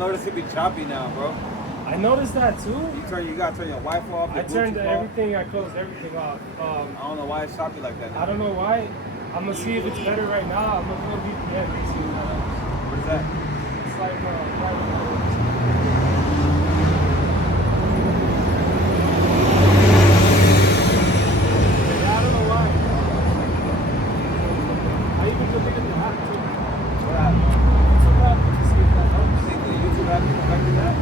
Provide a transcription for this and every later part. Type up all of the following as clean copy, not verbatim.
noticed it be choppy now, bro. I noticed that too. You gotta turn your Wi-Fi off. I turned everything. I closed everything off. I don't know why it's choppy like that. I don't know why. I'm gonna see if it's better right now. I'm gonna go VPN. What is that? It's like private networks. Yeah, I don't know why. I even deleted the app too. What happened? YouTube app. To see if that helps. See the YouTube app affected that?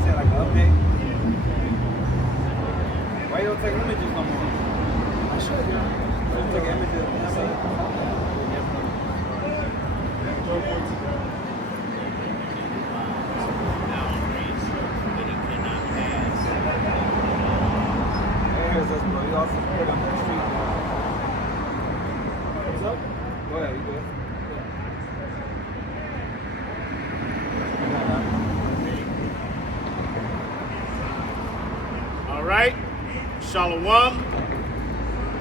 Is that like an update? Why you don't take images no more? I should, yeah. You take images. Here's us, bro. You also put on that street. What's up? Go ahead, you good? All right, Shalom.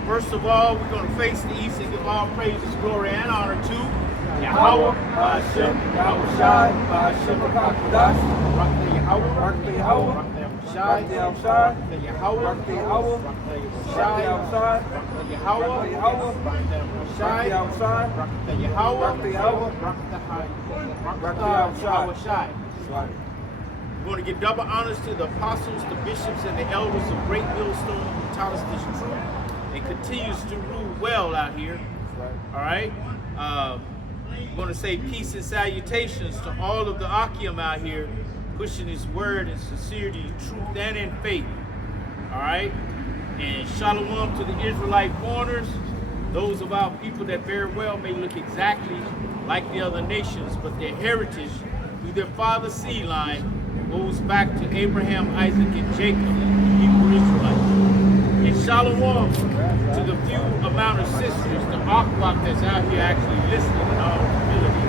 First of all, we're going to face the east and give all praises, glory, and honor to Yahweh, Hashem, Yahweh Shai, Hashem, Rakadash, Rakta Yahweh, Rakta Yahweh, Rakta Shai, Yahweh, Shai, Rakta Yahweh, Rakta Yahweh, Rakta Shai, Yahweh, Shai, Rakta Yahweh, Rakta Yahweh, Rakta Shai, Rakta Shai, Rakta Yahweh, Rakta Yahweh, Rakta Yahweh Shai. Right. We're going to give double honors to the apostles, the bishops, and the elders of Great Millstone who taught us this truth and continues to rule well out here. All right? We're going to say peace and salutations to all of the Akim out here pushing his word in sincerity, truth, and in faith. All right? And shalom to the Israelite foreigners. Those of our people that very well may look exactly like the other nations, but their heritage through their father's seed line goes back to Abraham, Isaac, and Jacob, the Hebrew Israelites. And shalom to the few amount of sisters, the Akwak that's out here actually listening in all humility.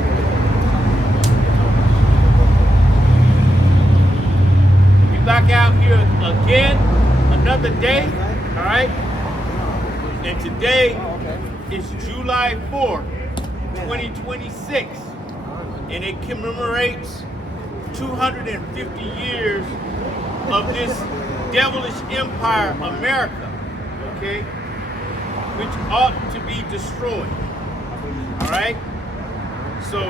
We back out here again, another day, all right? And today is July 4th, 2026, and it commemorates 250 years of this devilish empire, America, okay, which ought to be destroyed. All right. So,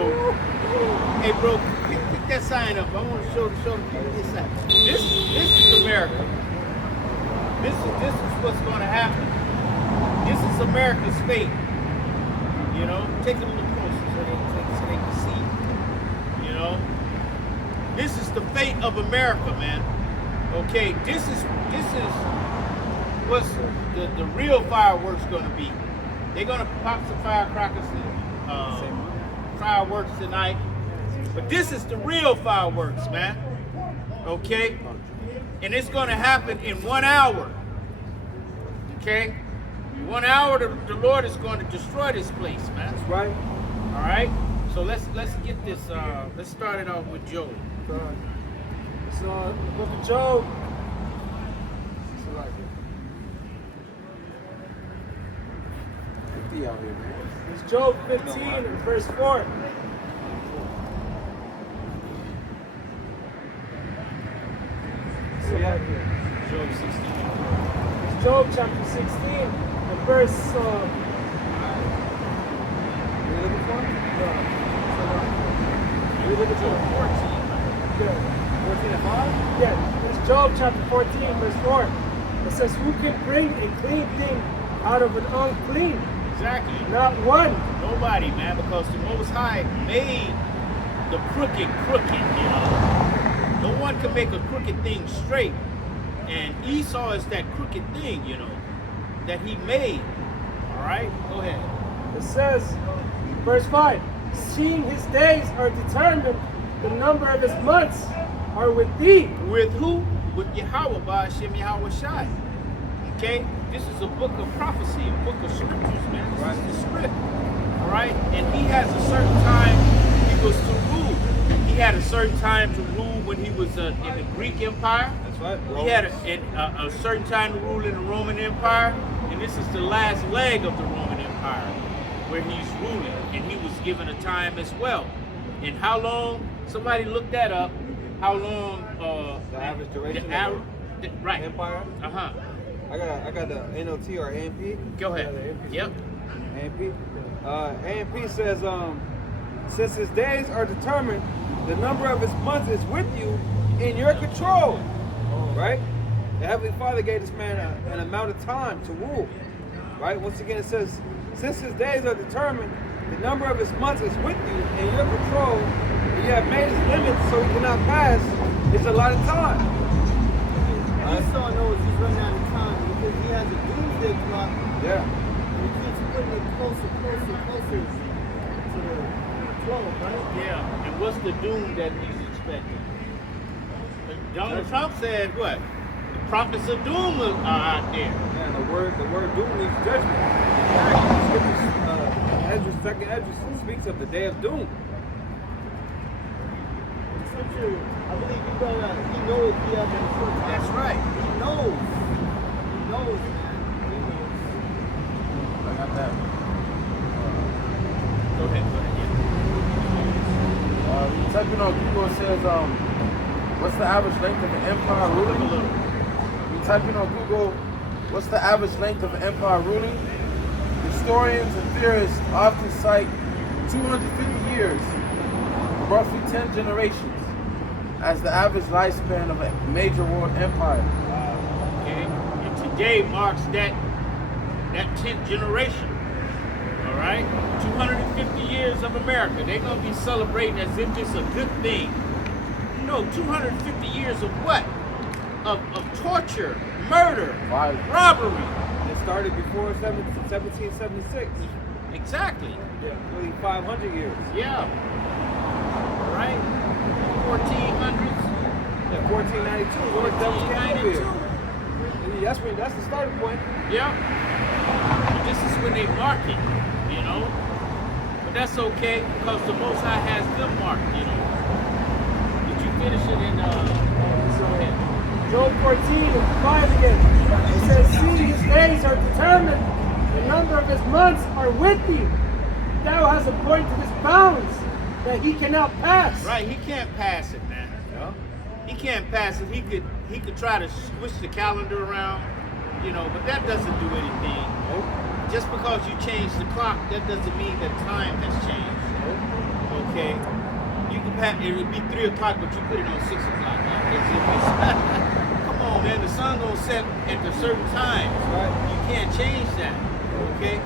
hey, bro, pick that sign up. I want to show the people this sign. This is America. This is what's going to happen. This is America's fate. You know, take it a little closer so they can see. You know. This is the fate of America, man. Okay, this is what's the real fireworks going to be. They're going to pop some firecrackers and fireworks tonight, but this is the real fireworks, man. Okay, and it's going to happen in 1 hour. Okay, in 1 hour, the Lord is going to destroy this place, man. That's right. All right. So let's get this. Let's start it off with Job. So, the book of Job. It's Job 15 and verse 4. So, Job 16. it's Job chapter 16 and verse. You look at Job 14. 14 and 5? Yeah, it's Job chapter 14, verse 4. It says, who can bring a clean thing out of an unclean? Exactly. Not one. Nobody, man, because the Most High made the crooked, you know. No one can make a crooked thing straight. And Esau is that crooked thing, you know, that he made. All right? Go ahead. It says, verse 5, seeing his days are determined, the number of his months are with thee. With who? With Yahweh, by Hashem Yahweh Shai. Okay? This is a book of prophecy, a book of scriptures, man. This is the script. All right? And he has a certain time he was to rule. He had a certain time to rule when he was in the Greek Empire. That's right. He had a certain time to rule in the Roman Empire. And this is the last leg of the Roman Empire where he's ruling. And he was given a time as well. And how long? Somebody looked that up. How long? The average duration The of right. empire. I got the NOT or AMP. Go ahead. Yep. AMP. AMP says, since his days are determined, the number of his months is with you in your control. Right? The Heavenly Father gave this man an amount of time to rule. Right? Once again, it says, since his days are determined, the number of his months is with you in your control, and you have made his limits so he cannot pass. It's a lot of time. Esau knows he's running out of time because he has a doomsday clock. Yeah. And he keeps putting it closer to the 12, right? Yeah. And what's the doom that he's expecting? Donald Trump said what? The prophets of doom are out there. Yeah, the word doom means judgment. Second Esdras speaks of the day of doom. The scripture, I believe he knows he has a short time. That's right. He knows. He knows, man. He knows. I got that. Go ahead. Typing on Google, it says, what's the average length of an empire ruling? You typing on Google, what's the average length of an empire ruling? Historians and theorists often cite 250 years, roughly 10 generations, as the average lifespan of a major world empire. Okay. And today marks that 10th generation. All right? 250 years of America. They're going to be celebrating as if it's a good thing. No, 250 years of what? Of torture, murder, robbery. It started before 1776. Exactly. Yeah, really 500 years. Yeah. Right? 1400s. Yeah, 1492. When the devils came over here. That's the starting point. Yeah. But this is when they mark it, you know. But that's okay because the Most High has them marked, you know. Did you finish it in? Go ahead. Job 14 and 5 again. It says, see, his days are determined, the number of his months are with thee. Thou hast appointed his bounds that he cannot pass. Right, he can't pass it, man. Yeah. He can't pass it. He could try to switch the calendar around, you know, but that doesn't do anything. Nope. Just because you change the clock, that doesn't mean that time has changed. Nope. Okay? You can it would be 3 o'clock, but you put it on 6 o'clock. Come on, man. The sun gonna set at a certain time. Right. You can't change that. Okay?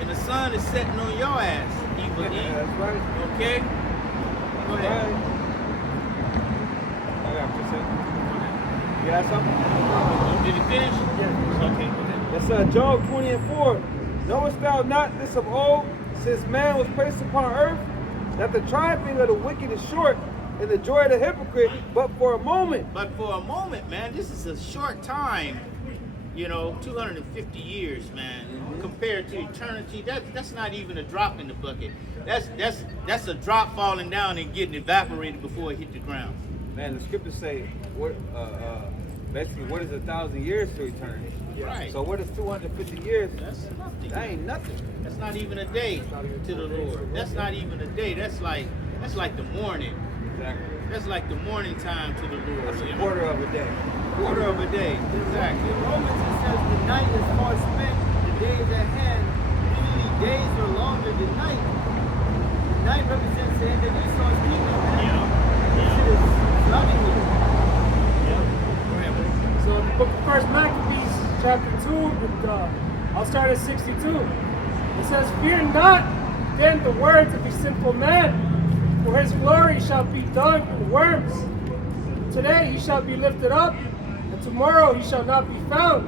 And the sun is setting on your ass, evil Eve. That's right. Okay? Go ahead. Right. I got what you said. You got something? Oh, did it finish? Yeah. Okay, go ahead. That's Job 20 and 4. Knowest thou not this of old, since man was placed upon earth, that the triumphing of the wicked is short, and the joy of the hypocrite but for a moment. But for a moment, man, this is a short time. You know, 250 years, man, compared to eternity. That's not even a drop in the bucket. That's a drop falling down and getting evaporated before it hit the ground. Man, the scriptures say, what basically, what is 1,000 years to eternity? Right. So what is 250 years? That's nothing. That ain't nothing. That's not even a day to the Lord. That's not even a day. That's like the morning. Exactly. That's like the morning time to the Lord. That's you a know? quarter of a day. Quarter of a day. Exactly. In Romans it says the night is far spent, the day is at hand. Usually days are longer than night. Night represents the end of Esau's kingdom, man. Yeah. This is loving you. Go ahead, bro. So in the book of 1 Maccabees, chapter 2, I'll start at 62. It says, fear not then the words of a simple man, for his glory shall be dug in worms. Today he shall be lifted up, and tomorrow he shall not be found,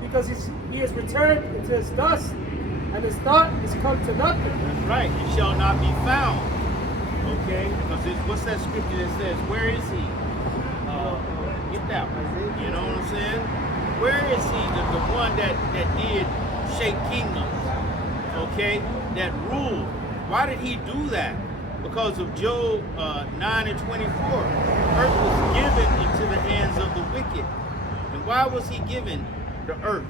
because he is returned into his dust, and his thought is come to nothing. That's right. He shall not be found. Okay? Because what's that scripture that says, where is he? Get that one. You know what I'm saying? Where is he? The one that did shake kingdoms. Okay? That ruled. Why did he do that? Because of Job 9 and 24. Earth was given into the hands of the wicked. And why was he given the earth?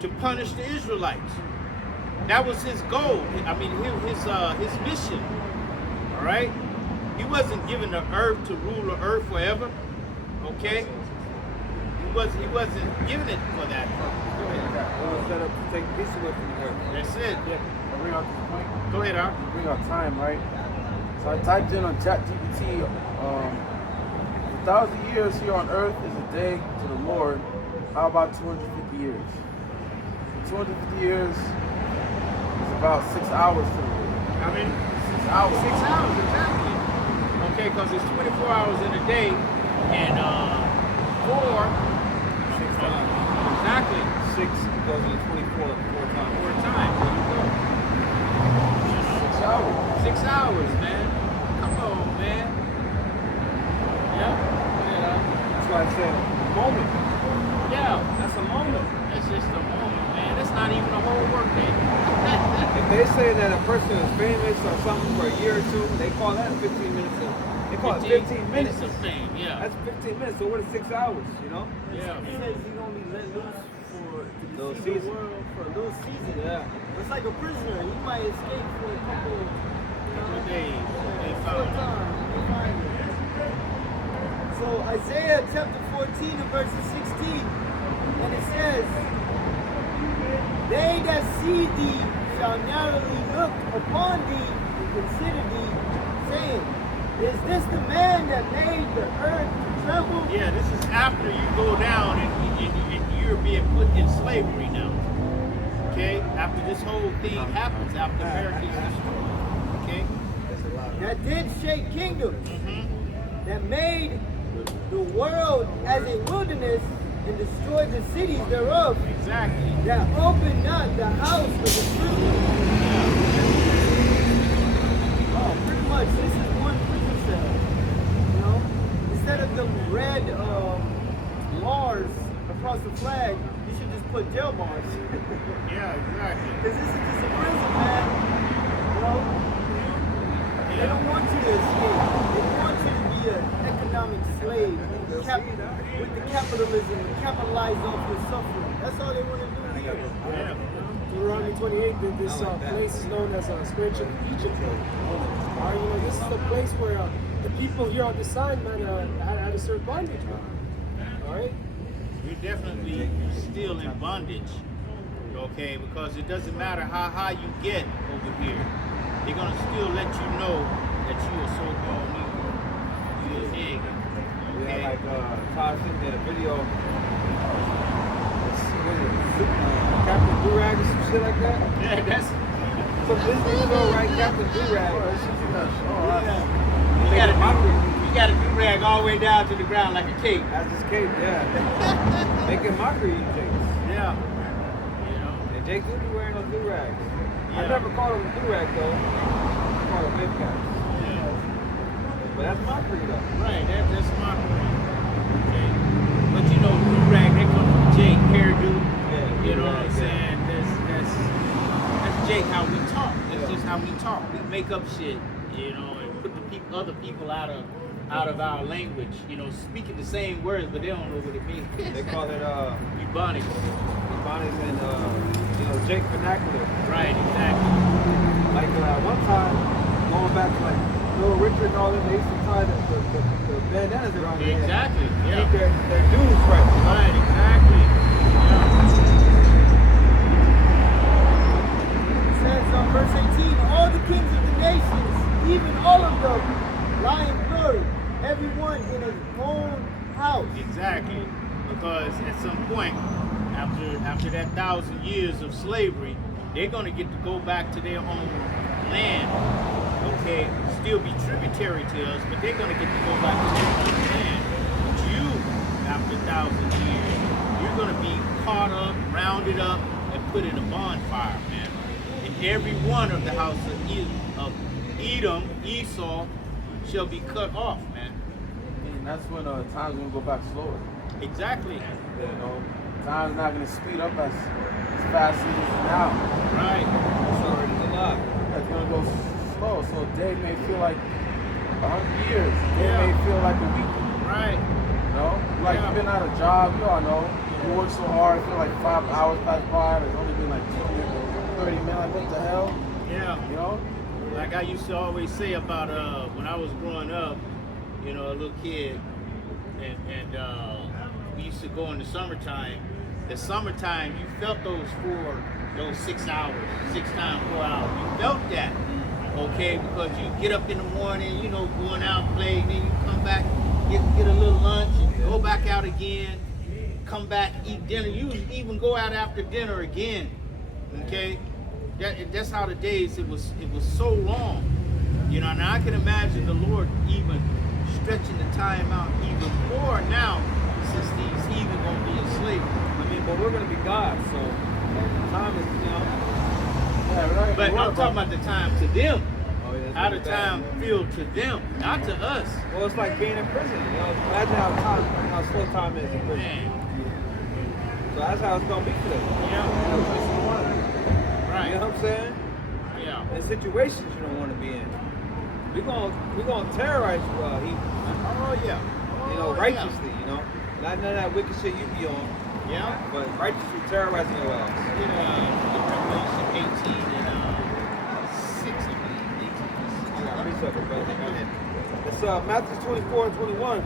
To punish the Israelites. That was his goal. I mean, his mission. All right? He wasn't given the earth to rule the earth forever. Okay? He wasn't given it for that purpose. Go ahead. It was set up to take peace away from the earth. That's it. I bring out this point. Go ahead, Ar. Bring out time, right? So I typed in on ChatGPT, 1,000 years here on earth is a day to the Lord. How about 250 years? 250 years is about 6 hours to the Lord. How many? 6 hours. 6 hours, exactly. Okay, because it's 24 hours in a day, and 4. 6 times. Exactly. 6 goes into 24 4 times. 4 times. There you go. 6 hours. 6 hours, man. Come on, man. Yeah. That's why I said moment. Yeah. That's a moment. That's just a moment, man. That's not even a whole workday. If they say that a person is famous or something for a year or two, they call that 15 minutes. They call it 15 minutes. of fame, yeah. That's 15 minutes. So what is 6 hours? You know? Yeah. He says he's gonna be let loose to Little deceive the season. world for a little season. Yeah. It's like a prisoner. He might escape for a couple Couple days. They short found him. time. They find him. So Isaiah chapter 14 and verse 16, and it says, "They that see thee shall narrowly look upon thee and consider thee, saying, Is this the man that made the earth to tremble?" Yeah, this is after you go down and you're being put in slavery now. Okay? After this whole thing happens, after America is destroyed. Okay? That did shake kingdoms, that made the world as a wilderness and destroyed the cities thereof, Exactly. that opened not the house of the prisoner. Oh, pretty much, this is one prison cell. You know, instead of the red bars across the flag, you should just put jail bars. Yeah, exactly. Because this is just a prison, man. You know, they don't want you to escape. They want you to be an economic slave with the capitalism and capitalize off your suffering. That's all they want to do here. Yeah. Deuteronomy 28, this place is known as spiritual Egypt. Alright, you know, this is the place where the people here on the side, man, had to serve bondage. Alright? You're definitely still in bondage. Okay? Because it doesn't matter how high you get over here. They're going to still let you know that you are so-called Negro. You're a nigga. Okay? Yeah, like Todd sent me a video. Captain Durag or some shit like that. Yeah, that's... So this show, right? Captain Durag. You gotta do rag all the way down to the ground like a cake. That's his cape, yeah. Making mockery of you Jakes. Yeah. You know. And Jake do be wearing those durags. I Yeah. never called him a durag though. I called him wave caps. Yeah. But that's mockery though. Right, that's mockery. Okay. But you know, do-rag, that comes from Jake, hairdo. Yeah, You know what I'm do-rag, saying? That's Jake how we talk. That's just how we talk. We make up shit, you know, and put the other people out of our language, you know, speaking the same words, but they don't know what it means. They call it Ebonics. Ebonics and Jake vernacular. Right, exactly. Like one time, going back to like Little Richard and all them, they used to tie the bandanas around their head. Exactly, yeah. Keep their dues right. Right, exactly. It says on verse 18, "All the kings of the nations, even all of them, lie in glory, everyone in his own house." Exactly, because at some point, after that 1,000 years of slavery, they're going to get to go back to their own land. Okay, still be tributary to us, but they're going to get to go back to their own land. But you, after 1,000 years, you're going to be caught up, rounded up, and put in a bonfire, man. And every one of the house of Edom, Esau, shall be cut off, man. And that's when time's gonna go back slower. Exactly. You know, time's not gonna speed up as fast as it is now. Right. It's already a lot. It's gonna go slow. So a day may feel like 100 years. A day Yeah. may feel like a week. Right. You know, like Yeah. you've been at a job. You all know. You work so hard. I feel like 5 hours pass by. There's only been like 20, 30 minutes. Like what the hell? Yeah. You know. like I used to always say about when I was growing up, you know, a little kid, and we used to go in the summertime. The summertime, you felt those 6 hours, 6 times 4 hours. You felt that, okay? Because you get up in the morning, you know, going out and play, then you come back, get a little lunch, and go back out again, come back, eat dinner. You even go out after dinner again, okay? That's how the days, it was so long. You know, and I can imagine the Lord even stretching the time out even more now, since these heathen gonna be enslaved. I mean, but we're gonna be God, so time is, you know. Yeah, right. But I'm talking about the time to them. Oh, yeah, How the it's bad. time feel to them, not to us. Well, it's like being in prison. You know, imagine how slow time is in prison. Man, So that's how it's gonna be for them. yeah, right. You know what I'm saying? Yeah. In situations you don't want to be in. We're gonna terrorize you, Oh yeah. you know, Oh, righteously. You know, not none of that wicked shit you be on, Yeah. but righteously terrorizing your ass. In Revelation 18 and 6, I believe. 18 Yeah, reach up, brother. Go ahead. It's Matthew 24 and 21.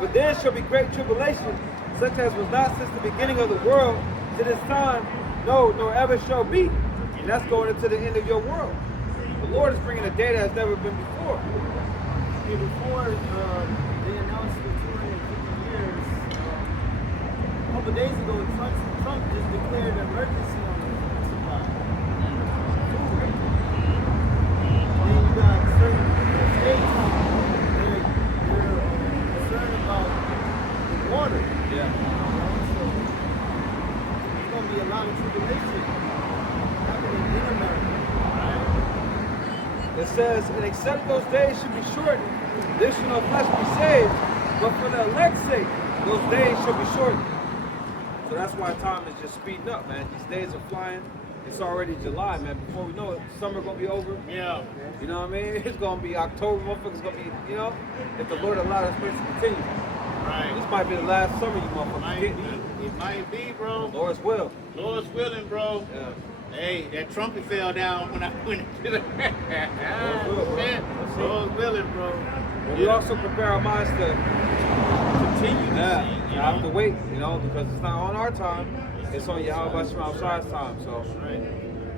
But then shall be great tribulation, such as was not since the beginning of the world to this time, no, nor ever shall be. And that's going into the end of your world. The Lord is bringing a day that has never been before. Yeah, before they announced the 250 years, a couple days ago, Trump just declared an emergency on the food supply. Then you got certain states, they're concerned about the water. Yeah. So there's going to be a lot of tribulation happening in America. It says, and except those days should be shortened, there shall no flesh be saved, but for the elect's sake, those days shall be shortened. So that's why time is just speeding up, man. These days are flying. It's already July, man. Before we know it, summer gonna be over. Yeah. You know what I mean? It's gonna be October, motherfuckers gonna be, you know, if the Lord allows us to continue. Right. This might be the last summer you motherfuckers Might get. be. It might be, bro. Lord's will. Lord's willing, bro. Yeah. Hey, that trumpet fell down when I went into the will, bro. shit. Lord's willing, bro. But we also prepare our minds to Continue to see, you have to know. wait, you know, because it's not on our time. It's on Yahweh Shem's time. So Right.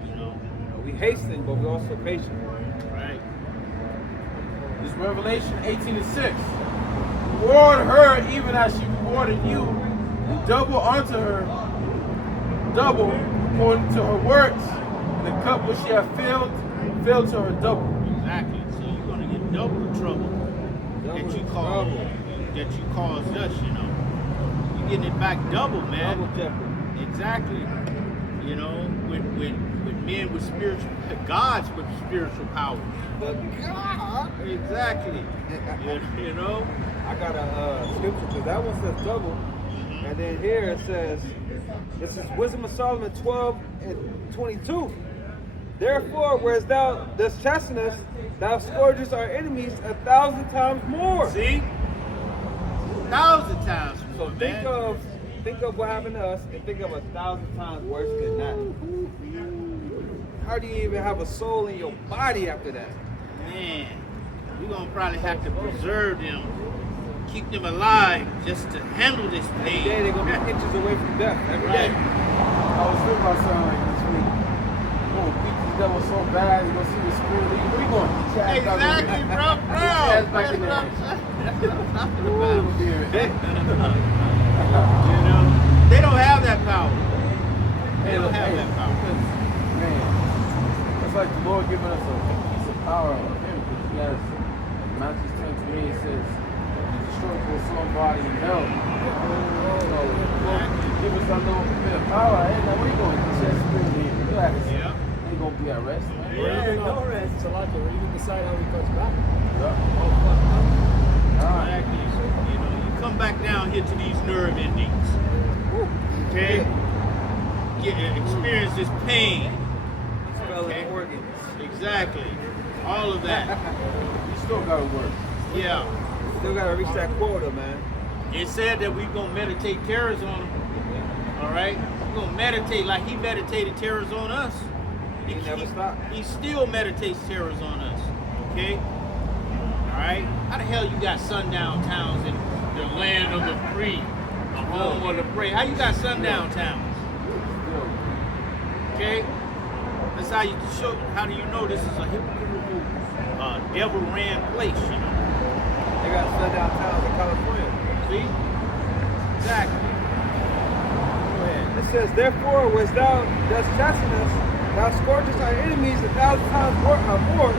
You know. we hasten, but we're also patient. Right. This Revelation 18 and 6. Reward her even as she rewarded you, and double unto her, double according to her works, and the cup which she hath filled to her double. Exactly. So you're gonna get double the trouble that you caused us, you know. You're getting it back double, man. Double jeopardy. Exactly. You know, with men with spiritual, gods with spiritual powers. But God, Exactly. You know. I got a scripture because that one says double, and then here it says, this is Wisdom of Solomon 12 and 22. Therefore, whereas thou dost chasten us, thou scourgest our enemies 1,000 times more. See? 1,000 times So more, think man. of what happened to us, and think of 1,000 times worse than that. How do you even have a soul in your body after that? Man, we're gonna probably have to preserve them, keep them alive, just to handle this pain. Yeah, they're gonna be inches away from death every day. Right. I was thinking about something like this week. We're going to beat this devil so bad, you're going to see the spirit leave. Where you going? Get your ass back in Exactly, there. bro. Get your ass back in there. Ooh, dear. You know, they don't have that power. They don't have that power. Because, man, it's like the Lord giving us a piece of power of Him. Because He has, Matthew 10:28 says, "You destroy both soul and body in hell." So, Lord, give us a little bit of power. Hey, now where you going? Get your spirit in. Relax. Yeah. Ain't going to be at rest, man. Yeah, no rest. It's a lot to even decide how he comes back. Yeah. Exactly. You know, you come back down here to these nerve endings. Okay? Experience this pain. Spelling Okay. organs. Exactly. All of that. You still got to work. Yeah. Still gotta reach that quota, man. It said that we're going to meditate terrors on him. All right? We're going to meditate like he meditated terrors on us. He never stopped. He still meditates terrors on us. Okay? Alright? How the hell you got sundown towns in the land of the free, the home of the brave? How you got sundown towns? Okay? That's how you show. How do you know this is a hypocritical, devil-ran place? You know. They got sundown towns in California. See? Exactly. Go ahead. It says, therefore, was thou dost chasten us, thou scourgest our enemies 1,000 times more,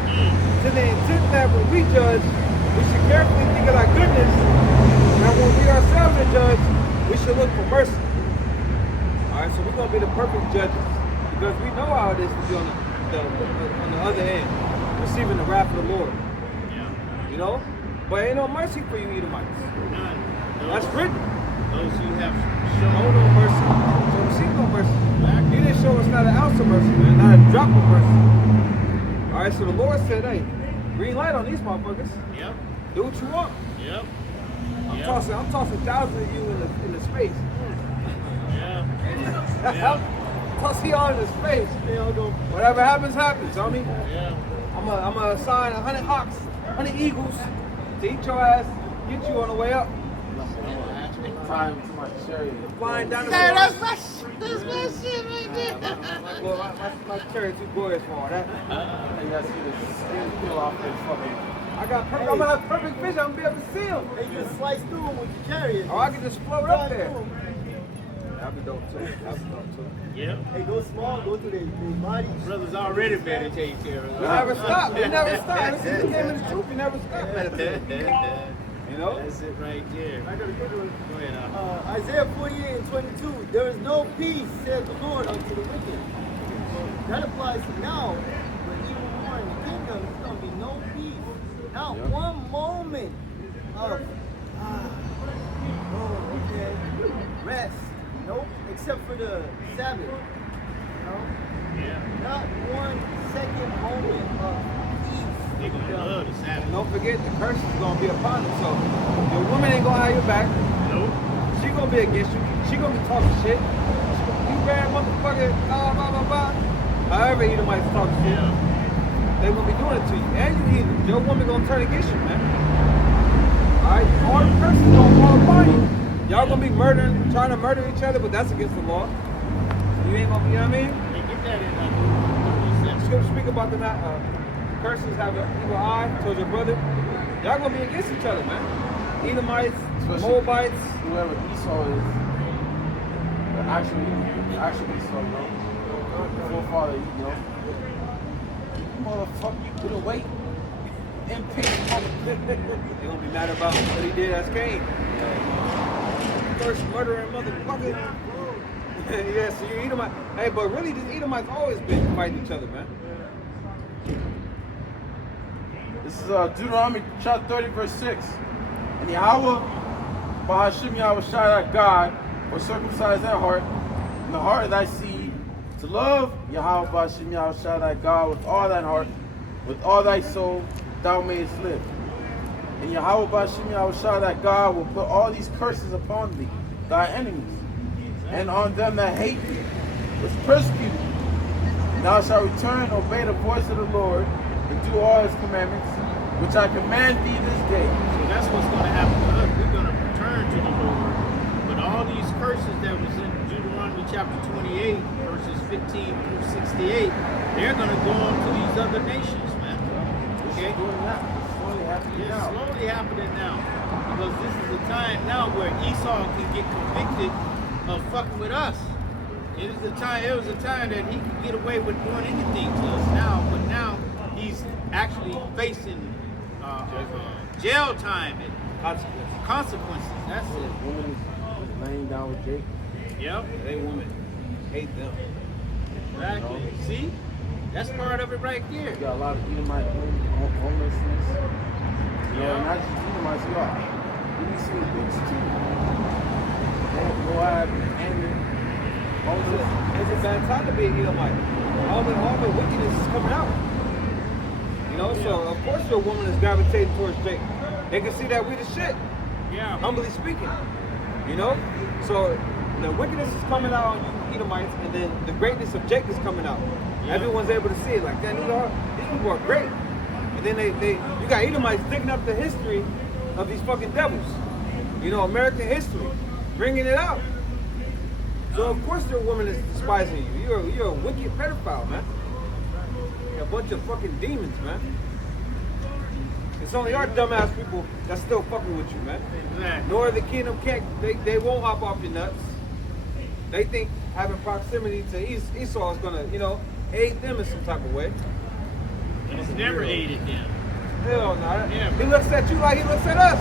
to the intent that when we judge, we should carefully think of thy goodness, and when we ourselves are judged, we should look for mercy. All right, so we're going to be the perfect judges, because we know how it is to be on the other end, receiving the wrath of the Lord. Yeah. You know? But ain't no mercy for you Edomites. None. That's written. Those who have Show shown no mercy. So receive no mercy. You didn't show us not an ounce of mercy, man. Not a drop of mercy. All right, so the Lord said, hey, green light on these motherfuckers. Yep. Do what you want. Yep. I'm tossing thousands of you in the space. Yeah. Yeah. Toss y'all in the space. Whatever happens, happens, homie. Yeah. I'm gonna assign 100 hawks, 100 eagles to eat your ass, get you on the way up. Time to my chariot. Flying down the Hey, road. that's my shit right there. Well, my chariot too glorious for all that. And you guys see the skin peel off this fucking. I'm gonna have perfect vision. I'm gonna be able to see them. They can slice through them with the chariot. Or I can just float Drive up there. through 'em. That'd be dope too. That'd be dope too. Yep. Hey, go small, go through their bodies. Brothers already meditate terror. We never stop. We never stop. Ever since we came in the truth, we never stop meditating. You know? That's it right there. I got a good one. Go ahead. Isaiah 48:22. There is no peace, said the Lord, unto the wicked. That applies to now, but even more in the kingdom, there's going to be no peace. Not one moment of, rest. Nope, except for the Sabbath. You know? Yeah. Not 1 second moment of peace. They're gonna love the Sabbath. And don't forget, the curse is gonna be upon them. So your woman ain't gonna have your back. Nope. She gonna be against you. She gonna be talking shit. You bad motherfucker. Blah blah blah blah. However, Edomites talk shit. Yeah. They gonna be doing it to you. And you either. Your woman gonna turn against you, man. Alright? All the curses gonna fall upon you. Y'all gonna be murdering, trying to murder each other, but that's against the law. You ain't gonna be, you know what I mean? They get that in The scripture speak about the curses have an evil eye towards your brother. Y'all gonna be against each other, man. Edomites, Moabites. Whoever Esau is, the actual Esau, bro. The forefather, you know. Motherfucker, you couldn't wait. Impatient. They're gonna be mad about what he did as Cain. First murdering motherfucker. Yeah, so you Edomite. Hey, but really, these Edomites always been fighting each other, man. This is Deuteronomy chapter 30, verse 6. And Yahweh, Bahashim Yahweh Shaddai God, will circumcise thy heart, and the heart of thy seed, to love Yahweh Bahashim Yahweh Shaddai God with all thine heart, with all thy soul, thou mayest live. And Yahweh Bahashim Yahweh Shaddai God will put all these curses upon thee, thy enemies, and on them that hate thee, which persecute thee. And thou shalt return and obey the voice of the Lord, and do all his commandments, which I command thee this day. So that's what's going to happen to us. We're going to return to the Lord. But all these curses that was in Deuteronomy chapter 28, verses 15 through 68, they're going to go on to these other nations, man. Okay? Slowly happening It's now. slowly happening now. Because this is the time now where Esau can get convicted of fucking with us. It was a time that he could get away with doing anything to us now, but now he's actually facing jail time and consequences. That's it. Woman is laying down with Jacob. Yep. They women hate them. Exactly. See? That's part of it right there. You got a lot of Edomite homelessness. You know, not just Edomites, you got see boots too. Moab, Ammon, It's a bad time to be an Edomite. All the wickedness is coming out. You know, so of course your woman is gravitating towards Jake. They can see that we the shit, Yeah. humbly speaking. You know? So the wickedness is coming out on you. Edomites, and then the greatness of Jacob's coming out. Yeah. Everyone's able to see it. Like, damn, these people are great. And then you got Edomites digging up the history of these fucking devils. You know, American history, bringing it out. So of course their woman is despising you. You're a wicked pedophile, man. You're a bunch of fucking demons, man. It's only our dumbass people that's still fucking with you, man. Exactly. Northern Kingdom can't, they won't hop off your nuts. They think having proximity to Esau is gonna, you know, aid them in some type of way. And it's never aided them. Hell no. Yeah. He looks at you like he looks at us.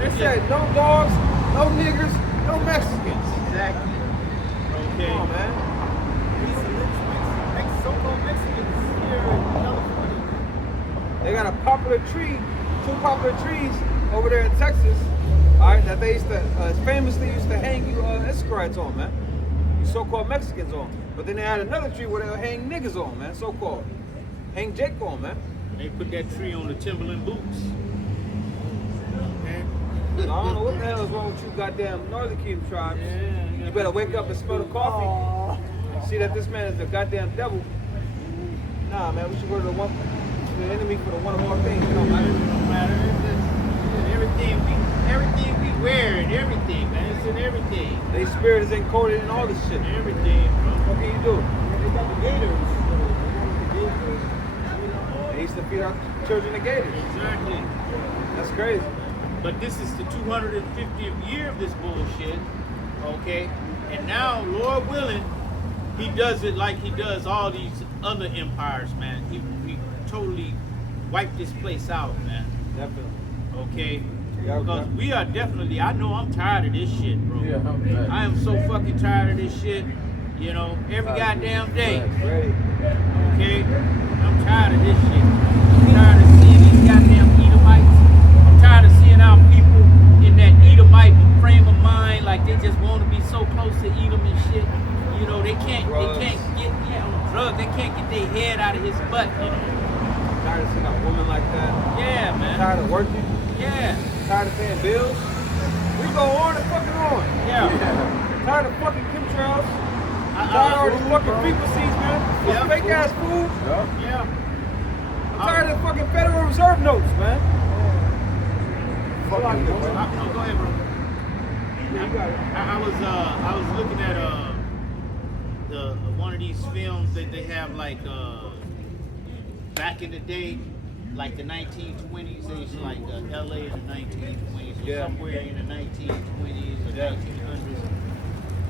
They said no dogs, no niggers, no Mexicans. Exactly. Okay. Come on, man. These so-called Mexicans here in California. They got a popular tree, 2 popular trees over there in Texas, all right, that they used to famously used to hang you Escorites on, man. You so-called Mexicans on. But then they had another tree where they'll hang niggas on, man, so-called. Hang Jake on, man. They put that tree on the Timberland boots. Okay. So I don't know what the hell is wrong with you goddamn Northern Kingdom tribes. You better wake up and smell the coffee. See that this man is the goddamn devil. Nah, man, we should go to the enemy for the one or more things. It don't matter. It don't matter. It's just, everything we wear and everything, man. It's in everything. Their spirit is encoded in all this shit. Everything, bro. What can you do? They got the gators. They used to feed our children the gators. Exactly. That's crazy. But this is the 250th year of this bullshit, okay? And now, Lord willing, he does it like he does all these other empires, man. He totally wiped this place out, man. Definitely. Okay? Yeah, Because okay. we are definitely, I know I'm tired of this shit, bro. Yeah, I'm bad. I am so fucking tired of this shit, you know, every goddamn day. Great. Okay? I'm tired of this shit. I'm tired of seeing these goddamn Edomites. I'm tired of seeing our people in that Edomite frame of mind, like they just want to be so close to Edom and shit. You know, they can't get on drugs. They can't get their head out of his butt, you know. Tired of seeing a woman like that. Yeah, man. Tired of working. Yeah. Tired of paying bills. We go on and fucking on. Yeah. Tired of fucking chemtrails. I- Tired of all these fucking frequencies, man. Yeah. Fake ass food. Yeah. I'm tired of fucking Federal Reserve notes, man. Go ahead, bro. Yeah, you got it. I was looking at the one of these films that they have like back in the day, like the 1920s. It's like LA in the 1920s, or Yeah. somewhere in the 1920s or Yeah. 1900s.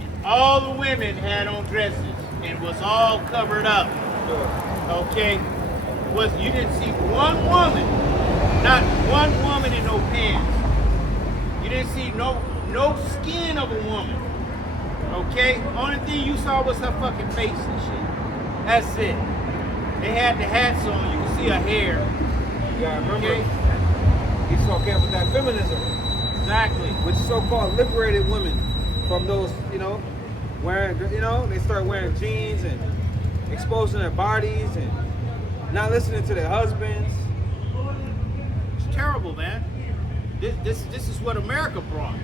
And all the women had on dresses and was all covered up. Sure. Okay, you didn't see one woman, not one woman in no pants. You didn't see no skin of a woman. Okay, only thing you saw was her fucking face and shit. That's it. They had the hats on. You could see her hair. You gotta remember, Okay. Esau came with that feminism, Exactly. which so-called liberated women from those, you know, wearing, you know, they start wearing jeans and exposing their bodies and not listening to their husbands. It's terrible, man. This is what America brought.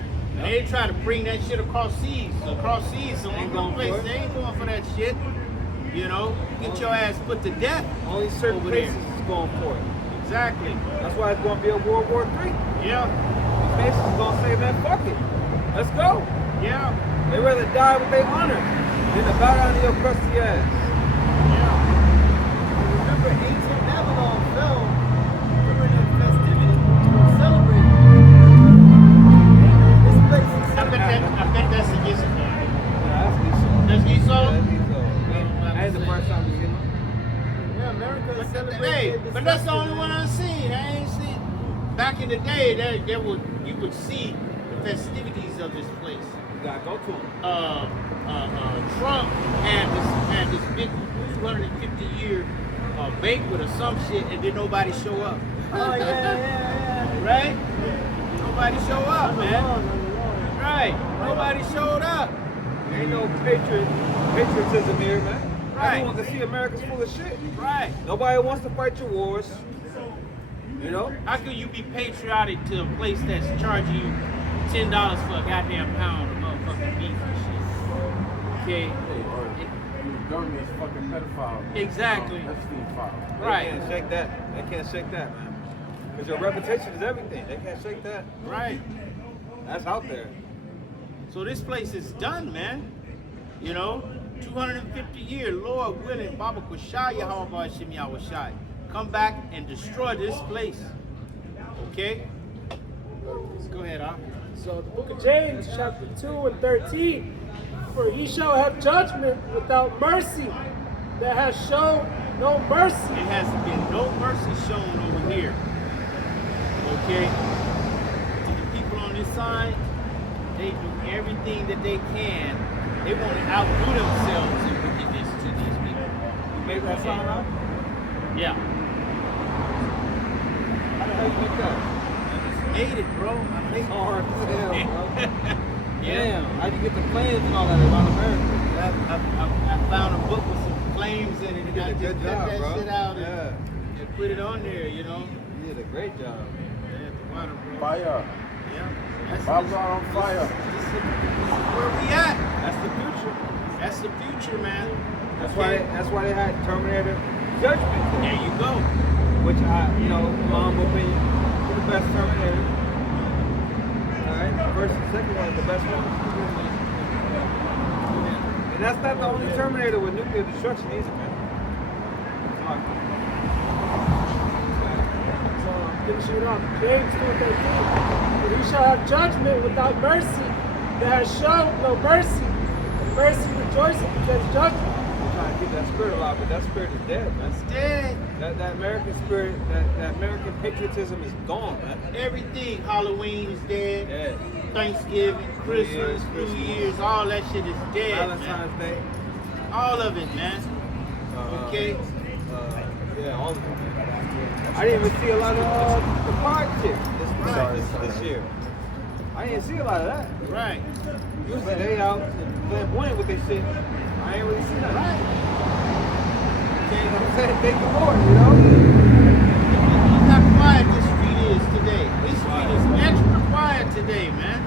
They try to bring that shit across seas, so Ain't ain't going place. for it. They ain't going for that shit. You know, get your ass put to death. Only certain Over there. places is going for it. Exactly. That's why it's going to be a World War III. Yeah. These places is going to say, man, fuck it. Let's go. Yeah. They rather die with their honor than to bow down to your crusty ass. Yeah. Remember, ancient Babylon fell during the festivity, celebrating. This place is I bet that's a Esau. Yeah, that's Esau. That's Esau? Yeah, that's Esau. That ain't the first time we seen him. Yeah, America is celebrating. Hey, this but that's the only festival. one I've seen. I ain't seen. Back in the day, you would see the festivities of this place. You gotta go to him. Trump had this big 250-year banquet or some shit, and then nobody show up. Oh, yeah. Right? Nobody show up, On the man. lawn. Right? Nobody showed up. Ain't no patriotism here, man. Right. Everyone can see America's full of shit. Right? Nobody wants to fight your wars. You know? How could you be patriotic to a place that's charging you $10 for a goddamn pound of motherfucking beef and shit? Okay. Or government is fucking pedophile. Exactly. That's the file. Right. They can't shake that. They can't shake that, man. Because your reputation is everything. They can't shake that. Right. That's out there. So this place is done, man. You know, 250 years, Lord willing, Baba Kushaya, Hawaba Shim Yawashai. Come back and destroy this place. Okay? Go ahead, Al. So the book of James, chapter 2 and 13. For he shall have judgment without mercy, that has shown no mercy. It has been no mercy shown over here. Okay? To the people on this side, they do everything that they can. They want to outdo themselves in wickedness to these people. You made that song out? Yeah. How the hell you make that? Made it, bro. I made It's hard as hell, bro. Yeah. Damn. How'd you get the plans and all that around America? I found a book with some flames in it, and You I did a just good cut job, that bro. shit out Yeah. and put it on there, you know. You did a great job. Yeah, the water, bro. Fire. Yeah. That's Bob's on fire. This is where we at. That's the future. That's the future, man. That's Okay. why they had Terminator Judgment There Day, you go. which in my humble opinion, is the best Terminator. Alright, the first and second one is the best one. And that's not the only Terminator with nuclear destruction either, man. So finishing it up, James 2 and 13. For he shall have judgment without mercy, that has shown no mercy. And mercy rejoiceth against judgment. I'm trying to keep that spirit alive, but that spirit is dead, man. It's dead. That American spirit, that American patriotism is gone, man. Everything. Halloween is dead. Dead. Thanksgiving, Christmas, New Year's, all that shit is dead, man. Valentine's Day. All of it, man. Okay. Yeah, all of them. I didn't even see a lot of the park shit this year. I didn't see a lot of that. Right. Usually they out flamboyant with their shit. I ain't really seen that. Right. Okay, I'm saying thank the Lord, you know? Look how quiet this street is today. This street is extra quiet today, man.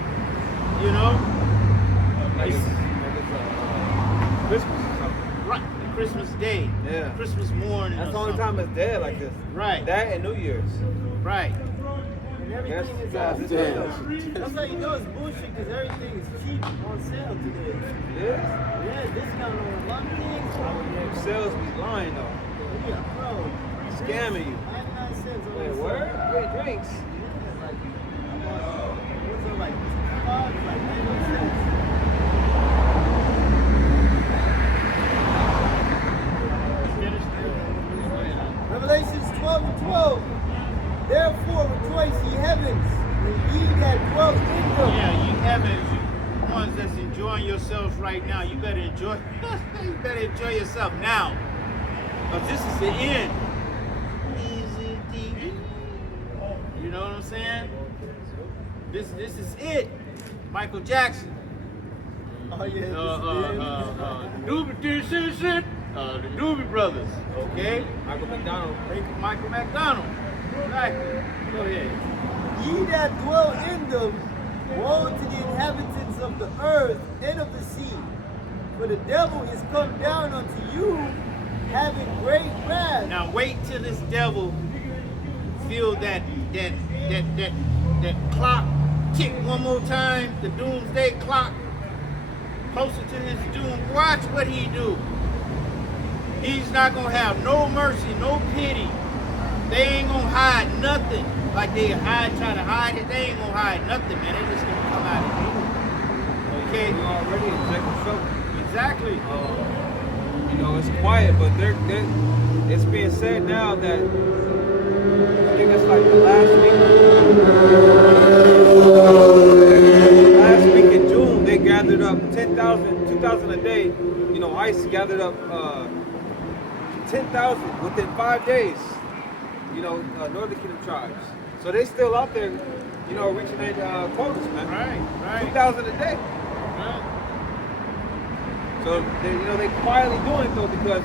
You know? Like It's- it's Christmas or something. Right. Christmas Day. Yeah. Christmas morning. That's or the only something. time it's dead like this. Right. That and New Year's. Right. And Yes, everything is guys, on it's sale. dead. That's how you know it's bullshit, because everything is cheap on sale today. It is? Yeah, discount on a lot of things. Them sales be lying though. Yeah, bro. Scamming you. 99 cents on Wait, the word? Great drinks. Yeah, like, what's it like? 5, like 99 cents. Revelations 12 and 12. Therefore rejoice, ye heavens, and ye that dwell in them. Yeah, you heavens, you ones that's enjoying yourselves right now, you better enjoy you better enjoy yourself now. Because this is the end. Easy D. You know what I'm saying? This is it. Michael Jackson. Oh yeah, This is it. The Doobie Brothers. Okay? Michael McDonald. Michael McDonald. Exactly. Go ahead. Ye that dwell in them, woe to the inhabitants of the earth and of the sea. For the devil is come down unto you, having great wrath. Now wait till this devil feel that clock tick one more time, the doomsday clock, closer to his doom. Watch what he do. He's not gonna have no mercy, no pity. They ain't gonna hide nothing. Like they try to hide it, they ain't gonna hide nothing, man. They just gonna come out and do it. Okay? You already in second show. Exactly. You know, it's quiet, but it's being said now that I think it's like the last week in June, they gathered up 10,000, 2,000 a day. You know, ICE gathered up 10,000 within 5 days. You know, Northern Kingdom tribes. So they still out there, you know, reaching their quotas, man. Right. 2,000 a day. Right. So they quietly doing it though because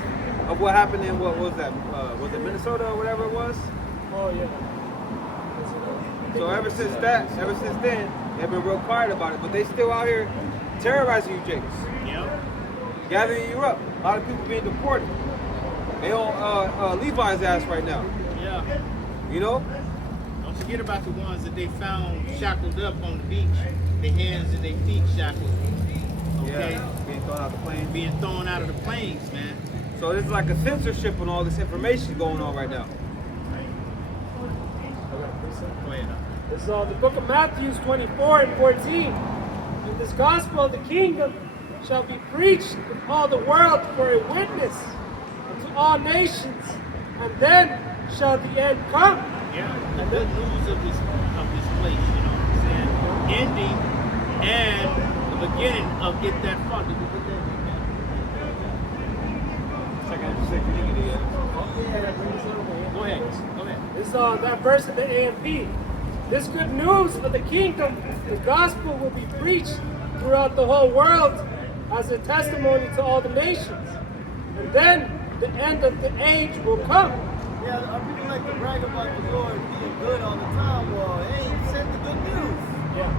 of what happened in what was that? Was it Minnesota or whatever it was? Oh, yeah. So ever since then, they've been real quiet about it. But they still out here terrorizing you, Jakes. Yep. gathering you up. A lot of people being deported. They on Levi's ass right now. Yeah. You know? Don't forget about the ones that they found shackled up on the beach. Their hands and their feet shackled. Okay? Yeah. Being thrown out the plane. Being thrown out of the planes, man. So there's like a censorship on all this information going on right now. Go ahead. This is the book of Matthew 24 and 14. In this gospel of the kingdom shall be preached in all the world for a witness unto all nations, and then shall the end come. Yeah, the good news of this place, you know what I'm saying? Ending and the beginning of Get That Far. Did we put that in there? Go ahead. Go ahead. This is that verse of the AMP. This good news of the kingdom, the gospel will be preached throughout the whole world as a testimony to all the nations. And then the end of the age will come. Yeah, people like to brag about the Lord being good all the time. Well, hey, he said the good news. Yeah.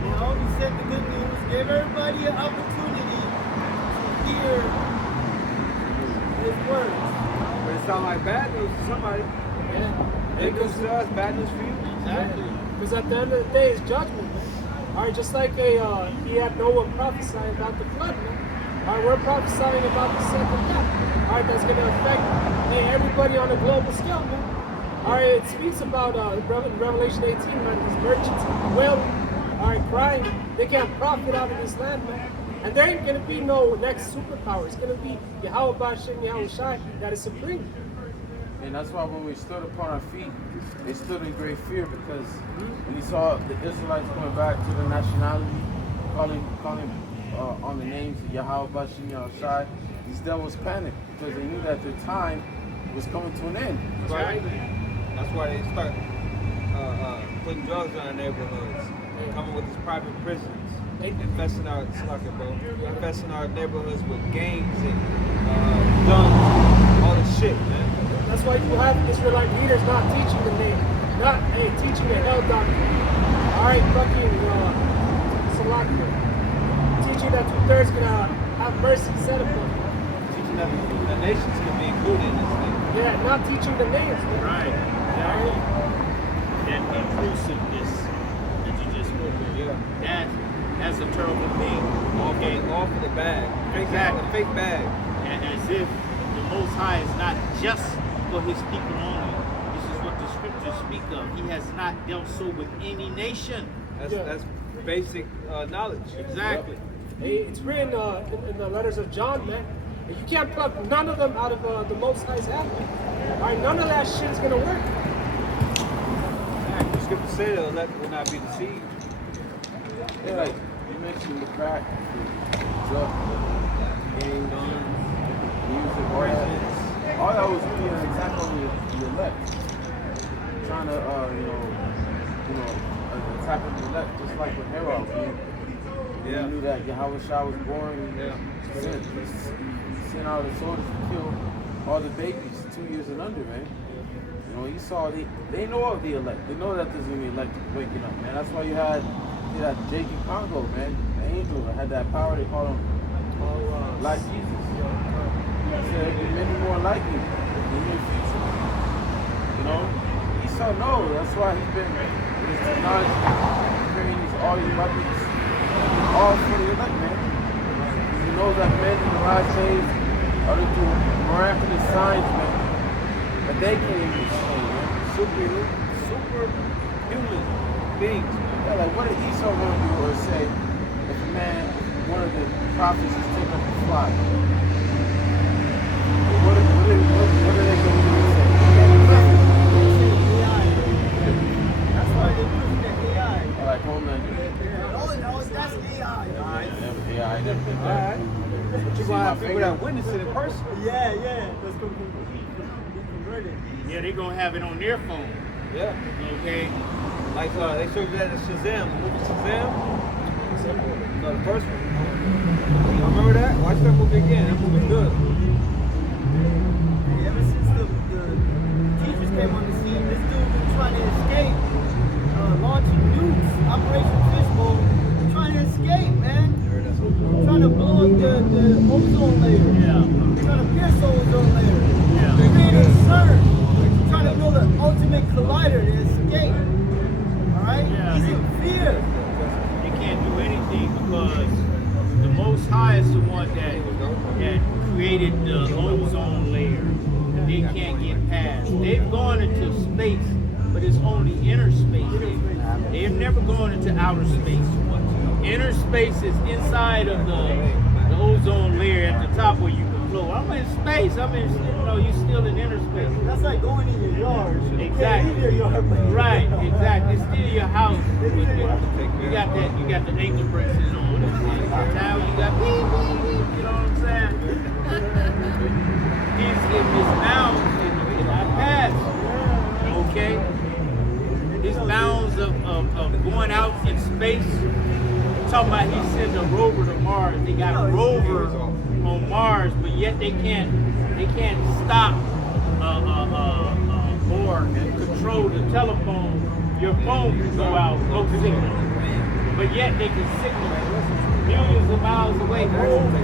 You know, he said the good news, gave everybody an opportunity to hear his words. But it sounds like bad news to somebody. Yeah. Good news to us, bad news for you. Exactly. Because at the end of the day, it's judgment, man. All right, just like he had Noah prophesying about the flood, man. All right, we're prophesying about the second death. All right, that's going to affect everybody on a global scale, man. All right, it speaks about in Revelation 18, man, these merchants wailing, all right, crying. They can't profit out of this land, man. And there ain't going to be no next superpower. It's going to be Yahweh Bashem, Yahweh Shai, that is supreme. And that's why when we stood upon our feet, they stood in great fear because when he saw the Israelites going back to the nationality, calling on the names of Yahweh Bashem, Yahweh Shai, these devils panicked because they knew that their time was coming to an end. Right. That's why they start putting drugs in our neighborhoods, coming with these private prisons, infesting our infesting our neighborhoods with gangs and guns, all this shit, man. That's why you have Israelite leaders not teaching the name, not teaching the hell doctrine. All right, fucking Salakir. Teaching that 2/3 gonna have mercy set upon you. Teaching that the nations can be included in this thing. Yeah, not teaching the names. Man. Right. Exactly. That inclusiveness that you just spoke of. Yeah. That's a terrible thing. All for the bag. Exactly. The fake bag. And as if the Most High is not just for his people only. This is what the scriptures speak of. He has not dealt so with any nation. That's basic knowledge. Exactly. Hey, it's written in the letters of John, man. You can't pluck none of them out of the Most High's hand. All right, none of that shit's gonna work. The scripture say the elect will not be deceived. Yeah, like you mentioned the crack, the drug, gang, guns, music, all that was really an attack on the elect. Trying to, attack on the elect, just like with Herod. He knew that Yahweh Shah was born. He sent out the soldiers to kill all the babies 2 years and under, man. You know, you saw they know of the elect. They know that there's gonna be elect waking up, man. That's why you had Jake in Congo, man. The angel that had that power. They call him like Jesus. He said there'll be many more like you in your future. You know, Esau knows. That's why he's been with his technology, creating all these weapons, all for the elect, man. He knows that men in the last days are to do miraculous signs, man. But they can't even explain, man. Superhuman beings. Yeah, like what did Esau want to do or say if a man, one of the prophets is taking up the fly? What are they going to do and say? That's why they push the AI. Like Homelander. Oh, that's AI. AI never did All that. right. But you're going to have people that witness it in person. Yeah, that's going to be converted. Yeah, they're going to have it on their phone. Yeah. Okay? Like they showed you that in Shazam, the movie Shazam. No, the first one. You remember that? Watch that movie again. That movie's good. Ever since the teachers came on the scene, this dude been trying to escape, launching nukes, Operation Fishbowl, trying to escape, man. Trying to blow up the ozone created the ozone layer. They can't get past. They've gone into space, but it's only inner space. They're never going into outer space. Inner space is inside of the ozone layer at the top where you can float. I'm in space. You're still in inner space. That's like going in your yard. Exactly. Leave your yard, but Right, exactly. It's still your house. You got the ankle braces on. Now you got beep, beep, beep. You know what I'm saying? He's in his bounds in our past. Okay? His bounds of going out in space. Talking about he sent a rover to Mars. They got a rover on Mars, but yet they can't stop or control the telephone. Your phone can go out, no signal. But yet they can signal millions of miles away on the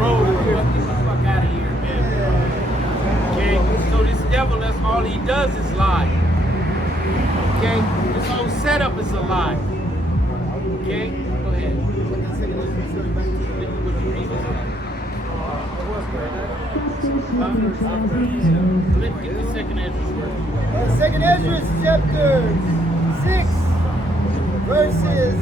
road. Get the fuck out of here, man. Okay? So this devil, that's all he does is lie. Okay? This whole setup is a lie. Okay? Go ahead. Let's get the second Ezra's word. Second Ezra chapter 6, verses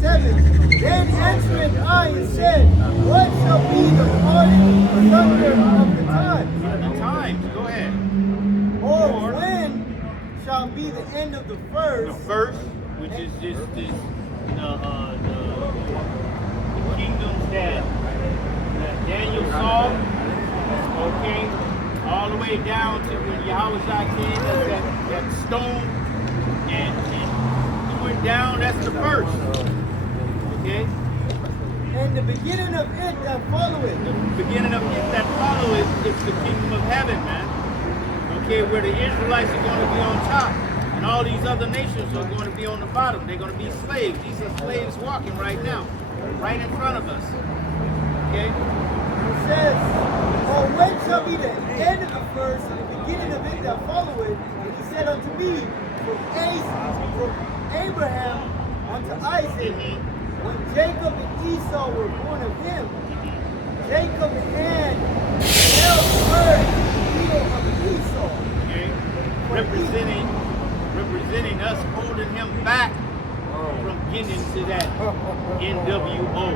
7. Then answered I and said, what shall be the parting asunder of the times? The times, go ahead. Or when shall be the end of the first? The first, which is the kingdoms that Daniel saw, okay, all the way down to when Yahweh came, that stone, and he went down, that's the first, okay? And the beginning of it that followeth. The beginning of it that followeth is the kingdom of heaven, man. Okay, where the Israelites are going to be on top, and all these other nations are going to be on the bottom. They're going to be slaves. These are slaves walking right now, right in front of us. Okay? It says, or when shall be the end of the first and the beginning of it that followeth? And he said unto me, from Abraham unto Isaac, when Jacob and Esau were born of him, Jacob had held first the heel of Esau. Okay? Representing us, holding him back from getting to that NWO.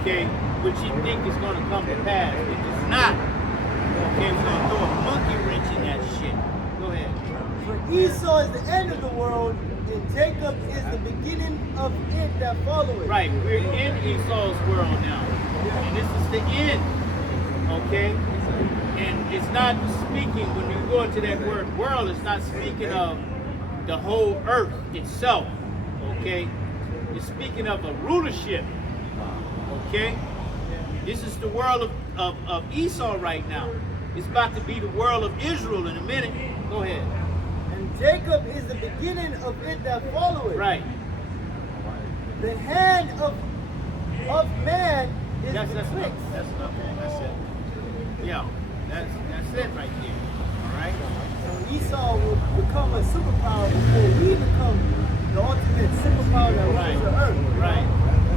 Okay? Which he think is going to come to pass. It is not. Okay, we're going to throw a monkey wrench in that shit. Go ahead. For Esau is the end of the world, and Jacob is the beginning of it that followeth. Right, we're in Esau's world now. And this is the end. Okay? And it's not speaking, when you go into that word world, it's not speaking of the whole earth itself. Okay? It's speaking of a rulership. Okay? This is the world of Esau right now. It's about to be the world of Israel in a minute. Go ahead. And Jacob is the beginning of it that followeth. Right. The hand of man is That's betwixt. That's it. Yeah. That's it right there. All right? So Esau will become a superpower before we become the ultimate superpower that rules the earth. Right.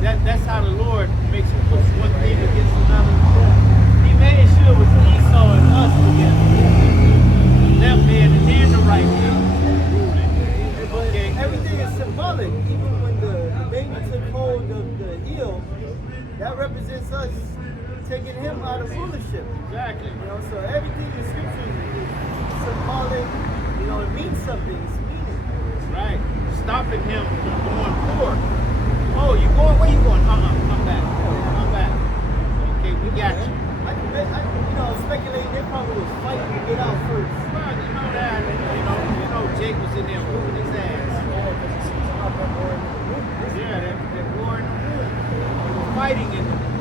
That's how the Lord makes it push one thing against another. He made sure it was Esau and us together. Left hand and then the right hand. Okay. Everything is symbolic. Even when the baby took hold of the heel, that represents us taking him out of rulership. Exactly. You know, so everything in scripture is symbolic. You know, it means something. It's meaning. Right. Stopping him from going forward. Oh, you going? Where you going? Come back. Come back. Okay, we got you. Speculating they probably was fighting to get out first. Well, you know that. You know, Jake was in there whooping his ass. Yeah, that war in the room. They were fighting in that.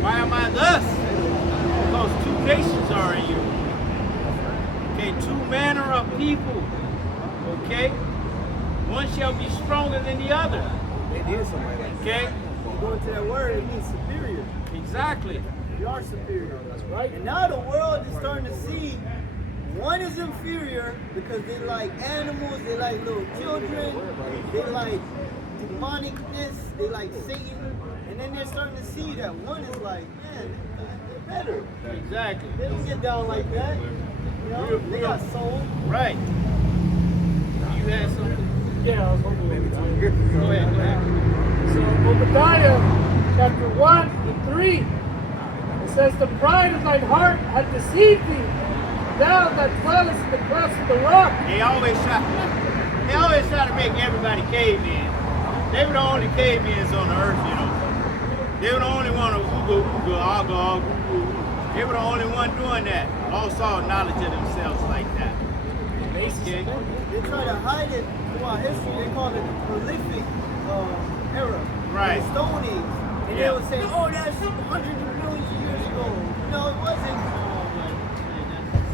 Why am I thus? Because two nations are in you. Okay, two manner of people. Okay? One shall be stronger than the other. Okay? Going to that word, it means superior. Exactly. We are superior. That's right. And now the world is starting to see One is inferior because they like animals, they like little children, they like demonicness, they like Satan. And then they're starting to see that one is like, man, they're better. Exactly. They don't get down like that. You know, they got soul. Right. You had something? Yeah, I was hoping maybe Go ahead. Go ahead. So Obadiah chapter 1 to 3. It says, the pride of thine heart hath deceived thee. Thou that dwellest in the clefts of the rock. They always try to make everybody cavemen. They were the only cavemen on the earth, you know. They were the only one who They were the only one doing that. Lost all knowledge of themselves like that. Okay? They try to hide it throughout history. They call it the prolific era. Right. The Stone Age. And Yeah. they would say, oh, that's hundreds of millions of years ago. No, it wasn't.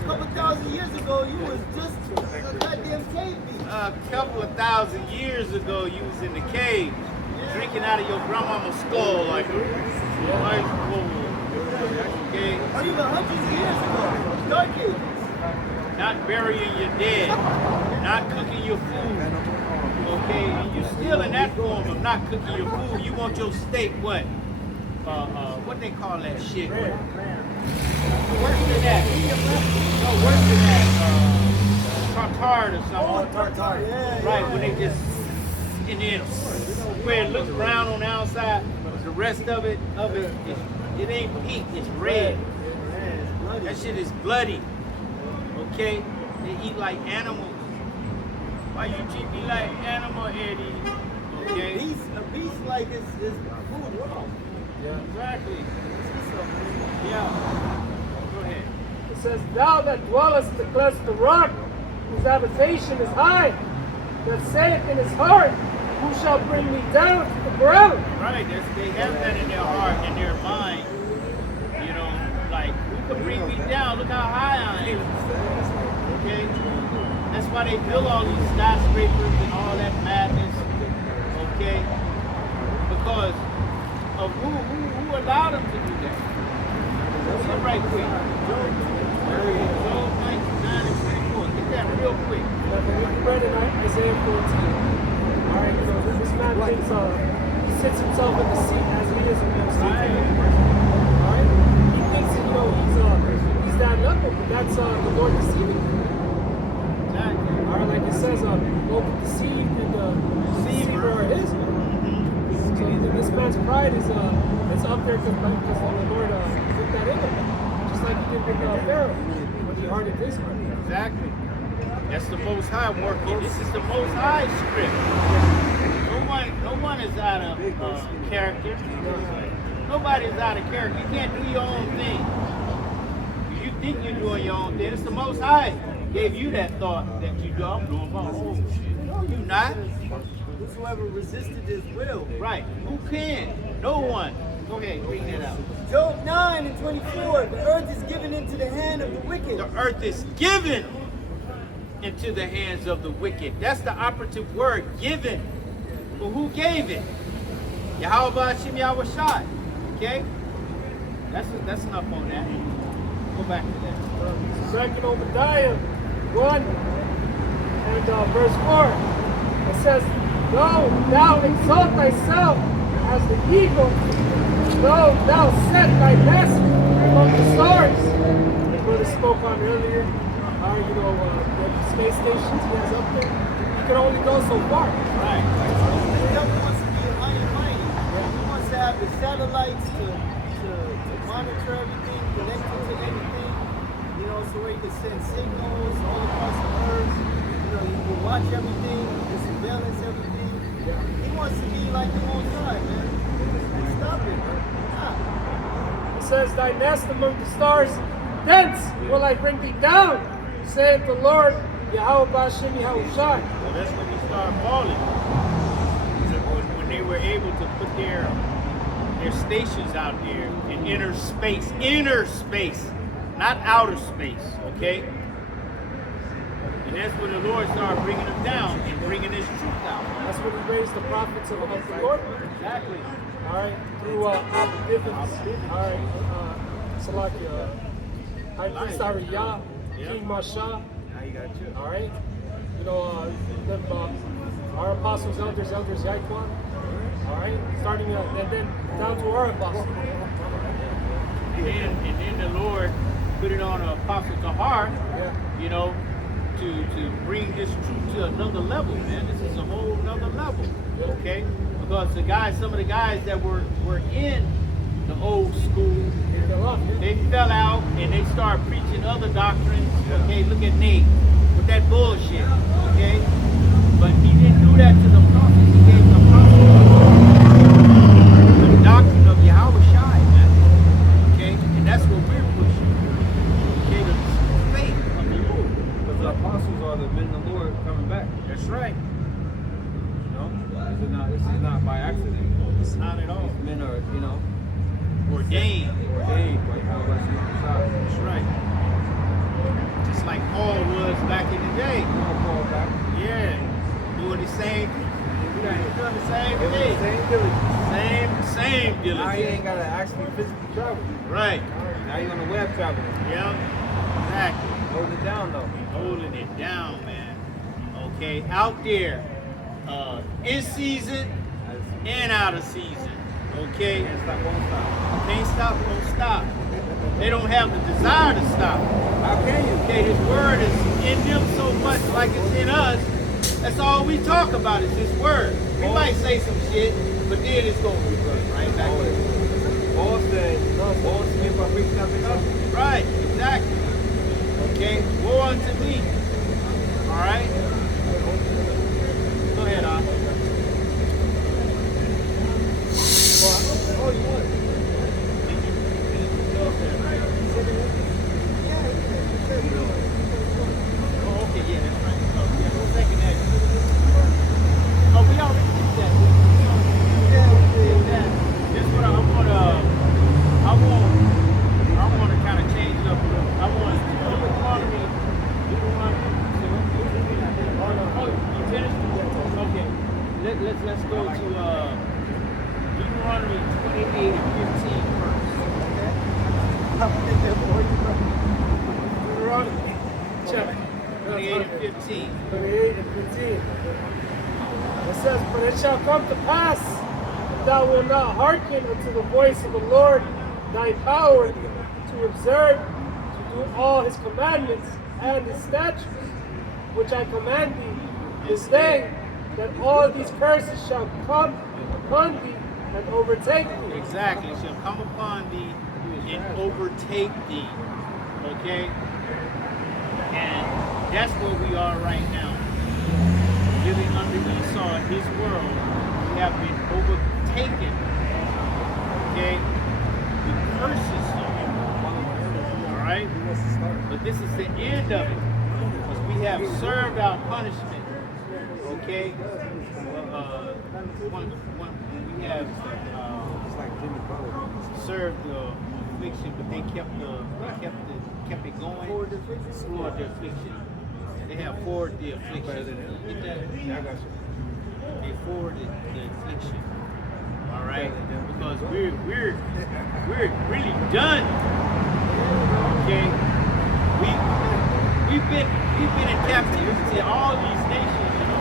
A couple thousand years ago, you was just a goddamn cave beast. A couple of thousand years ago, you was in the cave, drinking out of your grandmama's skull like okay? Or even hundreds of years ago, Dark Ages. Not burying your dead, not cooking your food, okay? And you're still in that form of not cooking your food. You want your steak, what? What they call that shit? Worse than that. No, worse than that. Tartare or something. Oh, tartare. Yeah, Right, yeah. when they just, and then where it looks brown on the outside, the rest of it ain't pink, it's red. That shit is bloody. Okay? They eat like animals. Why you treat me like animal, Eddie? Okay? A beast like is food raw. Yeah, exactly. Yeah. Go ahead. It says, thou that dwellest in the clefts of the rock, whose habitation is high, that saith in his heart, who shall bring me down to the ground? Right, they have that in their heart, in their mind. You know, like, who can bring me down? Look how high I am. Okay? That's why they build all these skyscrapers and all that madness. Okay? Because of who allowed them to do that. Look right quick. Job 9 and 24. Get that real quick. We read in Isaiah 14. Alright, you know, this man thinks he sits himself in the seat as he is in the seat. Alright? He thinks, you know, he's that level, but that's the Lord deceiving him. Exactly. Alright, like it says, both the deceived and the deceiver are his. So this man's pride is it's up there because the Lord put that in him. Just like he did with Pharaoh when he hardened his heart. Exactly. That's the Most High working. This is the Most High script. No one is out of character. Nobody's out of character. You can't do your own thing. You think you're doing your own thing. It's the Most High gave you that thought that you do. I'm doing my own shit. No, you're not. Whosoever resisted his will. Right. Who can? No one. Go ahead, bring that out. Job 9 and 24. The earth is given into the hand of the wicked. The earth is given into the hands of the wicked. That's the operative word, given. But who gave it? Yahweh Hashem Yahweh Shai. Okay? That's enough on that. Go back to that. Second Obadiah 1 and verse 4. It says, though thou exalt thyself as the eagle, though thou set thy nest among the stars. The brother spoke on earlier, you know, the space stations he has up there. You can only go so far. Right. The devil wants to be high and mighty. He wants to have the satellites to monitor everything, connect to everything. You know, so where you can send signals all across the earth. You know, you can watch everything, the surveillance, everything. He wants to be like the Most High, man. Stop it, man. Stop. It says, thy nest among the stars, thence will I bring thee down, saith the Lord, Yahweh Hashem Yahweh Shai. Well, that's when you start falling. So when they were able to put their stations out there in inner space, not outer space, okay? And that's when the Lord started bringing them down and bringing His truth out. That's when he raised the prophets of the Lord. Exactly. All right, through Abba Bivens. All right, Salakia. High Priest Ariyah. Yeah. King Masha. Now you got you. All right. You know, our apostles, elders, Yaquan. All right. Starting and then down to our apostles. And then the Lord put it on Apostle Tahar, Yeah. you know, to bring this truth to another level, man. This is a whole nother level, okay? Because some of the guys that were in the old school, they fell out and they started preaching other doctrines. Okay, look at Nate with that bullshit, okay? But he didn't do that to the prophets. He gave the prophets the doctrine of Yahweh Shai, man. Okay, and that's what we're pushing. Okay, the faith of the Lord. Because the apostles are the men of the Lord coming back. That's right. You know, this is not by accident. It's not at all. These men are, you know, Ordained. ordained by Yahweh Shai. That's right. Just like Paul was back in the day. You know, Paul back. Yeah. Doing the same. Doing the same It was the thing. same diligence. Same Now you diligence. ain't gotta actually physically travel. Right. Now you're on the web traveling. Yeah. Exactly. Hold it down though. Holding it down, man. Okay. Out there. In season and out of season. Okay. Can't stop, won't stop. Can't stop, won't stop. They don't have the desire to stop. How can you? Okay, His word is in them so much like it's in us. That's all we talk about is His word. We might say some shit, but then it's going to revert right back to it. Paul said, Paul said, if I preach nothing else. Right, exactly. Okay, woe unto me. All right? Go ahead, Al. Oh, you want it? Oh, okay, yeah, that's right. Oh, yeah, we'll take that. Oh, we already did that. Yeah, we did that. This is what I want to kind of change it up a little. I want Deuteronomy. Oh, you finished? Okay. Let's go to Deuteronomy 28 and 15 first. Deuteronomy. Check. 28 and 15. 28 and 15. It says, but it shall come to pass, if thou wilt not hearken unto the voice of the Lord thy power, to observe, to do all his commandments and his statutes, which I command thee this day, that all these curses shall come upon thee and overtake thee. Exactly. It shall come upon thee and overtake thee. Okay? And that's where we are right now. Living under Esau in his world, we have been overtaken. Okay? With curses of him. Alright? But this is the end of it. Because we have served our punishment. Okay? We have served the affliction, but they kept it going. Forward the affliction. They have forwarded the affliction. Get that? Yeah, I got you. They forwarded the affliction. All right, because we're really done. Okay, we've been in captivity. All these nations, you know,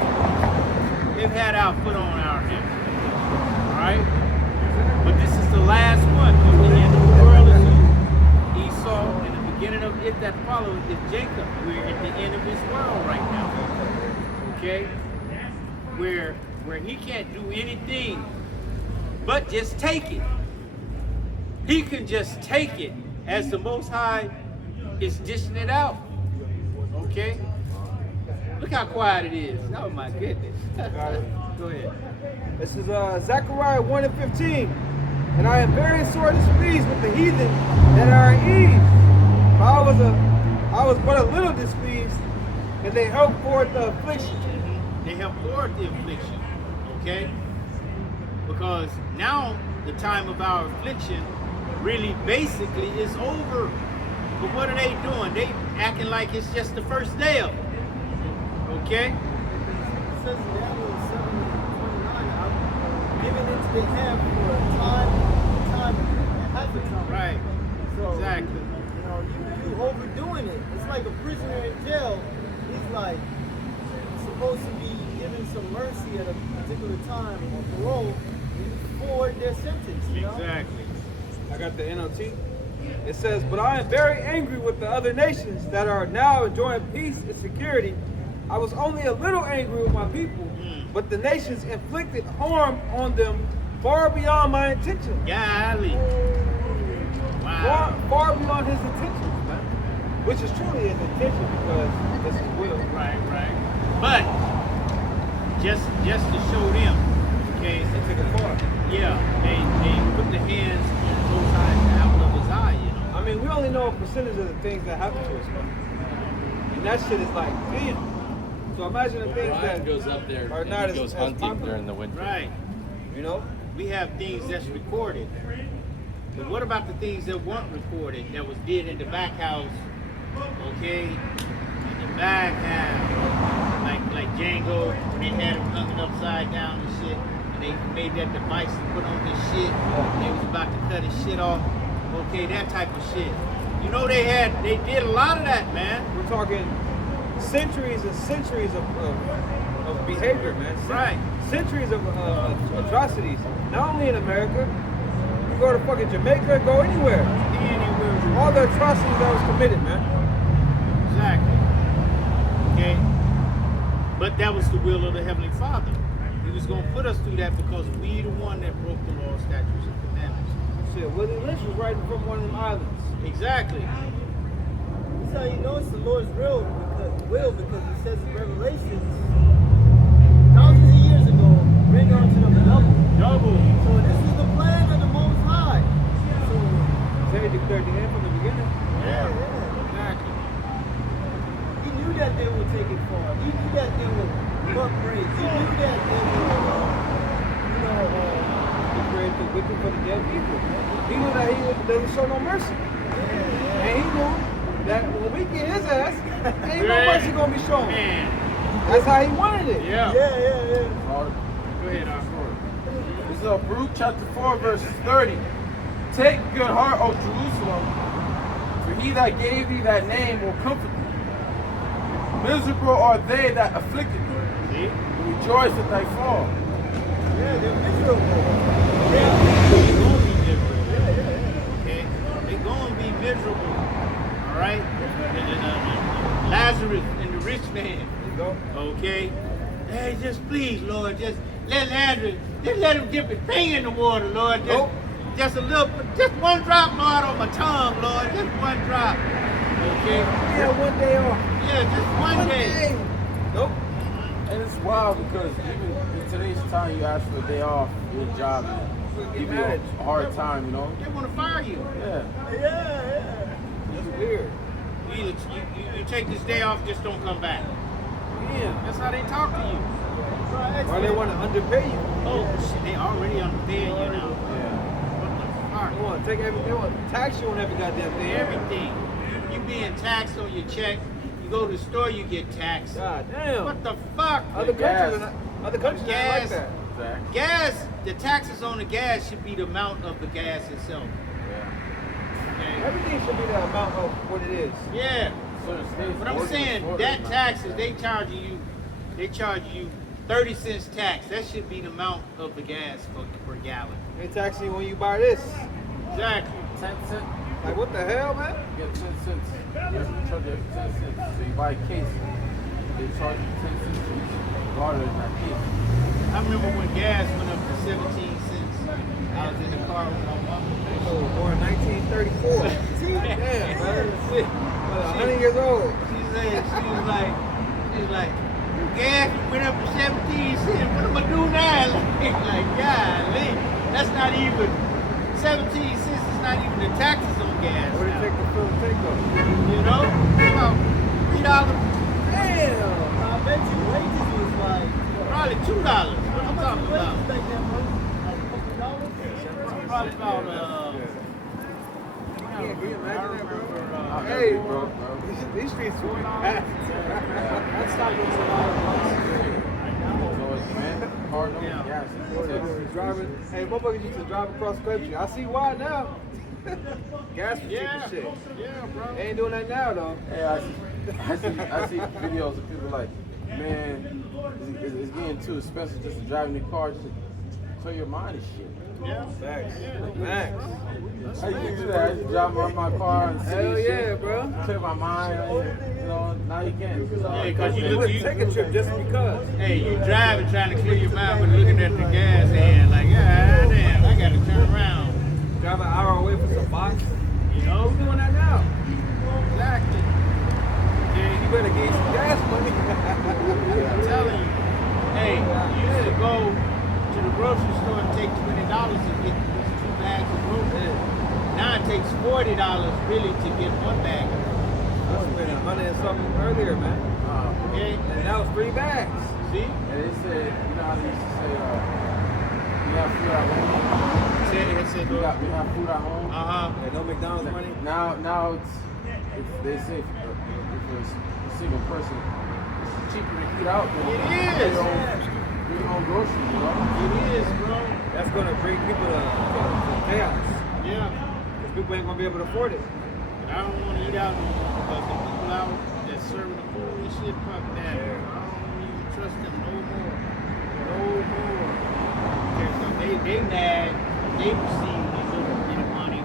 they've had our foot on our hip. All right, but this is the last one. Because the end of the world is Esau, and the beginning of it that follows is Jacob. We're at the end of his world right now. Okay, where he can't do anything but just take it. He can just take it as the Most High is dishing it out. Okay? Look how quiet it is. Oh my goodness. Got it. Go ahead. This is Zechariah 1 and 15. And I am very sore displeased with the heathen that are at ease. For I was but a little displeased, and they helped forth the affliction. They have poured the affliction. Okay? Because now the time of our affliction really basically is over. But what are they doing? They acting like it's just the first day of it. Okay? It says in Daniel 7:29, I'm giving into their hand for a time, and half a time. Right. So, Exactly. know, you overdoing it. It's like a prisoner in jail. He's like supposed to be given some mercy at a particular time or parole for their sentence, you know? Exactly. I got the NLT. It says, but I am very angry with the other nations that are now enjoying peace and security. I was only a little angry with my people, but the nations inflicted harm on them far beyond my intention. Golly. Wow. Far beyond his intentions, man. Which is truly his intention because it's his will. Right. But just to show them, okay, They took it far. yeah, they put the hands on both sides of the apple of his eye, you know. I mean, we only know a percentage of the things that happen to us, man. And that shit is like, damn. So imagine the things Ryan that goes up there are and not he goes as hunting popular. during the winter. Right. You know? We have things that's recorded. But what about the things that weren't recorded that was did in the back house? Okay? In the back house. Like Django, when they had him hung upside down and shit. And they made that device to put on this shit. And they was about to cut his shit off. Okay, that type of shit. You know they did a lot of that, man. We're talking centuries and centuries of behavior, man. Right. Centuries of atrocities. Not only in America. You go to fucking Jamaica, go anywhere. Anywhere. All the atrocities that was committed, man. Exactly. Okay? But that was the will of the Heavenly Father. He was going to put us through that because we the one that broke the law, statutes, and commandments. Shit, Willie Lynch was writing from one of them islands. Exactly. That's how you know it's the Lord's will because he says in Revelations, thousands of years ago, bring unto them double. Double. So this is the plan of the Most High. So They declared the end from the beginning. Yeah. yeah. Exactly. He knew that they would take it far. He knew that they would buck break. He knew that they would, He created the wicked for the dead people. He knew that he doesn't show no mercy. And he knew that when we get his ass, ain't no mercy gonna be shown. Man. That's how he wanted it. Yeah. yeah. Go ahead, This is Baruch chapter 4, verse 30. Take good heart, O Jerusalem, for he that gave thee that name will comfort thee. Miserable are they that afflicted thee. See? Rejoice at thy fall. Yeah, they're miserable. They're going to be miserable. Okay? They're going to be miserable. All right? Lazarus and the rich man. There you go. Okay? Hey, just please, Lord, just let Lazarus, just let him dip his finger in the water, Lord. Just a little, just one drop, Lord, on my tongue, Lord. Just one drop. Okay? Yeah, one day off. Yeah, just one day. Nope. And it's wild because even in today's time, you ask for a day off, your job, give you a hard time, you know? They want to fire you. Yeah. Yeah. That's weird. You take this day off, just don't come back. Yeah. That's how they talk to you. Or they want to underpay you. Oh, shit, they already underpaying you now. Yeah. What the fuck? They want to take everything. They want to tax you on every goddamn thing. Everything. You being taxed on your check. You go to the store, you get taxed. God damn. What the fuck? Other Gas. countries are not like Gas. that. Exactly. Gas, the taxes on the gas should be the amount of the gas itself. Okay? Everything should be the amount of what it is. Yeah. Certain states But I'm working saying for that it. taxes, they charge you 30 cents tax. That should be the amount of the gas per gallon. They tax you when you buy this. Exactly. 10 cents. Like what the hell, man? You get 10 cents. You charge you 10 cents. So you buy a case, they charge you 10 cents for each water in that case. I remember when gas went up to 17 cents. I was in the car with my mama. Oh, born 1934. Damn, man. 100 years old. She was like, gas went up to 17 cents. What am I do now? Like, golly, that's not even 17 cents. Is not even the taxes on gas. What did it now. take to fill the tank up? You know, about $3. Damn. I bet you wages was like, Probably $2. What how you much talking was about? wages back then, bro? Like a couple dollars? Probably about Yeah, can you imagine that, bro? I Hey, heard, bro. These streets too fast. That's not what's allowed. So it's man, cardinal, Yeah. gas, it's driving. Hey, motherfuckers used to drive across country. I see why now. Gas was cheap as shit. Yeah, bro. They ain't doing that now though. Hey, I see videos of people like, man, it's getting too expensive just to drive in the car, just to clear your mind and shit. Yeah. Facts. Yeah. Facts. I used to do that. I used to drive around my car and see Hell shit, yeah, bro. clear my mind. You know, now you can't. Yeah, 'cause you You look, wouldn't take a trip just because. hey, you driving trying to clear your mind, but looking at the gas hand like, ah, damn, I gotta turn around. Drive an hour away for some box. You know? Who's doing that now? Exactly. Yeah, you better get some gas money. I'm telling you. Hey, you used to go to the grocery store and take $20 to get these 2 bags of groceries. Now it takes $40 really to get 1 bag. I spent 100 and something earlier, man. Okay? And that was 3 bags. See? And they said, you know how they used to say, we have food at home. It said, We have food at home. Yeah, no McDonald's money. Now it's they say if it's a single person, it's cheaper to eat out than It get is. your own groceries, you know? It is, bro. That's gonna bring people to chaos. Yeah. Because people ain't gonna be able to afford it. But I don't want to eat out because the people out that's serving the food and shit, fuck that. I don't even trust them no more. No more. Okay, so they mad. They receive a little bit of money.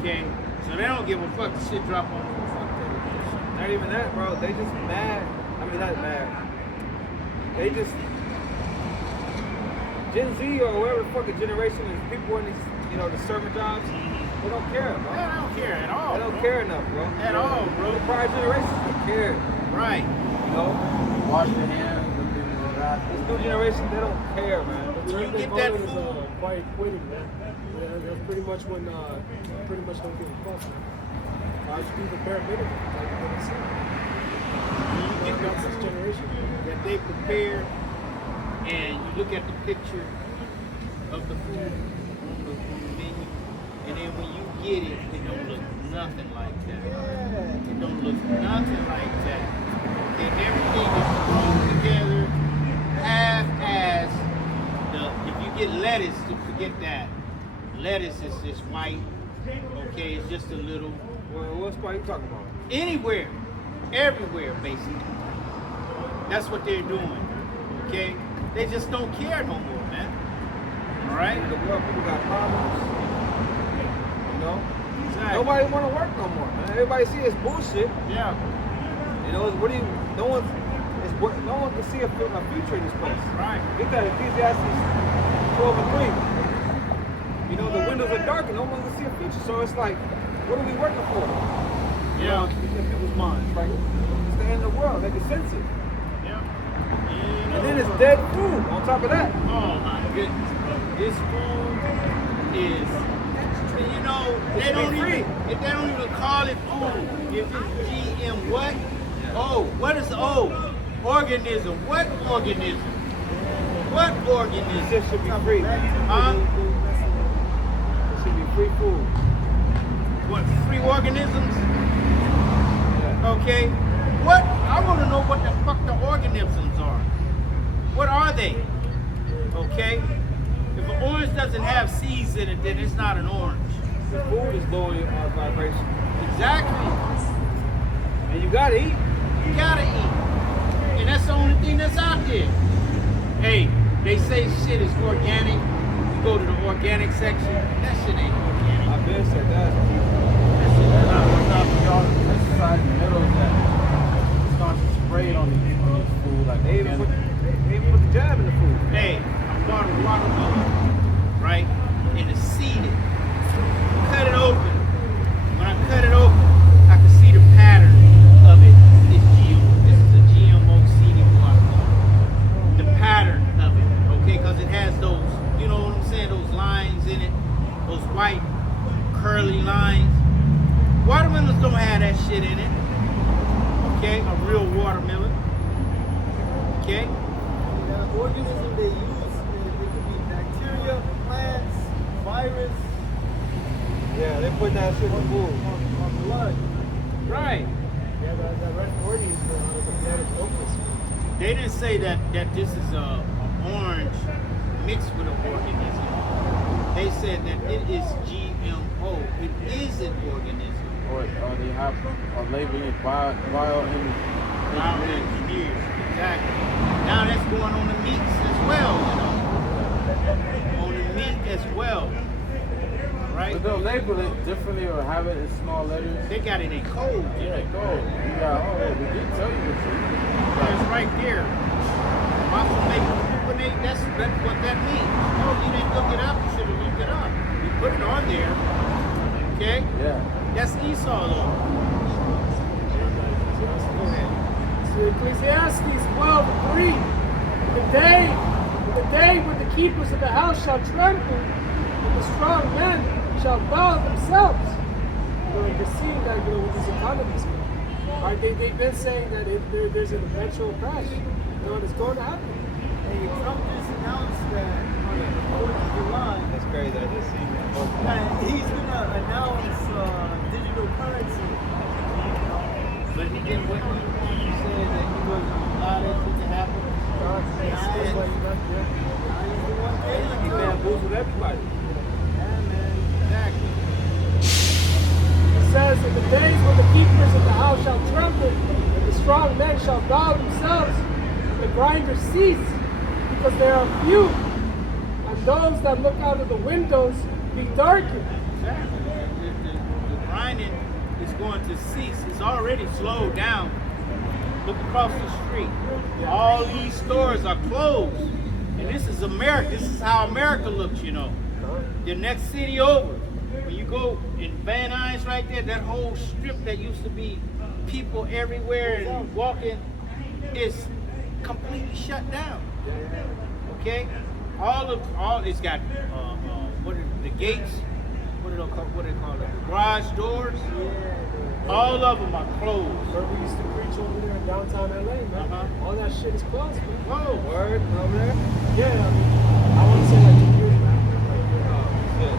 Okay? So they don't give a fuck. The shit drop on them. Fuck that. Not even that, bro. They just mad. I mean, not mad. They just Gen Z or whoever the fuck the generation is, people in these, you know, the server jobs. They don't care, bro. They don't care at all. They don't bro. care enough, bro. At all, bro. The prior generations don't care. Right. You know, Wash your hands and things like that. this new generation, they don't care, man. When you They get that voted as, food, quiet quitting, man. That's pretty much when pretty much don't give a fuck. I should do the bare minimum, like what I said. when you get That's the this food generation. that they prepare, and you look at the picture of the food on the menu, and then when you get it, it don't look nothing like that. It don't look nothing like that. And everything is thrown together, half-ass. If you get lettuce, to forget that. Lettuce is just white. Okay, it's just a little. Well, what spot you talking about? Anywhere, everywhere, basically. That's what they're doing. Okay? They just don't care no more, man. All right? In the world, people got problems. You know? Exactly. Nobody want to work no more, man. Everybody see it's bullshit. Yeah. You know, what do you? No one can see a future in this place. Right. Get that Ecclesiastes 12 and 3. You know, the windows are dark and no one can see a future. So it's like, what are we working for? You know, Yeah. in people's minds, right? Stay in the world, they can sense it. Yeah. And then it's dead food on top of that. Oh my goodness, bro. This food is, you know, they don't even call it food. If it's GM what? Oh, what is O? Organism. What organism? What It organism? just should be free, man. Huh? It should be free food. What, free organisms? Yeah. Okay. What? I want to know what the fuck the organisms are. What are they? Okay. If an orange doesn't have seeds in it, then it's not an orange. The food is lowering our vibration. Exactly. And you gotta eat. You gotta eat. And that's the only thing that's out there. Hey, they say shit is organic. You go to the organic section, that shit ain't organic. I've been said that. That shit is not organic. Y'all exercise in the middle of that. It's going to spray it on these food like They even put the jab in the food. Hey, I bought a watermelon, right? And it's seeded. Cut it open. When I cut it open, I can see the pattern of it. It's GMO. This is a GMO seeded watermelon. The pattern of it, okay? Because it has those, you know what I'm saying, those lines in it, those white curly lines. Watermelons don't have that shit in it, okay? A real watermelon, okay? The organism they use, it could be bacteria, plants, virus, Yeah, they put that shit in the food. or blood. Right. Yeah, that red 40 is the genetic locus. They didn't say that this is a orange mixed with an organism. They said that it is GMO. It is an organism. Or they have labeling it bioengineered. Bioengineers, exactly. Now that's going on the meats as well, you know. On the meat as well. Right? But they'll label it differently or have it in small letters. They got it in code. Yeah, go. You got, we did tell you the truth. That's right there. Muscle making gluconate, that's what that means. Oh, you didn't look it up, you should have looked it up. We put it on there. Okay? Yeah. That's Esau though. Go ahead. So Ecclesiastes 12:3. The day when the keepers of the house shall tremble, and the strong men shall bow themselves. They're seeing that, with these economies. Right? They've been saying that there's an eventual crash. It's going to happen. Hey, Trump just announced that on the 4th of July, That's crazy. I just seen that. that he's gonna announce digital currency. But he didn't what he said that he wasn't allowed it to happen. He bamboozled everybody. Exactly. It says, in the days when the keepers of the house shall tremble, and the strong men shall bow themselves, and the grinders cease, because they are few, and those that look out of the windows be darkened. Exactly. The grinding is going to cease. It's already slowed down. Look across the street. All these stores are closed. And this is America. This is how America looks, you know. The next city over. When you go in Van Nuys right there, that whole strip that used to be people everywhere and walking is completely shut down. Okay? It's got the gates, what do they call it? The garage doors. All of them are closed. Where we used to preach over there in downtown LA, man. All that shit is closed, man. Whoa. Word over there? Yeah, I want to say like 2 years back. Oh, shit.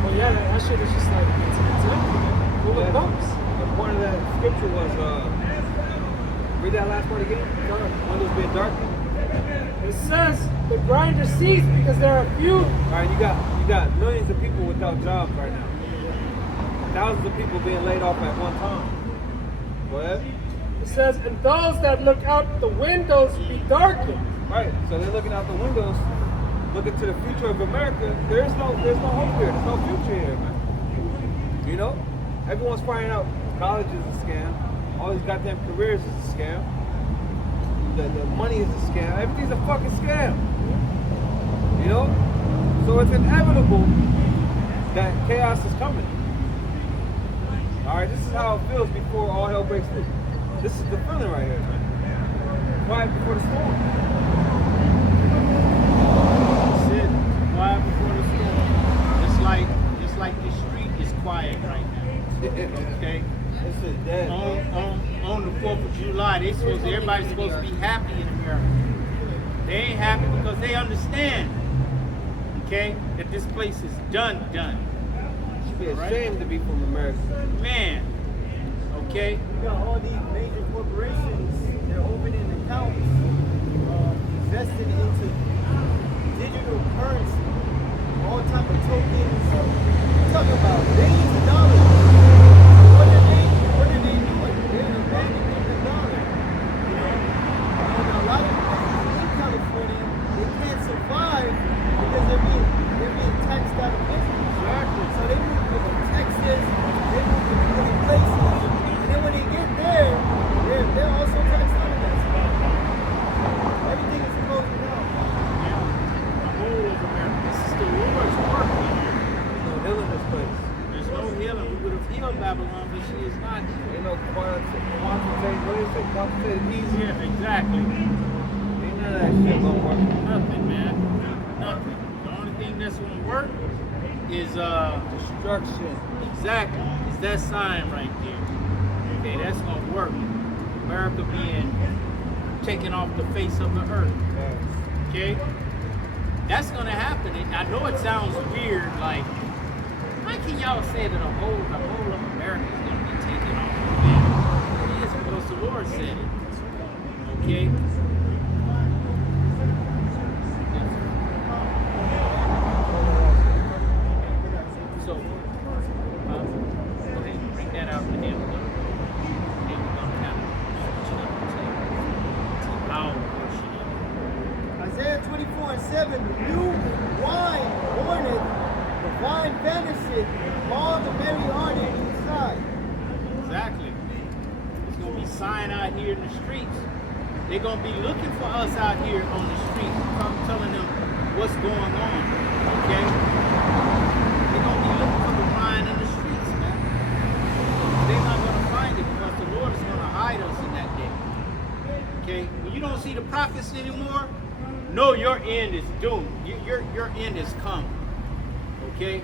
Well, yeah, that shit is just like, it's empty, man. Full of bumps. The point of that scripture was, read that last part again? Windows being darkened. It says the grinders cease because there are few. All right, you got millions of people without jobs right now. Thousands of people being laid off at one time. Go ahead. It says, and those that look out the windows be darkened. Right. So they're looking out the windows, looking to the future of America. There's no hope here. There's no future here, man. You know? Everyone's finding out college is a scam. All these goddamn careers is a scam. The money is a scam. Everything's a fucking scam. You know? So it's inevitable that chaos is coming. Alright, this is how it feels before all hell breaks loose. This is the feeling right here, man. Quiet before the storm. That's it. Quiet before the storm. Just like the street is quiet right now. Okay? This is dead. On the 4th of July, everybody's supposed to be happy in America. They ain't happy because they understand, okay, that this place is done. You should be ashamed to be from America. Man, okay? You got all these major corporations, they're opening accounts, investing into digital currency, all type of tokens. Talk about billions of dollars. What are they doing? They're abandoning the dollar. You know? And a lot of businesses in California, they can't survive because they're being taxed out of business. Exactly. So they move to Texas, they move to different places, and then when they get there, they're also taxed out of that spot. Everything is closing down. The whole of America. This is the Lord's work here. There's no healing this place. There's no healing. We would have healed Babylon, but she is not here. Ain't no quantitative easy. Yeah, exactly. Ain't none of that shit gonna work. Nothing, man. Nothing. The only thing that's gonna work is Destruction. exactly. Is that sign right there. Okay, that's gonna work. America being taken off the face of the earth. Okay? That's gonna happen. And I know it sounds weird, like, how can y'all say that the whole of America is gonna be taken off the face? It is because the Lord said it. Okay? 24:7, the new wine warneth, the wine vanisheth, all the merry hearted inside. Exactly. There's going to be sign out here in the streets. They're going to be looking for us out here on the streets, telling them what's going on. Okay? They're going to be looking for the wine in the streets, man. They're not going to find it because the Lord is going to hide us in that day. Okay? When you don't see the prophets anymore, know your end is doomed. Your end is come. Okay?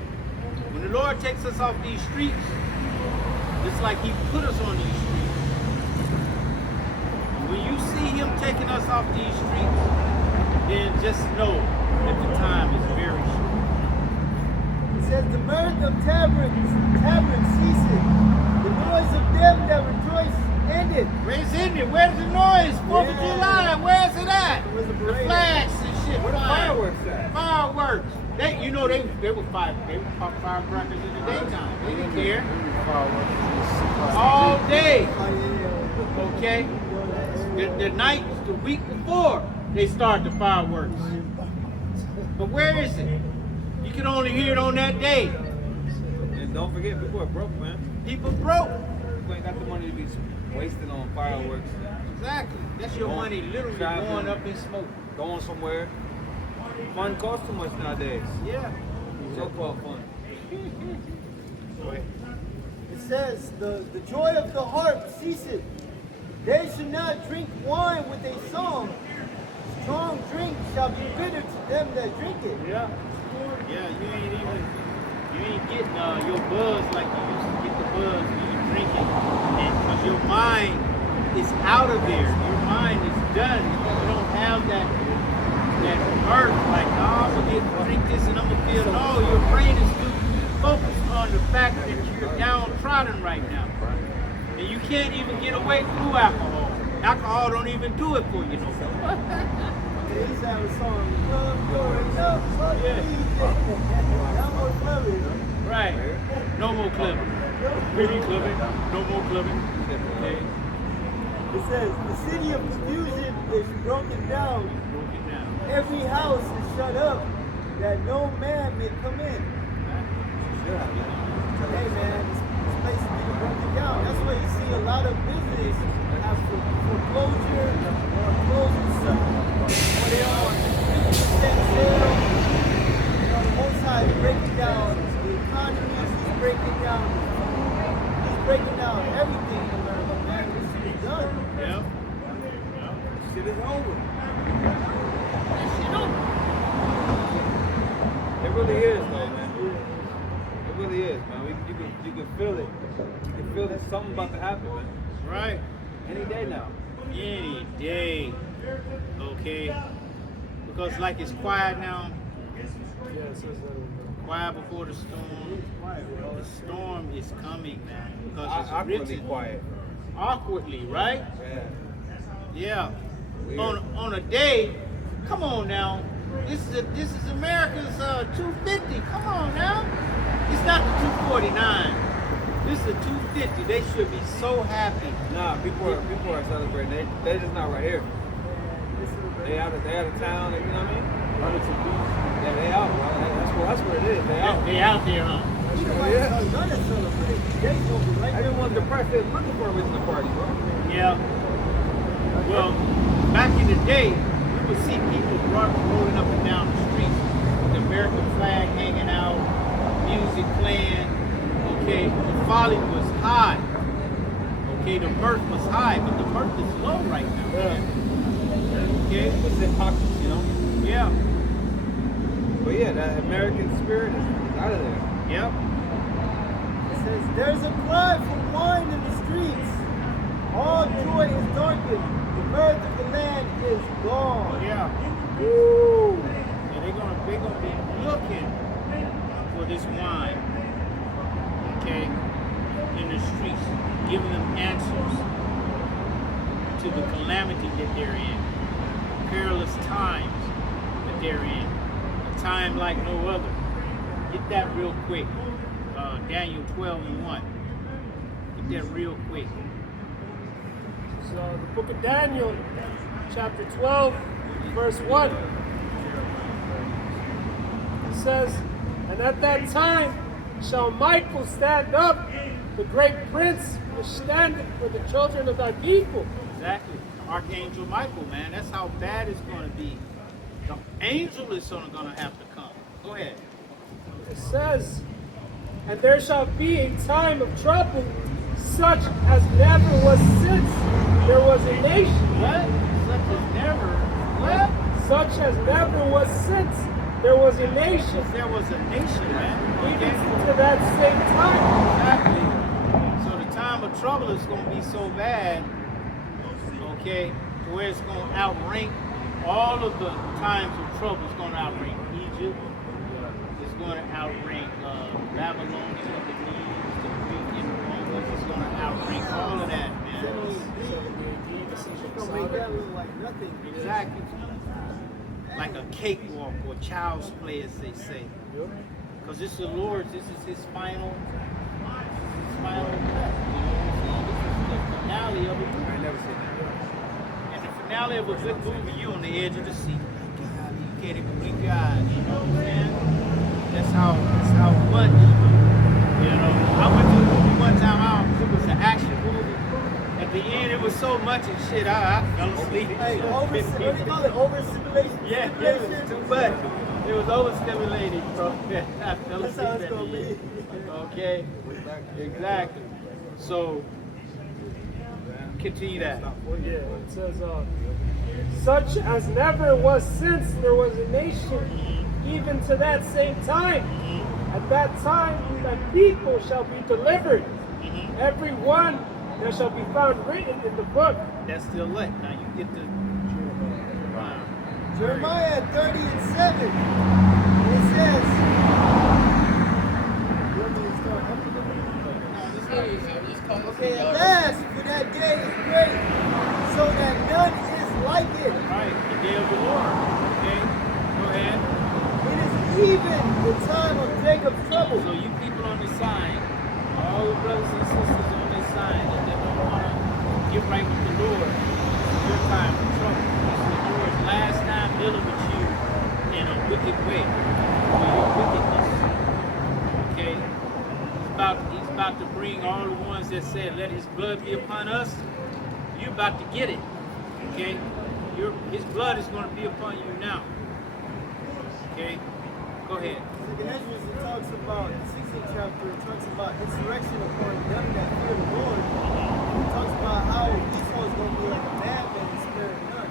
When the Lord takes us off these streets, it's like he put us on these streets. When you see him taking us off these streets, then just know that the time is very short. It says, the mirth of taverns ceaseth, the noise of them that rejoice ended. Where's it? Where's the noise? 4th of Yeah. July, where's it at? Where's the The parade flags and shit. Where the flying. fireworks at? Fireworks. They were pop firecrackers in the daytime. They didn't care. All day. Okay? The night, the week before, they start the fireworks. But where is it? You can only hear it on that day. And don't forget, people are broke, man. People broke. People ain't got the money to be wasting on fireworks. Exactly. That's your money literally Traveling. going up in smoke. Going somewhere. Fun costs too much nowadays. Yeah. So-called fun. It says, the joy of the harp ceaseth. They should not drink wine with a song. Strong drink shall be bitter to them that drink it. Yeah. Yeah, you ain't getting your buzz like you used to get the buzz when you drink it. And because your mind is out of there. Your mind is done. You don't have that urge like, oh, I'm gonna drink this and I'm gonna feel no, your brain is too focused on the fact that you're downtrodden right now. And you can't even get away through alcohol. Alcohol don't even do it for you no more. They used to have a song, "Love your love, fuck Yeah. me." No more clubbing. Right. No more clubbing. Maybe clubbing. No more clubbing. Okay. It says, the city of confusion is broken down. Broke it down. Every house is shut up, that no man may come in. Hey man, this place is getting broken down. That's why you see a lot of business have foreclosure or closing soon. Or they on 50% sale. You know, the Most High is breaking down the economy, he's breaking down the food, he's breaking down everything. Man, this shit is done. Yep. Shit is over. It really is, though, man. It really is, man. You can feel it. You can feel that something about to happen, man. Right. Any day now. Any day. Okay. Because like it's quiet now. Yeah, it says that. Quiet before the storm. The storm is coming, man. Because it's Awkwardly written quiet. awkwardly, right? Yeah. Yeah. Weird. On a day, come on now. This is America's 250. Come on now. It's not the 249. This is the 250. They should be so happy. Nah, people are celebrating. They're just not right here. They out of town. You know what I mean? Yeah, they out, bro. That's what it is. They out. They out there, huh? Everyone's depressed. They're looking for a reason to party, bro. Yeah. Well, back in the day, we would see people rolling up and down the streets with the American flag hanging out, music playing. Okay, the volume was high. Okay, the mirth was high, but the mirth is low right now. Man. Okay. It's hypocrisy, you know? Yeah. But yeah, that American spirit is out of there. Yep. It says, there's a cry for wine in the streets. All joy is darkened. The mirth of the land is gone. Yeah. Woo! And they're gonna be looking for this wine. Okay, in the streets, giving them answers to the calamity that they're in, perilous times that they're in, a time like no other. Get that real quick. Daniel 12:1. Get that real quick. So the book of Daniel, chapter 12, verse 1. says, and at that time shall Michael stand up, the great prince, which standeth for the children of thy people. Exactly. Archangel Michael, man. That's how bad it's going to be. The angel is going to have to come. Go ahead. It says, and there shall be a time of trouble, such as never was since there was a nation. What? Such as never. What? Such as never was since there was a nation. There was a nation, man. Even Okay. to that same time. Exactly. So the time of trouble is going to be so bad, okay, to where it's going to outrank all of the times of trouble. It's going to outrank Egypt. It's going to outrank Babylonian, the Medes, the Greek, and the Romans. It's going to outrank all of that, man. It's gonna make that look like nothing. Exactly. Like a cakewalk or child's play, as they say. Because this is the Lord's, this is his final breath. This is the finale of a movie. I ain't never seen that. And the finale of a good movie, you on the edge of the seat. You can't even blink your eyes, you know what I'm saying? That's how much, you know. I went to a movie one time, it was an action movie. At the end, it was so much and shit, I fell asleep. Hey, what do you call it? Overstimulation? Yeah, it was too much. It was overstimulating, bro. I fell That's asleep how it's at gonna the be. end. Okay, exactly. So, continue that. Yeah, it says, such as never was since there was a nation, even to that same time. At that time, that people shall be delivered, every one that shall be found written in the book. That's the elect. Now you get the Jeremiah 30:7. It says, you want me to start up? Okay, at last, for that day is great, so that none is like it. Right, the day of the Lord. Okay, go ahead. It is even the time of Jacob's trouble. So you people on this side, all the brothers and sisters on this side that don't want to get right with the Lord, it's your time for trouble. This is the Lord's last time dealing with you in a wicked way for your wickedness. Okay? He's about to bring all the ones that said, let his blood be upon us. You're about to get it. Okay? His blood is going to be upon you now. Okay? Go ahead. Second Ezra, it talks about, the 16th chapter, it talks about insurrection upon them that fear the Lord. It talks about how Esau is going to be like a madman and sparing none.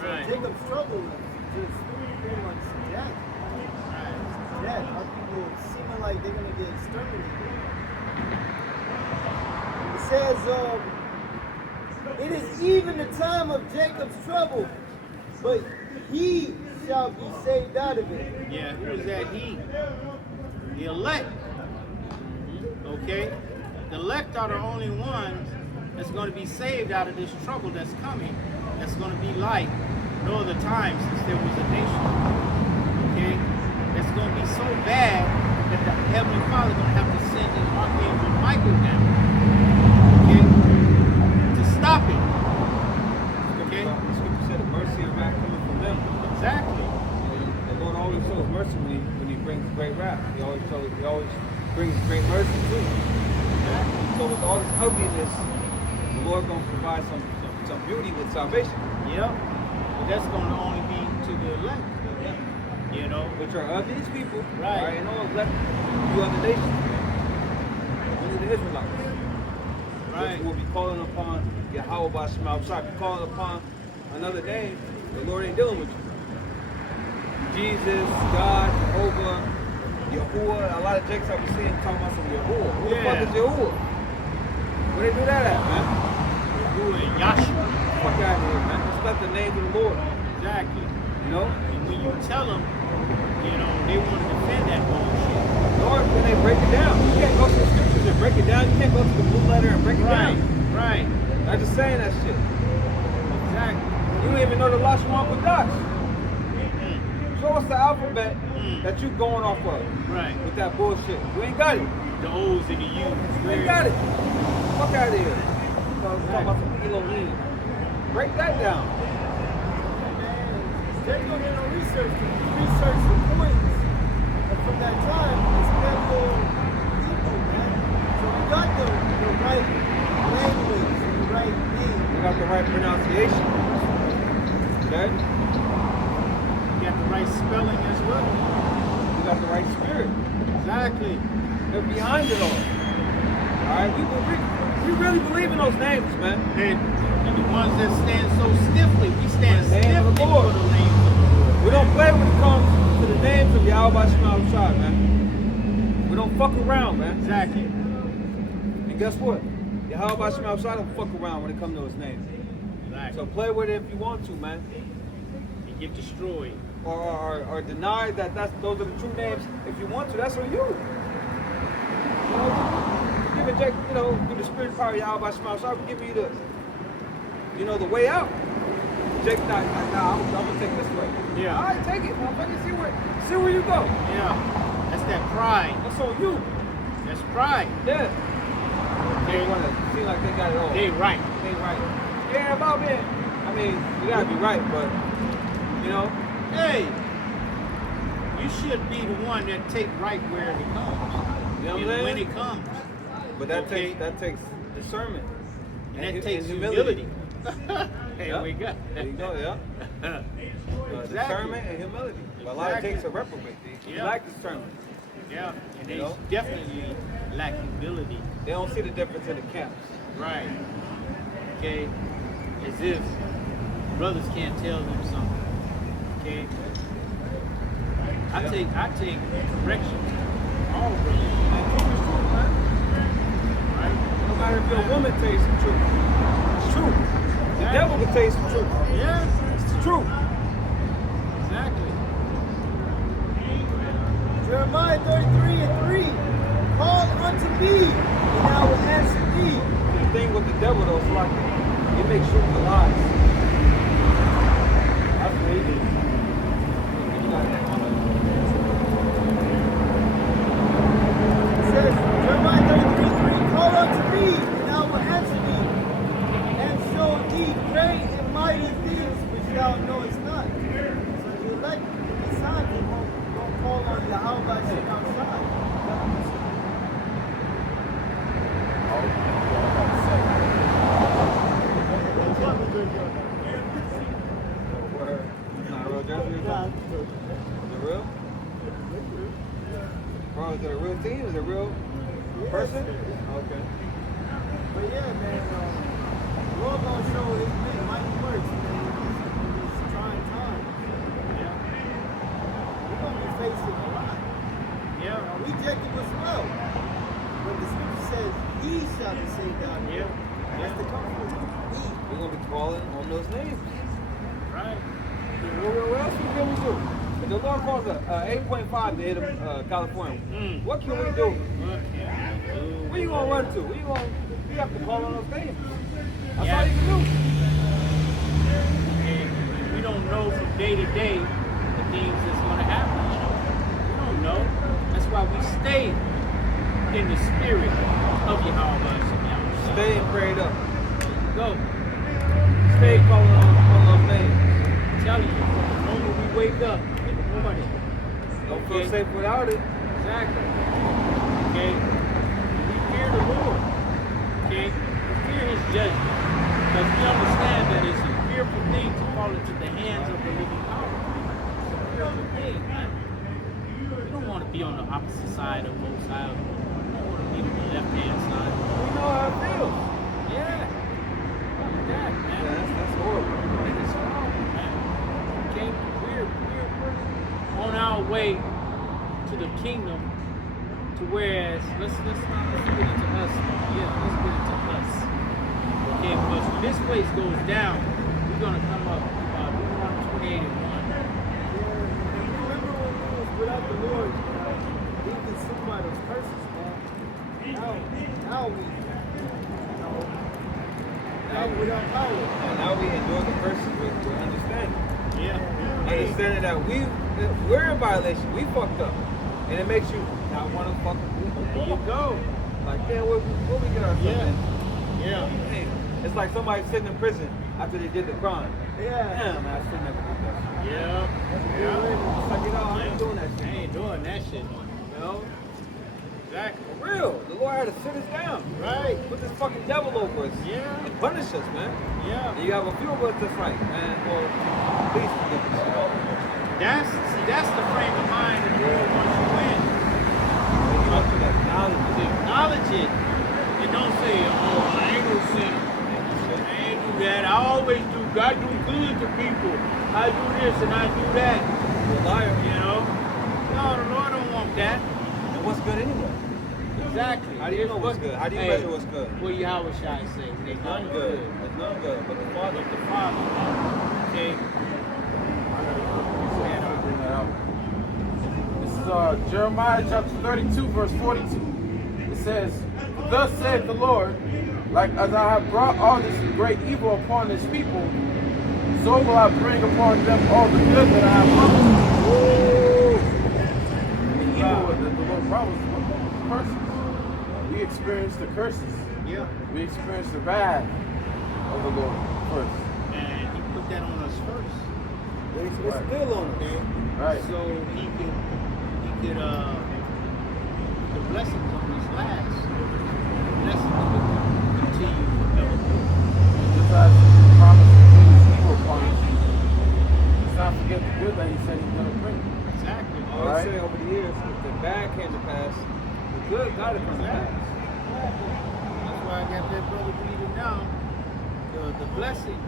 So Right. Jacob's trouble is just pretty much death. It's death. Our people seeming like they're going to get exterminated. It says, it is even the time of Jacob's trouble, but he shall be saved out of it. Yeah, who is that he? The elect. Okay? The elect are the only ones that's going to be saved out of this trouble that's coming, that's going to be like no other time since there was a nation. Okay? That's going to be so bad that the Heavenly Father is going to have to send his Archangel Michael down. Okay? To stop it. Okay? The scripture said the mercy and wrath coming from them. Exactly. The Lord always shows mercy when he brings great wrath. He always brings great mercy too. So with all this ugliness, the Lord gonna provide some beauty with salvation. Yep. But that's going to only be to the elect. You know? Which are of these people, Right. And all left you other nations. Only the Israelites. Right. Which will be calling upon Yahweh by Shema Shah. Be calling upon another name, the Lord ain't dealing with you. Jesus, God, Jehovah, Yahuwah. A lot of jakes I was seeing talking about some Yahuwah. Who the fuck Yeah. is Yahuwah? Where they do that at, man? Who and Yahshua. Fuck out of here, man. Just let the name of the Lord. Exactly. You know? And when you tell them, you know, they want to defend that bullshit. Lord, when they break it down. You can't go to the scriptures and break it down. You can't go to the blue letter and break it Right. down. Right. I'm just saying that shit. Exactly. You don't even know the Lashma with dots. Show us the alphabet Mm. that you going off of Right. with that bullshit. You ain't got it. The O's and the U's. You ain't got it. Fuck out of here. Talking about some Elohim. Break that down. They're going to do no research. Research the points that time, it's Paleolithic people, man. So we got the right language, the right name. We got the right pronunciation. Okay? You got the right spelling as well. We got the right spirit. Exactly. They're behind it all. Alright? We really believe in those names, man. And the ones that stand so stiffly, we stand For the name of the stiffly Lord. for the names of the Lord. We don't play when it comes to the names of Yahweh Shema Shai, man. We don't fuck around, man. Exactly. And guess what? Yahweh Shema Shai don't fuck around when it comes to his names. Exactly. So play with it if you want to, man. You get destroyed. Or deny that those are the true names. If you want to, that's on you. You know, give it, through the spirit power of Yahweh Shema Shai, will give you the way out. Jake, nah, I'm gonna take this way. Yeah. All right, take it, motherfucker. See where you go. Yeah. That's that pride. That's on you. That's pride. Yeah. They want to seem like they got it all. They right. They right. Yeah, about being. I mean, you gotta be right, but Hey, you should be the one that take right where it comes. You know what I'm saying? When it comes. But that takes discernment. And that takes humility. Hey, Yeah. we got. There you go, yeah. Discernment and humility. But a lot of takes a reprobate. They Yeah. lack discernment. Yeah, and they You know? definitely lack humility. They don't see the difference in the camps. Right. Okay. As if brothers can't tell them something. Okay. I take correction. All brothers. And truth is truth, man. Right? No matter if your woman tastes the truth. It's true. The devil can taste the truth. Yeah. It's the truth. Exactly. Jeremiah 33:3. Call unto me, and I will answer thee. The thing with the devil though, it's like he makes sure the lies. That's what he did. It says, Jeremiah 33:3. Call unto me, and I will answer thee, and show thee great and mighty things which thou knowest not. So the elect, the signs, they won't call on Yahweh Shem outside. Word. It's not a real jersey or something? Is it real? Bro, is it a real team? Is it a real person? Okay. But yeah, man, the Lord gonna show his mighty works, man, in this trying time. Yeah. We're gonna be facing a lot. Yeah. We rejected as well. But the scripture says, he shall be saved out of Yeah. That's the comfort. We're going to be calling on those names. Right. What else can we do? If the Lord calls a 8.5 to hit California, what can we do? What can we do? Where you going to run to? We have to call on those names. That's Yeah. all you can do. And we don't know from day to day the things that's going to happen. We don't know. That's why we stay in the spirit of Yahweh. Stay and prayed up. Go. Stay calling on those names. I'm telling you, the moment we wake up in the morning, Don't feel safe without it. exactly. Okay? We fear the Lord. Okay? We fear his judgment. Because we understand that it's a fearful thing to fall into the hands of the living power. It's a fearful thing, man. We don't want to be on the opposite side of both sides. We don't want to be on the left-hand side. We know how it feels. Yeah. Like that, man. Yeah, that's horrible. It is horrible, man. Okay? We're on our way to the kingdom to whereas let's get into us. Yeah, let's get into us. Okay, because when this place goes down, we're gonna come up Deuteronomy 28 and 1. Remember when we was without the Lord, we consumed by those curses, man. Now we, now without power. And now we enjoy the person with understanding. Yeah. Understanding that we're in violation. We fucked up. And it makes you not want to fucking There you go. Like, damn, what we get ourselves Yeah. in? Yeah. Damn. It's like somebody sitting in prison after they did the crime. Yeah. Damn, man, I should never do that. Yeah. It's like, I ain't doing that I shit. ain't doing that sitting on it. You know? Exactly. For real. The Lord had to sit us down. Right. Put this fucking devil over us. Yeah. And punish us, man. Yeah. And you have a few of us that's like, man, well, please forgive us, you know? That's the frame of mind that the Lord wants you in. You have to acknowledge To it. acknowledge it. And don't say, oh, I ain't no sinner. I ain't do that. I always do. God do good to people. I do this and I do that. You're a liar. You know? No, the Lord don't want that. And what's good anyway? Exactly. How do you know what's good? How do you measure what's good? What Yahweh Shai say? There's None good. There's none good. But the Father, The Father. Okay? Bring that out. This is Jeremiah chapter 32, verse 42. It says, "Thus saith the Lord, like as I have brought all this great evil upon this people, so will I bring upon them all the good that I have promised." The evil that the Lord promised was curses. We experienced the curses. Yeah. We experienced the wrath of the Lord first. And he put that on us first. it's still on us. Okay? Right. So he could the blessings on these last. The blessings would continue forever. Just as he promised to bring his evil upon us, let's not forget the good that he said he's going to bring. Exactly. I always say over the years, if the bad came to pass, the good got to come to pass. That's why I got that brother bleeding down. The blessings.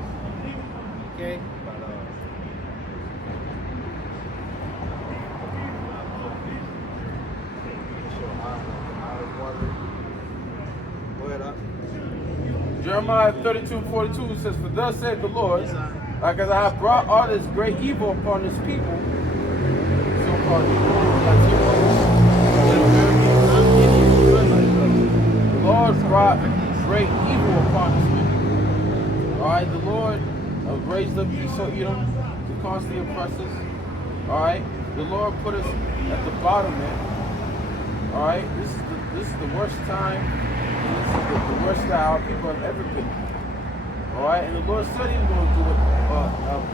Okay? Go ahead, up. Jeremiah 32:42 says, "For thus saith the Lord, like as I have brought all this great evil upon this people," so-called the Lord brought great evil upon this people. Alright, the Lord raised up Esau, Edom to constantly oppress us. Alright, the Lord put us at the bottom, man. Alright, this is the worst time, and this is the worst that our people have ever been. Alright, and the Lord said he was going to do it,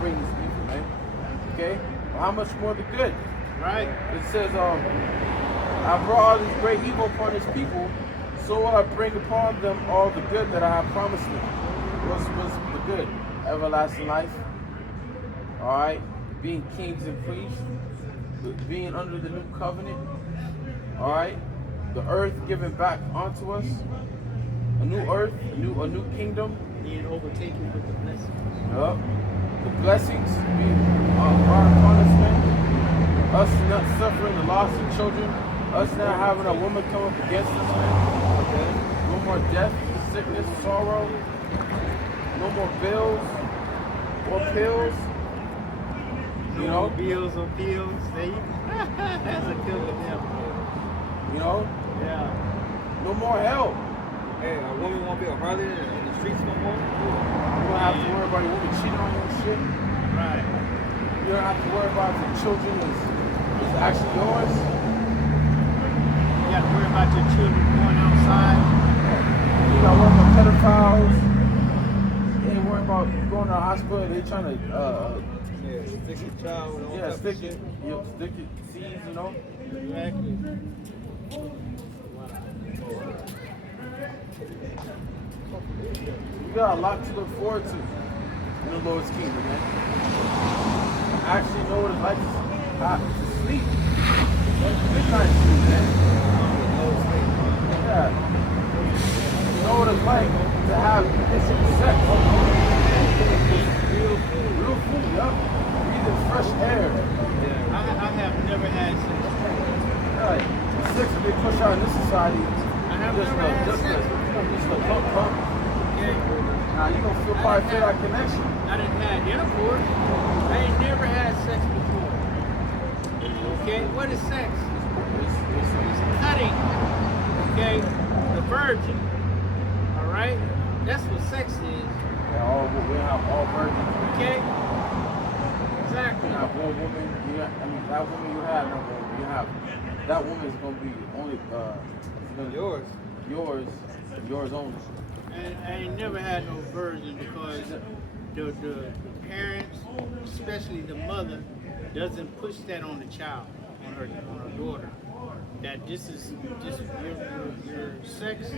bring this evil, man. Okay? But how much more the good? Right? It says, I brought all this great evil upon this people, so will I bring upon them all the good that I have promised them. What's the good? Everlasting life. Alright? Being kings and priests. Being under the new covenant. Alright? The earth given back onto us. A new earth, a new kingdom. Being overtaken with the blessings. Yup. The blessings being brought upon us, man. Us not suffering the loss of children. Us not having a woman come up against us, man. Okay. No more death, sickness, sorrow. No more bills or pills. You know? Bills on pills. That's a killer devil. You know? Yeah. No more hell. Hey, a woman won't be a harlot in the streets no more. You don't have to worry about your woman cheating on you and shit. Right. You don't have to worry about if your children is actually yours. You got to worry about your children going outside. You got to worry about pedophiles. You ain't worry about going to the hospital. They trying to Yeah, stick your child with all yeah, type of stick shit. it seeds, you know. Exactly. You got a lot to look forward to in the Lord's kingdom, man. I actually know what it's like to sleep. Midnight sleep, man. Yeah. You know what it's like to have sex. Real food, yup. Breathing fresh air. I have never had sex. Right. The sex that they push out in this society. I have never had sex. Just a pump. Okay. Now you gonna probably feel that connection. I didn't have intercourse. I ain't never had sex before. Okay, what is sex? It's cutting. Okay, the virgin. All right, that's what sex is. Yeah, we have all virgins. Okay, exactly. You have one woman. That woman you have, no woman you have. That woman is gonna be only yours only. And I ain't never had no virgin because the parents, especially the mother, doesn't push that on the child. on her daughter that this is just your sex,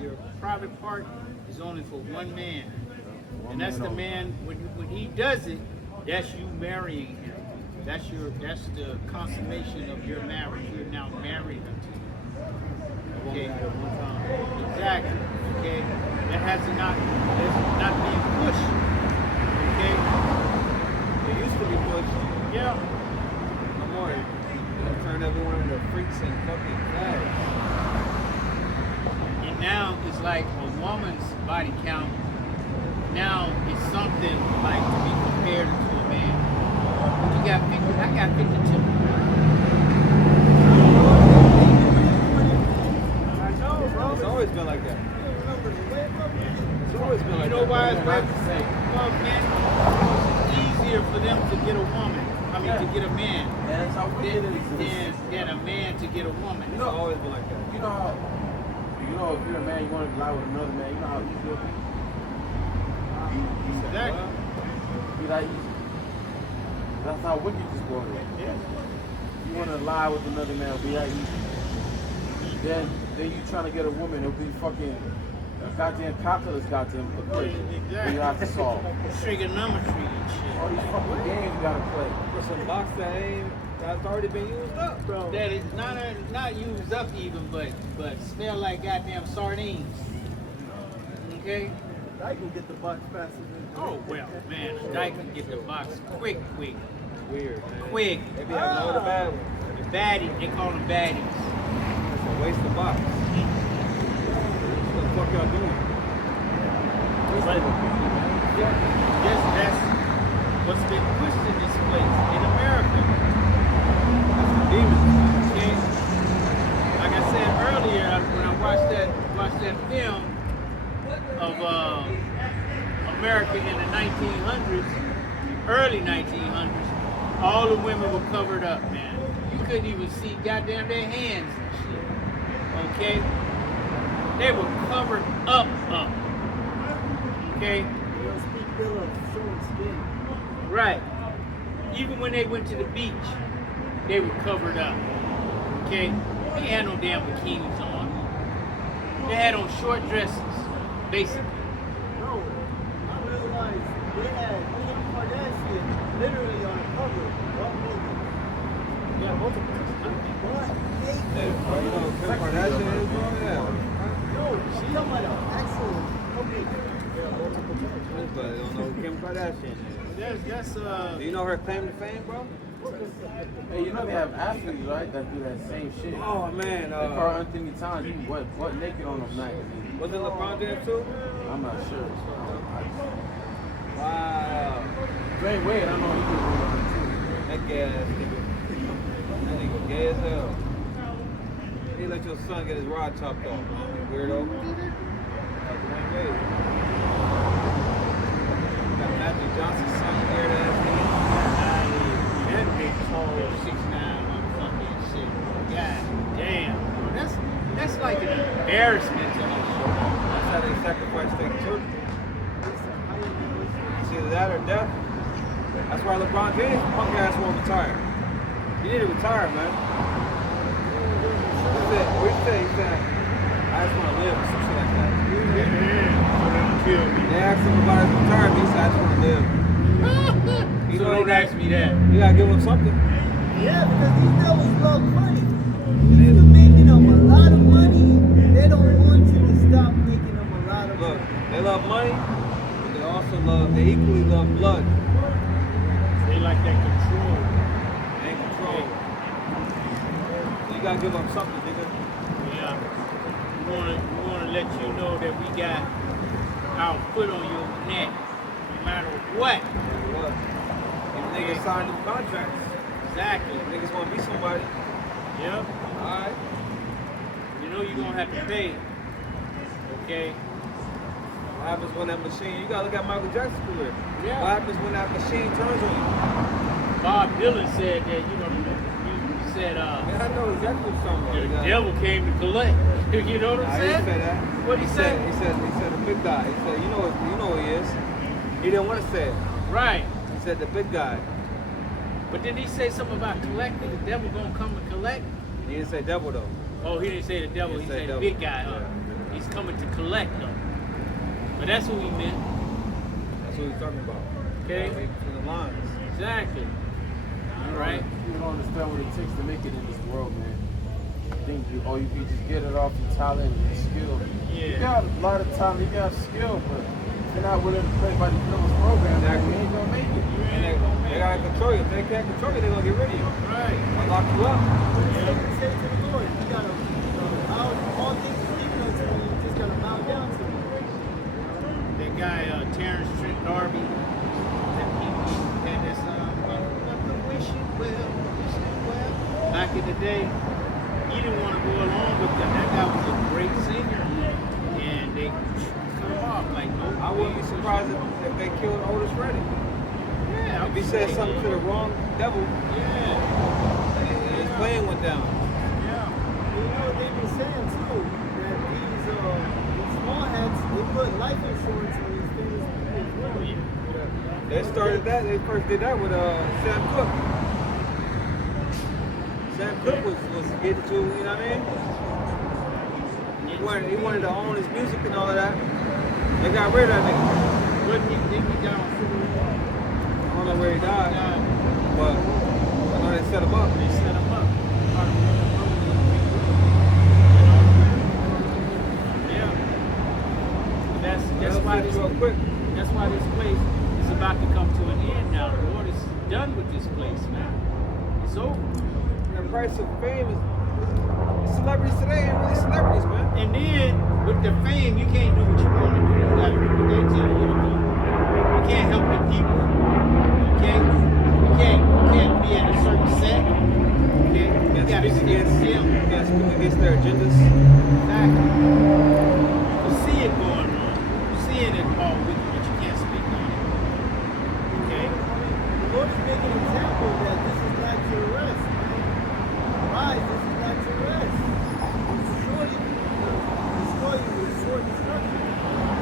your private part is only for one man, and that's the man. When he does it, that's you marrying him. That's the consummation of your marriage. You're now married unto him. Okay. Exactly. Okay. That's not being pushed. Okay. It used to be pushed. Yeah. No more. They turn everyone into freaks and fucking fags. And now it's like a woman's body count. Now it's something like to be compared to a man. You got 50. I got 52. I know, bro. It's always been like that. It's always been like that. You know why it's right? the same. Well, man, it's easier for them to get a woman. I mean, to get a man. Yeah, that's how wicked it is. Than a man to get a woman. It's always been like that. You know if you're a man, you want to lie with another man, you know how easy it is? Exactly. Be that easy. That's how wicked this world is. Yeah. You want to lie with another man, be that easy. Then you trying to get a woman, it'll be fucking a goddamn calculus goddamn equation that you have to solve. Trigonometry and shit. All these fucking games you gotta play. For some box that's already been used up, bro. That is not used up even, but smell like goddamn sardines. Okay? I can get the box faster than Oh well, man, a dyke can get the box quick. Weird, man. Quick. They be having all the bad ones. The baddie, they call them baddies. It's a waste of box. What the fuck y'all doing? That's what's been pushed in this place in America. That's the demons. Okay? Like I said earlier, when I watched that film of America in the 1900s, early 1900s, all the women were covered up, man. You couldn't even see goddamn their hands and shit. Okay? They were covered up. Okay? They don't speak ill of showing skin. Right. Even when they went to the beach, they were covered up. Okay? They had no damn bikinis on. They had on short dresses, basically. No, I realized they had Kim Kardashian literally on the cover. Yeah, multiple. What? Yeah, you know Kim Kardashian is, bro? Yeah. No, she's talking about an actual company. But I don't know who Kim Kardashian is. That's Do you know her claim to fame, bro? Hey, you know they have athletes, right, that do that same shit. Oh, man. Like Carl Anthony Towns, he what naked on them nights. Was it LeBron James, too? I'm not sure. Wow. Dwayne Wade, I know he was on too. That gay ass nigga. That nigga gay as hell. He let your son get his rod chopped off, man. You weirdo. Like Dwayne Wade. Got Matthew Johnson's son, weird ass nigga. that big tall 6'9" motherfucking shit. God damn. Bro. That's like an embarrassment to us. That's how they sacrifice their children. It's either that or death. That's why LeBron James punk ass won't retire. You need to retire, man. What you say? He said, I just want to live or some shit like that. Kill me. They asked him about his retirement. He said, I just want to live. You So know, don't ask me that. You gotta give him something. Yeah, because these devils love money. If you're making them a lot of money, they don't want you to stop making them a lot of Look, money. they love money, but they equally love blood. They like that control. And control. So you gotta give them something, nigga. Yeah. We wanna let you know that we got our foot on your neck, no matter what. What? If niggas sign new contracts, Exactly. niggas wanna be somebody. Yep. Alright. You know you're gonna have to pay. Okay? What happens when that machine, you gotta look at Michael Jackson's career. Yeah. What happens when that machine turns on you? Bob Dylan said that, you said Man, I know exactly what you're talking the about. devil came to collect. You know what Nah, I'm he saying? didn't say that. What'd he say? He said the big guy. He said, you know who he is. He didn't want to say it. Right. He said the big guy. But did he say something about collecting? The devil gonna come and collect? He didn't say devil though. Oh, he didn't say the devil. He said the devil. big guy. Huh? Yeah. He's coming to collect though. But that's what he meant. That's what he's talking about. Okay. Read between the lines. Exactly. All right. You don't understand what it takes to make it in this world, man. You think you can just get it off your talent and skill. Yeah. You got a lot of talent, you got skill, but if you're not willing to play by the devil's program, man, you ain't gonna make it. And they gotta control you. If they can't control you, they're gonna get rid of you. Right. They'll lock you up. Say to the Lord, you gotta, all things are given unto you, you just gotta bow down to him. That guy, Terrence Trent D'Arby, that he had this, wish you well. Back in the day, he didn't want to go along with that. That guy was a great singer. And they cut him off. Like, no. I wouldn't be surprised if they killed Otis Redding. Yeah. If he said something to the wrong devil, Yeah. and his plan went down. Yeah. You know what they've been saying too, that these small hats, they put life insurance on these famous people as well. They started that. They first did that with Sam Cooke. Sam Cooke was getting to, you know what I mean? He wanted to own his music and all of that. They got rid of that nigga. But he died on Civil War. I don't know where he died, but I know they set him up. They set him up. Yeah. That's why this real quick. That's why this place is about to come to an end now. The Lord is done with this place, man. It's over. The price of fame is celebrities today ain't really celebrities, man. And then with the fame, you can't do what you want to do. You gotta do what they tell you to do. You can't help the people. Okay? You can't be in a certain set. Okay? You gotta speak stick against, to them. you can't speak against their agendas. Exactly. You see it going on. You see it all with you, but you can't speak on it. Okay? The Lord is making an example that this is not your rest. Rise, this is not your rest. Destroy you with short destruction.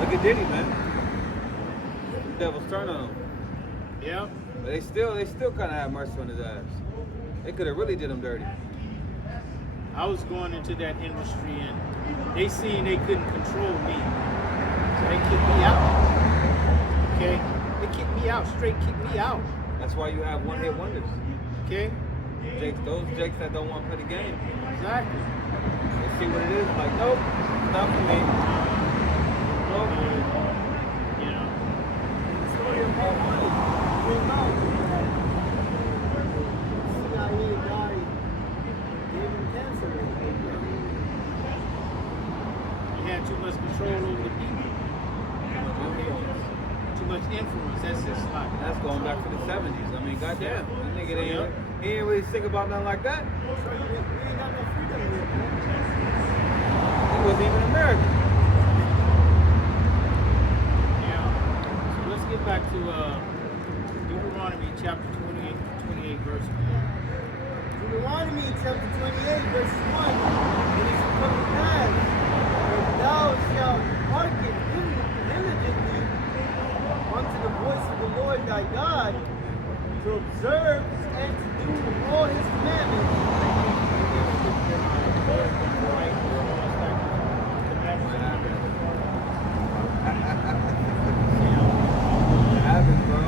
Look at Diddy, man. The devil's turn on him. Yeah. But they still kind of have mercy on his ass. They could have really did him dirty. I was going into that industry and they seen they couldn't control me. So they kicked me out. Okay? They kicked me out, straight kicked me out. That's why you have one-hit wonders. Okay? Those jakes that don't want to play the game. Exactly. They see what it is, like, nope, it's not for me. Nope. You know. The story of Paul Money came out. CIA guy gave him cancer. You had too much control over the people. Too much influence. That's just like That's going back to the 70s. I mean, goddamn, that nigga he ain't really think about nothing like that. So we ain't got no freedom here, man. He wasn't even American. Yeah. So let's get back to Deuteronomy chapter 28 verse 1. Deuteronomy chapter 28, verse 1. And it shall come to pass, if thou shalt hearken diligently unto the voice of the Lord thy God, to observe and to do all his commandments. It happens, bro.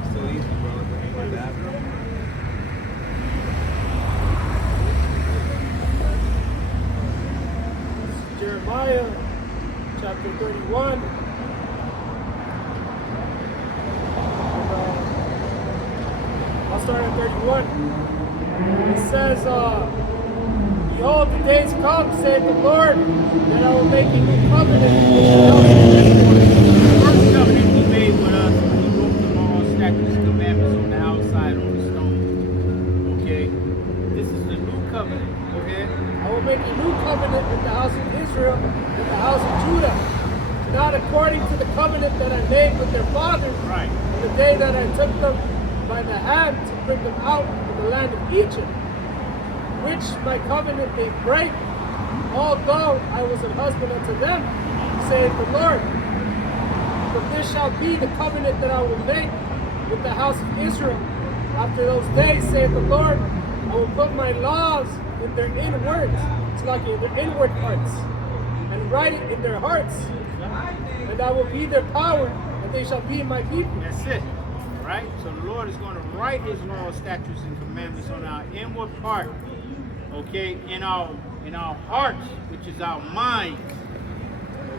It's so easy, bro. It ain't like that. Jeremiah chapter 31. I'll start at 31. It says, behold, the days come, saith the Lord, that I will make a new covenant with the house of Israel. The first covenant he made with us, he wrote the law, statutes, commandments on the outside on the stone. Okay? This is the new covenant. Okay? I will make a new covenant with the house of Israel and the house of Judah, not according to the covenant that I made with their fathers Right. on the day that I took them by the hand to bring them out of the land of Egypt, which my covenant they break, although I was an husband unto them, saith the Lord. But this shall be the covenant that I will make with the house of Israel. After those days, saith the Lord, I will put my laws in their inwards, it's like in their inward parts, and write it in their hearts. And I will be their power, and they shall be my people. That's it. Right? So the Lord is going to write his laws, statutes, and commandments on our inward part. Okay? In our hearts, which is our minds.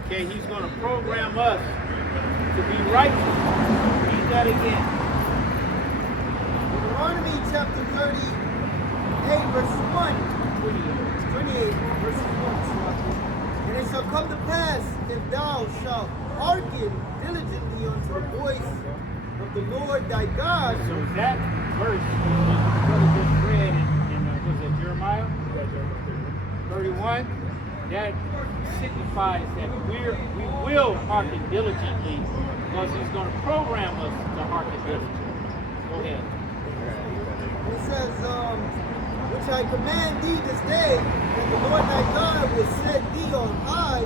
Okay? He's going to program us to be righteous. Read that again. Deuteronomy chapter 38, verse 1. 28, verse 1. And it shall come to pass, if thou shalt hearken diligently unto the voice of the Lord thy God. So that verse was brother just read in was it Jeremiah? 31. That signifies that we will hearken diligently because he's going to program us to hearken diligently. Go ahead. It says, which I command thee this day, that the Lord thy God will set thee on high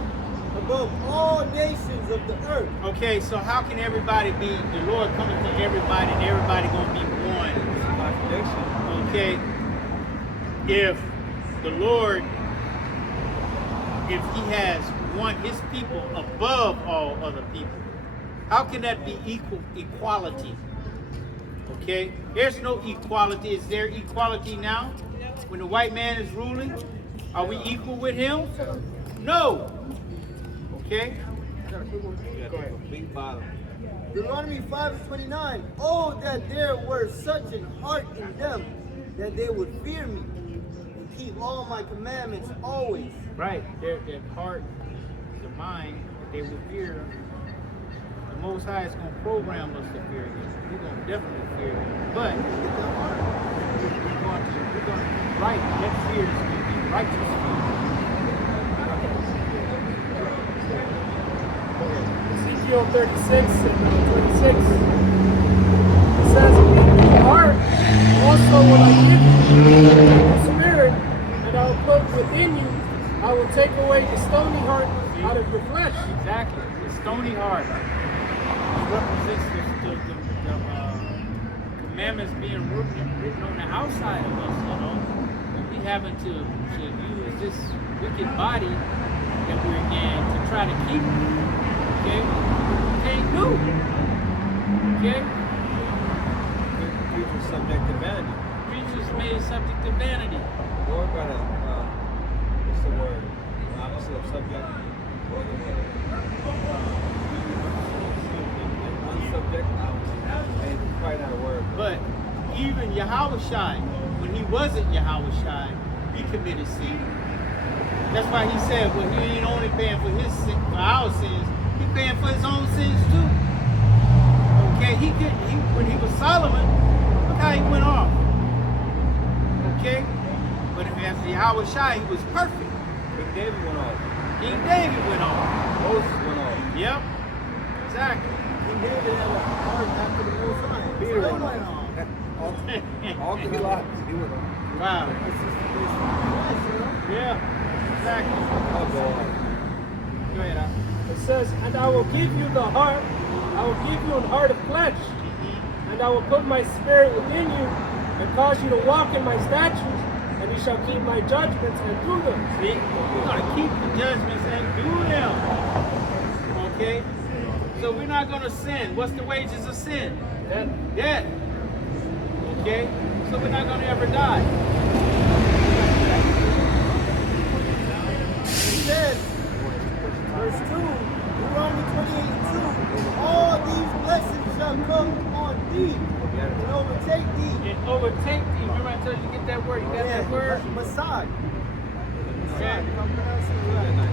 above all nations of the earth. Okay, so how can everybody be, the Lord coming to everybody and everybody going to be one? It's a contradiction. Okay, if the Lord, if he has one, his people above all other people, how can that be equality? Okay, there's no equality. Is there equality now? When the white man is ruling, are we equal with him? No. Okay? Big bottom. Deuteronomy 5:29. Oh, that there were such an heart in them, that they would fear me, and keep all my commandments always. Right. Their heart, the mind, they will fear. The Most High is going to program us to fear him. We're going to definitely fear him. But we're going to right. That fear is going to be righteous fear. Ezekiel 36 and 26. It says, in your heart also will I give you the spirit, and I will put within you, I will take away the stony heart out of your flesh. Exactly. The stony heart represents the commandments being written on the outside of us, you know. And we having to use this wicked body that we're in to try to keep it. Okay? We can't do. Okay? Creatures subject to vanity. Creatures made subject to vanity. Lord got a, what's the word? Opposite of subject. Unsubject. Ain't quite that word. But even Yahushai, when he wasn't Yahushai, he committed sin. That's why he said, well, he ain't only paying for his sin, for our sins, he paying for his own sins too. Okay, when he was Solomon, look how he went off. Okay? But if as Yahushai, he was perfect. King David went off. King David went off. Moses went off. Yep. Exactly. King David had a heart after the Most High. Peter So went went off. on. All 3 lives, he went off. Wow. It's just the basic flesh, you know? Yeah. Exactly. I'll go on. Go ahead, Al. It says, and I will give you the heart, I will give you an heart of flesh, and I will put my spirit within you, and cause you to walk in my statutes, and you shall keep my judgments and do them. See, we're going to keep the judgments and do them. Okay? So we're not going to sin. What's the wages of sin? Death. Okay? So we're not going to ever die. It says, verse 2, Deuteronomy 28:2, all these blessings shall come on thee and overtake thee. And overtake thee. Remember I told you to get that word. You got that word? Masad. Okay. If I'm pronouncing it right.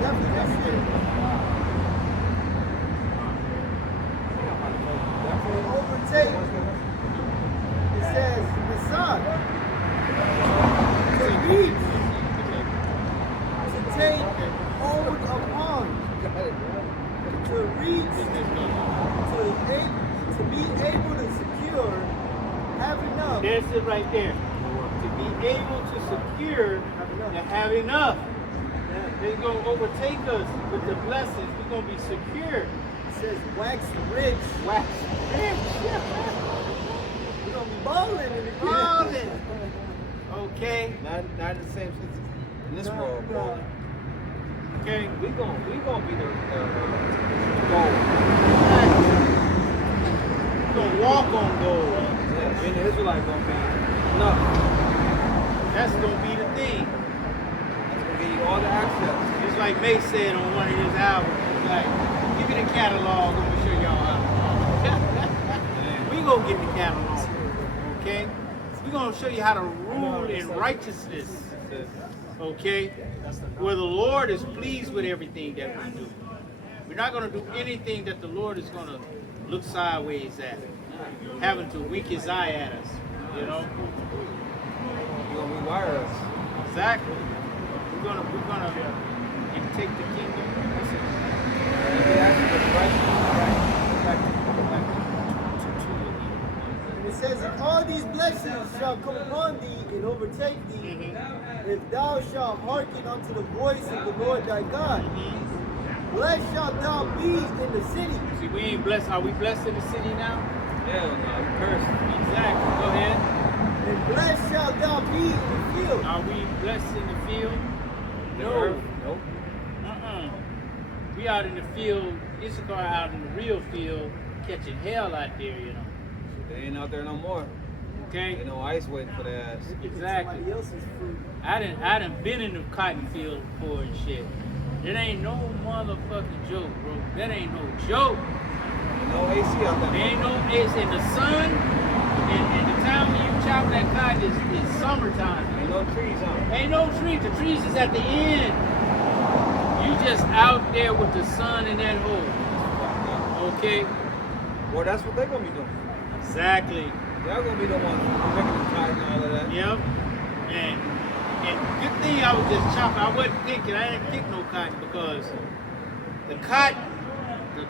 Definitely, that's it. Overtake. It says, Masad. To reach. To take hold upon. To reach. To be able to secure. Have enough. There's it right there. to be able to secure to have enough. They're going to overtake us with the blessings. We're going to be secure. It says wax rich. Wax rich. We're going to be balling in the Balling. Okay. Not in the same sense in this world, bro. Okay. We gonna be the gold. We're going to walk on gold. Yeah, being the Israelite gonna be enough. That's going to be the thing. That's gonna give you all the access. Just like May said on one of his albums, he's like, give me the catalog, I'm gonna show y'all how. We gonna get the catalog, okay? We're gonna show you how to rule in righteousness, okay? Where the Lord is pleased with everything that we do. We're not gonna do anything that the Lord is gonna look sideways at, having to wink his eye at us, you know? You're gonna rewire us. Exactly. We're gonna take the kingdom. And it says, and all these blessings shall come upon thee and overtake thee, if thou shalt hearken unto the voice of the Lord thy God. Blessed shalt thou be in the city. See, we ain't blessed. Are we blessed in the city now? Hell no, cursed. Exactly. Go ahead. And blessed shalt thou be in the field. Are we blessed in the field? No. Nope. We out in the field. Issachar out in the real field, catching hell out there, you know. They ain't out there no more. Okay. Ain't no ice waiting for their ass. Exactly. Somebody else's fruit. I done been in the cotton field before and shit. It ain't no motherfucking joke, bro. That ain't no joke. Ain't no AC out there. There ain't no AC in the sun. And the time when you chop that cotton is summertime. Ain't no trees on it. Ain't no trees. The trees is at the end. You just out there with the sun in that hole. Okay? Well, that's what they're gonna be doing. Exactly. They're gonna be the ones picking the cotton and all of that. Yep. And good thing I was just chopping. I wasn't picking. I didn't pick no cotton because the cotton,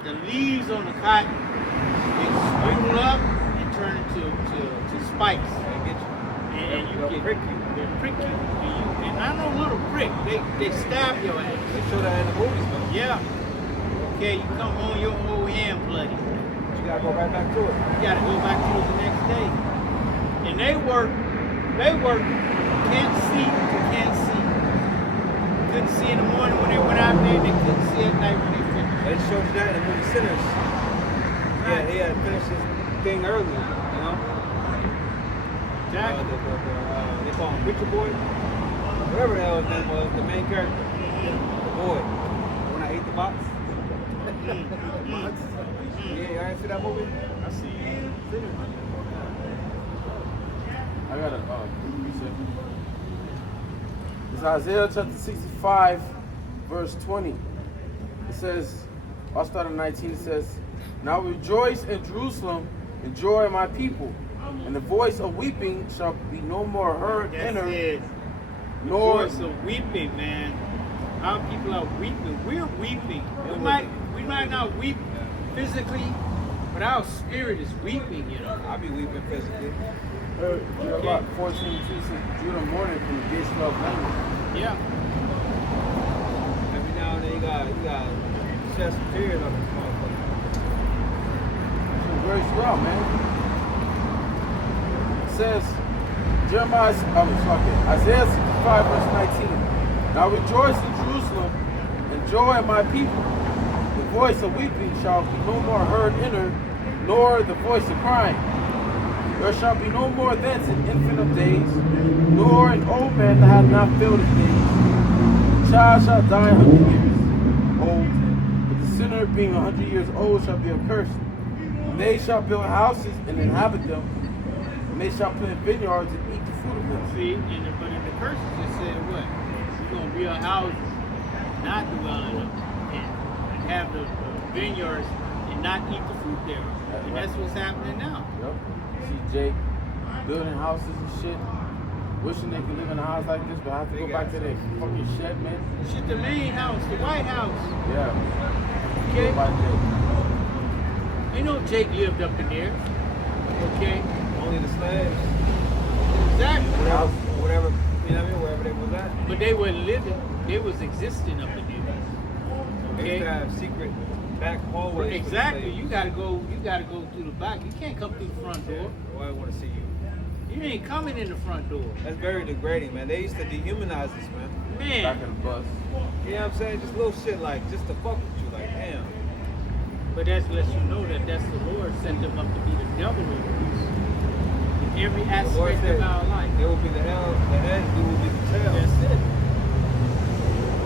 the leaves on the cotton, they swivel up and turn into spikes. They get you. And you They'll get prick you. They prick you. And not no little prick. They stab your ass. They show that in the movies, though. Yeah. Okay, you come home, your whole hand bloody. But you gotta go right back to it. You gotta go back to it the next day. And they work, can't see to can't see. Couldn't see in the morning when they went out there, they couldn't see at night when they finished. They showed you that in the movie Sinners. Yeah, he had finished his thing early, you know? Exactly. They call him Preacher Boy. Whatever the hell his name was, the main character. The boy. When I ate the box. Yeah, y'all ain't see that movie? I see you. I got a it's Isaiah chapter 65, verse 20. It says, I'll start at 19. It says, now rejoice in Jerusalem, and joy in my people, and the voice of weeping shall be no more heard in That's her, it. The nor voice of weeping, man. Our people are weeping. We're weeping. We might not weep physically, but our spirit is weeping, you know. I'll be weeping physically. about 14:2 says, Judah mourning from the Gmsla language. Yeah. Every now and then you got shed some tears on this motherfucker. It's very strong, man. It says, Isaiah 65, verse 19. Now rejoice in Jerusalem, and joy in my people. The voice of weeping shall be no more heard in her, nor the voice of crying. There shall be no more thence an infant of days, nor an old man that hath not filled his days. The child shall die 100 years old, but the sinner being 100 years old shall be accursed. And they shall build houses and inhabit them, and they shall plant vineyards and eat the fruit of them. See, but in the curses it said what? You're going to build houses, not dwell in them, and have the vineyards and not eat the fruit there. And that's what's happening now. Yep. See Jake building houses and shit, wishing they could live in a house like this, but have to go back to their fucking shed, man. Shit, the main house, the White House. Yeah. Okay? Go by Jake. Ain't no Jake lived up in there. Okay? Only the slaves. Exactly. Whatever, you know what I mean? Wherever they was at. But they were living, they was existing up in there. They used to have secret back hallways. Exactly. You gotta go through the back. You can't come through the front door. Well, I want to see you. You ain't coming in the front door. That's very degrading, man. They used to dehumanize us, man. Back Man. in the bus. You know what I'm saying? Just little shit like, just to fuck with you, like, damn. But that lets you know that that's the Lord sent them up to be the devil over us. In every The Lord aspect said of our life. they will be the head, you will be the tail. That's it.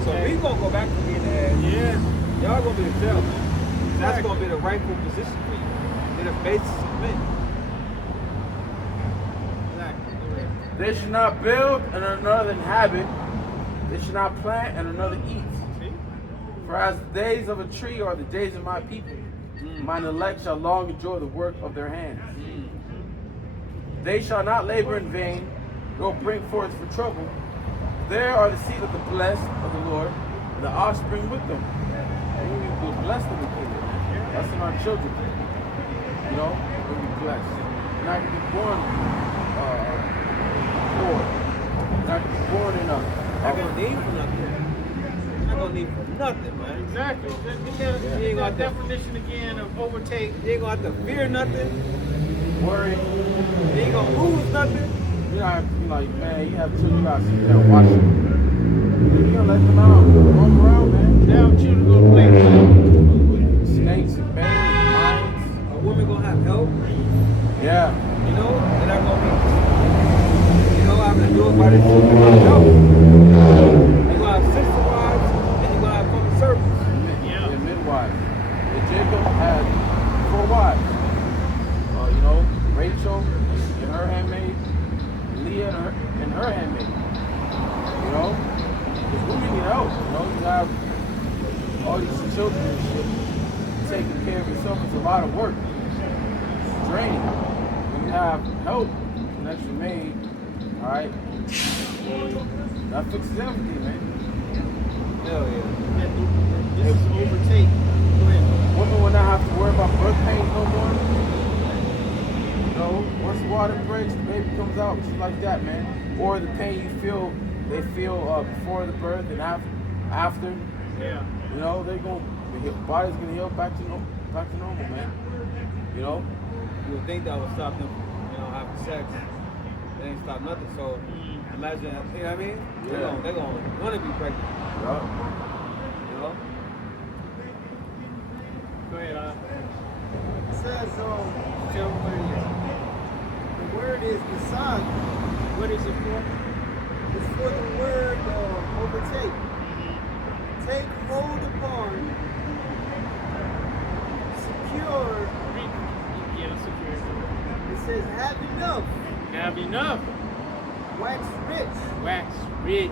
So we gonna go back to being the head. Yeah. Y'all gonna be the tail, man. That's gonna be the rightful position for you. They're the basis of men. Exactly. Go ahead. They should not build and another inhabit. They should not plant and another eat. See? For as the days of a tree are the days of my people, mine elect shall long enjoy the work of their hands. They shall not labor in vain, nor bring forth for trouble. There are the seed of the blessed of the Lord, and the offspring with them. And we will bless them with it. That's in our children. You know, we'll be blessed. You're not going to be born poor. You're not going to be born in Not gonna need for nothing. Not gonna need for nothing, man. Exactly. You ain't got That definition again of overtake. You ain't gonna have to fear nothing. worry. You ain't gonna lose nothing. You know, you like, man, you have children, you gotta sit there and watch them. You gotta let them out, roam around, man. Now children go play with Snakes and bears and lions. A woman gonna have help. Yeah. You know, they're not gonna be, you know, having to do it by themselves. They're gonna help. You're gonna have sister wives and you're gonna have public servants. Yeah. And midwives. And Jacob had 4 wives. You know, Rachel and her handmaid, Leah and her handmaid. You know? Because women need help. You know, you have all these children and shit. Taking care of yourself is a lot of work. It's draining. When you have help, an extra maid, alright? That fixes everything, man. Hell yeah. This is overtake. Go ahead. Women will not have to worry about birth pains no more. You know, once the water breaks, the baby comes out, shit like that, man. Or the pain you feel, they feel before the birth and after. Yeah. You know, the body's gonna heal back to normal, man. You know. You would think that would stop them, you know, having sex. They ain't stop nothing. So imagine, you know what I mean? Yeah. They're gonna want to be pregnant. Yeah. You know? Go ahead. It says, Tell them what it the word is beside. is. What is it for? It's for the word overtake. Take hold upon, secure. Yeah, secure. It says have enough, Have enough. wax rich. Wax rich.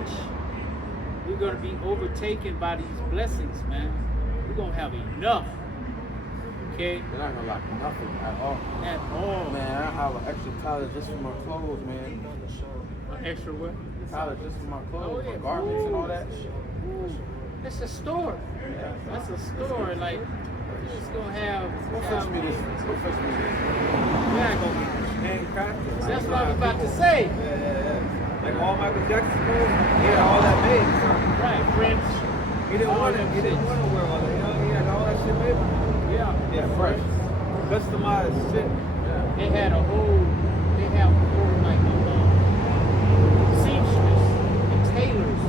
We're gonna be overtaken by these blessings, man. We're gonna have enough. Okay? They're not gonna lack nothing at all. At all. Man, I have an extra pallet just for my clothes, man. An extra what? Pallet just for my clothes, Oh, yeah. my garments and all that. It's a store. Yeah. That's a store. Like, it's gonna have. Go fetch me this. Go fetch me this. Yeah, gonna be. Mankind. That's what I was about to say. Yeah. Like all Michael Jackson clothes, he had all that made. Right, French. He didn't want to. He didn't want to wear all that. You know, he had all that shit made. Yeah. Yeah, fresh, customized shit. They had a whole like seamstress and tailors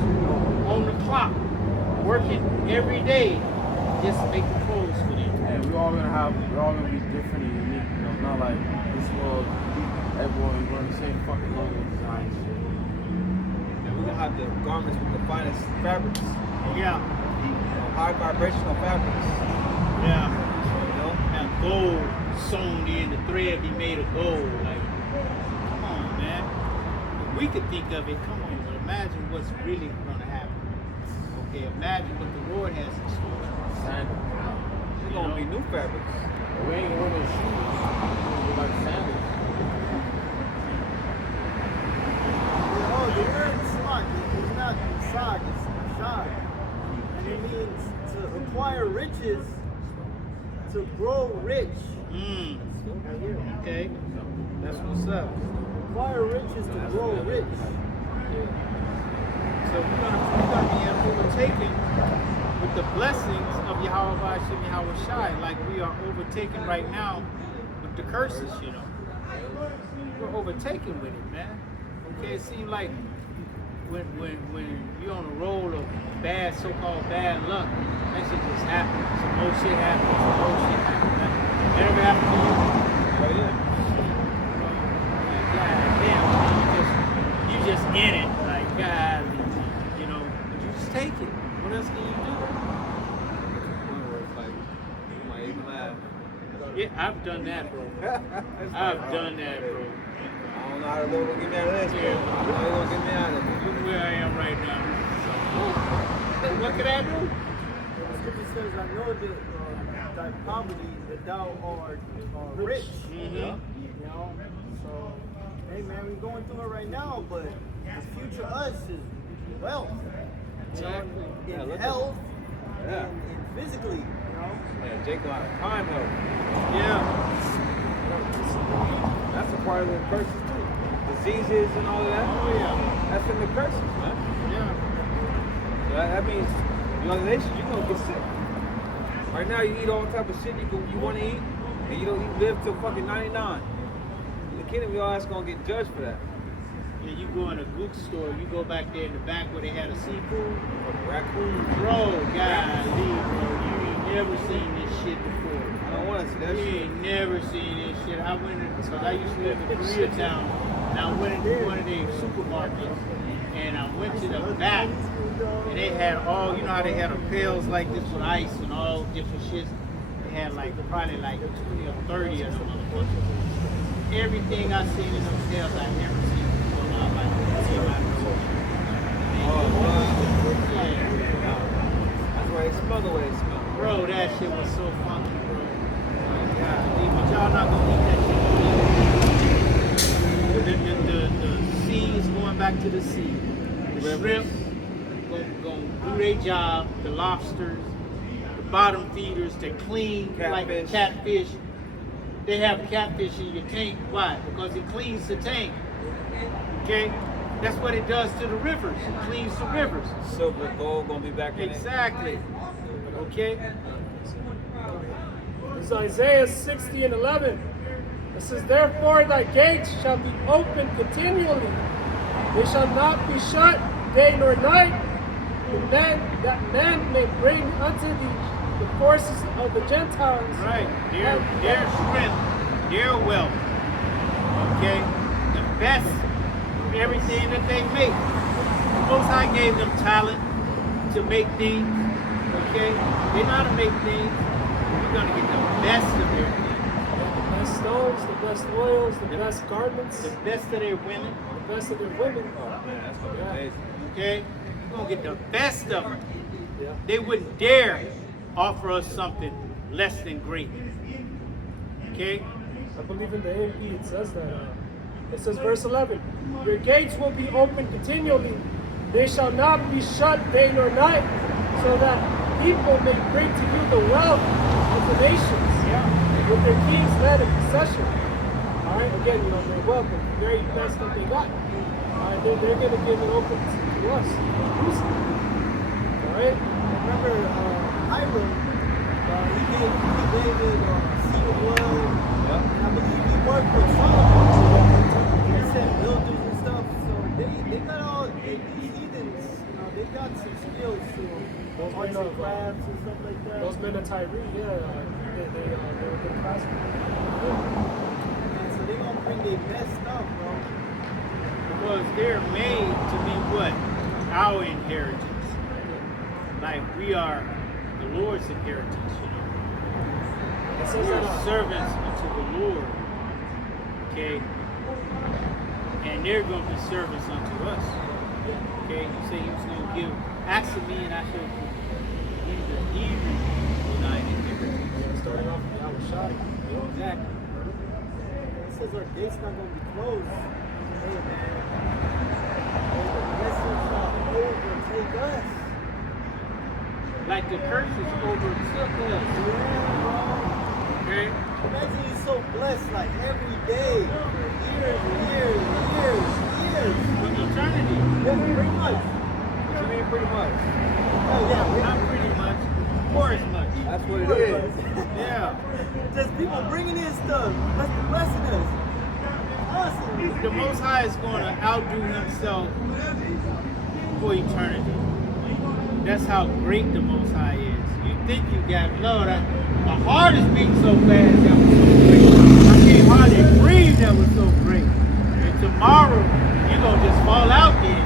on the clock working every day just to make the clothes for them. And we're all gonna be different and unique. You know, not like this world. Everyone wearing the same fucking logo design shit. And we're gonna have the garments with the finest fabrics, Yeah. high vibrational fabrics. Yeah. You know, Have gold sewn in, the thread be made of gold. Like, come on, man. If we could think of it, come on, but imagine what's really gonna happen. Okay, imagine what the Lord has in store. Sandals. it's gonna be new fabrics. We ain't gonna wear no shoes. We're like sandals. Oh, the word slot is not beside, it's shad. And it means to acquire riches, to grow rich. Okay. That's what's up. acquire riches to grow rich. So we're gonna be overtaken with the blessings of Yahweh Hashem Yahweh Shai, like we are overtaken right now with the curses, you know. We're overtaken with it, man. Okay, it seems like when you're on a roll of bad, so-called bad luck, that shit just happens. Some old shit happens, some old shit happens. That ever happened to you? Oh yeah. God damn, you just in it, like God, you know. But you just take it. What else can you do? Yeah, I've done that, bro. I've done that, bro. I don't know how the Lord will get me out of this, bro. I know He gonna get me out of it. Look where I am right now. So, what can I do? The scripture says, I know that thy poverty, that thou art rich. Mm-hmm. You know? So, hey man, we're going through it right now, but the future us is wealth. Exactly. In health, Yeah. and physically, you know? Yeah, Jake got time though. Yeah. That's a part of the curses too. Diseases and all of that. Oh, yeah. That's in the curses, man. Yeah. So that means you're gonna get sick. Right now you eat all type of shit you want to eat, and you live till fucking 99. In the kingdom, your ass gonna get judged for that. Yeah, you go in a Gook store, you go back there in the back where they had a seafood. Raccoon. Bro, golly, bro, you ain't never seen this shit before. I don't want to see that You shit. ain't never seen this shit. I went in, because I used to live in Koreatown, and I went into one of their supermarkets, and I went to the back, and they had all, you know how they had a pails like this with ice and all different shits? They had like, probably like 20 or 30 of them. Everything I seen in those pails I never seen before in my life. That's why it smell the way it smells. Bro, that shit was so funky, bro. My God, but y'all not gonna eat that shit. The seas going back to the sea. The shrimp gonna do their job. The lobsters, the bottom feeders, they clean like Catfish. catfish. They have catfish in your tank. Why? Because it cleans the tank. Okay? That's what it does to the rivers. It cleans the rivers. Silver, gold gonna be back in it. Exactly. Okay? It's Isaiah 60 and 11. It says, therefore thy gates shall be open continually. They shall not be shut day nor night. And then that man may bring unto thee the forces of the Gentiles. Right. Their strength, their wealth. Okay? The best of everything that they make. The Most High gave them talent to make things. Okay? They know how to make things. We're going to get the best of everything. The best stones, the best oils, the best garments, The best of their women. the best of their women. Oh man, that's gonna be amazing. Okay? We're going to get the best of them. Yeah. They wouldn't dare offer us something less than great. Okay? I believe in the AMP, it says that. It says, verse 11, your gates will be open continually. They shall not be shut day nor night, so that people may bring to you the wealth of the nations, with their kings, land, and possession. All right, again, they're welcome, the very best that they got. All right, they're going to give it open to us. All right? Remember Hiram, he gave David seed of blood, and I believe he worked with Solomon. He sent builders and stuff, so they got all, these heathens, they got some skills to arts and crafts and stuff like that. Those men of Tyre, they're good craftsmen. And so they gonna bring their best stuff, bro. Because they're made to be what? Our inheritance. Like we are the Lord's inheritance, you know. It says We're that, servants unto the Lord. Okay? And they're going to be servants unto us. Okay? You say he was going to give, ask of me and I shall give you the even thine inheritance. starting off with Yahweh Shai. Exactly. It says our gates not gonna be closed. Hey man, the blessings shall overtake us. Like the curses overtook us. Yeah, bro. Okay? Imagine he's so blessed, like every day, years, years. For eternity. Yeah, pretty much. What you mean pretty much? Oh yeah, Not pretty much, for as much. That's what it is. Yeah. Just people bringing in stuff, blessing us. Awesome. The Most High is going to outdo himself for eternity. That's how great the Most High is. You think you got, Lord, my heart is beating so fast, that was so great. I can't hardly breathe, that was so great. And tomorrow, you're going to just fall out then.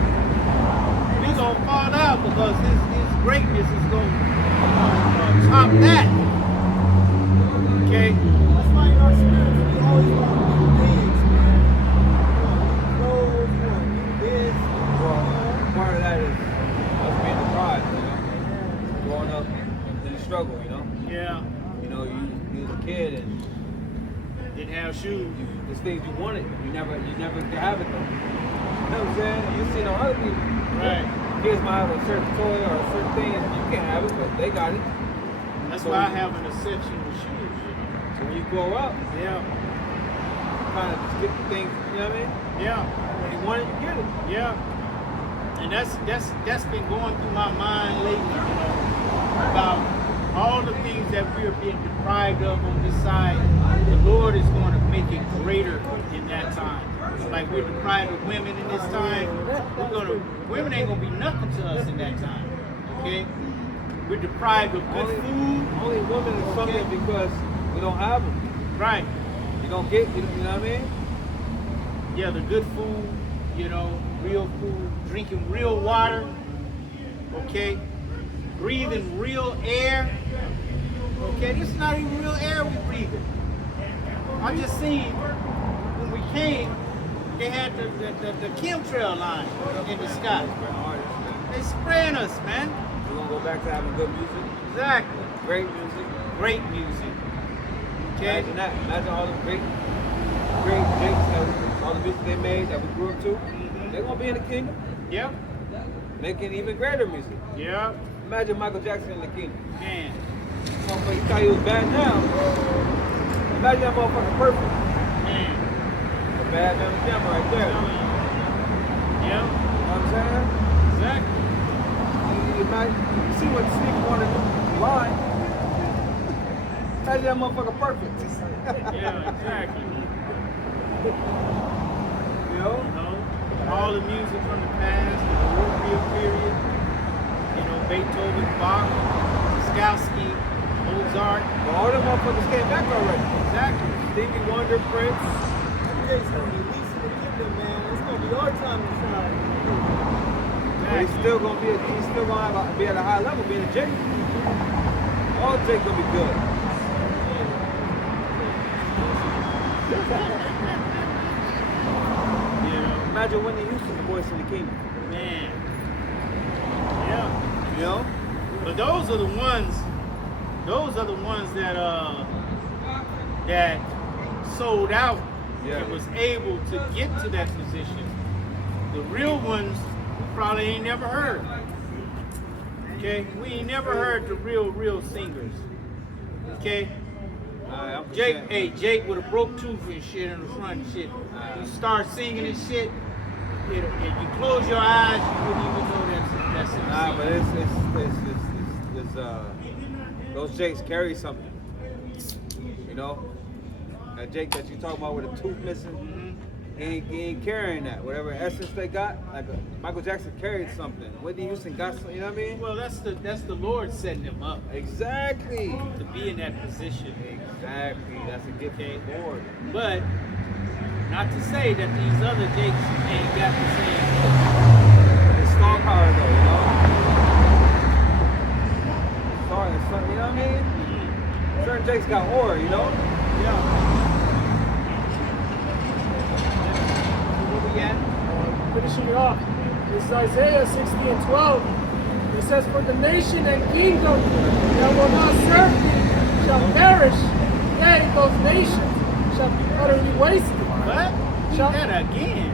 You're going to fall out because his greatness is going to top that. Okay? That's why in our spirits we always want new things, man. We want new clothes, we want new this. Well, part of that is us being deprived, you know. Growing up in the struggle, you know. Yeah. You know, you was a kid and Didn't have shoes. there's things you wanted, you never could have it though. You know what I'm saying? You see no other people. Right. Kids might have a certain toy or a certain thing and you can't have it, but they got it. That's So- why I have an exception with shoes. So when you grow up, Yeah. you kind of just get the things, you know what I mean? Yeah. When you want it, you get it. Yeah. And that's been going through my mind lately, you know, about all the things that we are being deprived of on this side. The Lord is going to make it greater in that time. So like we're deprived of women in this time, women ain't gonna be nothing to us in that time. Okay? We're deprived of good food. Only women is something because we don't have them. Right. You don't get, you know what I mean? Yeah, the good food, you know, real food, drinking real water, okay? Breathing real air. Okay, this is not even real air we breathing. I just seen when we came, they had the chemtrail line in the sky. They spraying us, man. We're gonna go back to having good music, Exactly. great music. Great music. Okay? Imagine that. Imagine all the great hits that all the music they made that we grew up to. They're gonna be in the kingdom, Yep. making even greater music. Yeah. Imagine Michael Jackson in the kingdom. Man. Motherfucker, you thought he was bad now. Imagine that motherfucker perfect. Man. The bad man with them right there. You know Yeah. what I'm saying? Exactly. You see what Steve wanted to lie. Imagine that motherfucker perfect. Yeah, exactly. You know? You know, all the music from the past, the European period, you know, Beethoven, Bach, Tchaikovsky, Mozart. But all them motherfuckers came back already. Exactly. Stevie Wonder, Prince. It's gonna be least in the kingdom, man. It's gonna be our time to shine. But he's still gonna be at a high level, being a Jake. All Jake gonna be good. You know, Imagine Whitney Houston, the voice of the kingdom. man. Yeah. You know? But those are the ones that sold out Yeah. and was able to get to that position. The real ones we probably ain't never heard. Okay? We ain't never heard the real singers. Okay? I'm Jake, saying- hey, Jake with a broke tooth and shit in the front and shit. You start singing and shit, if you close your eyes, you wouldn't even know that's him Nah, but singing. it's those Jakes carry something. You know? That Jake that you talking about with a tooth missing, he ain't carrying that. Whatever essence they got, like Michael Jackson carried something. Whitney Houston got something, you know what I mean? Well, that's the Lord setting him up Exactly. to be in that position. Exactly. That's a gift from the Lord. But not to say that these other Jakes ain't got the same. It's star power though, you know? Sorry, you know what I mean? Certain Jakes got aura, you know? Yeah. Where we at? Finishing it off. This is Isaiah 60 and 12. It says, "For the nation and kingdom that will not serve thee shall perish. Yea, those nations shall be utterly wasted." What? Shall- Read that again.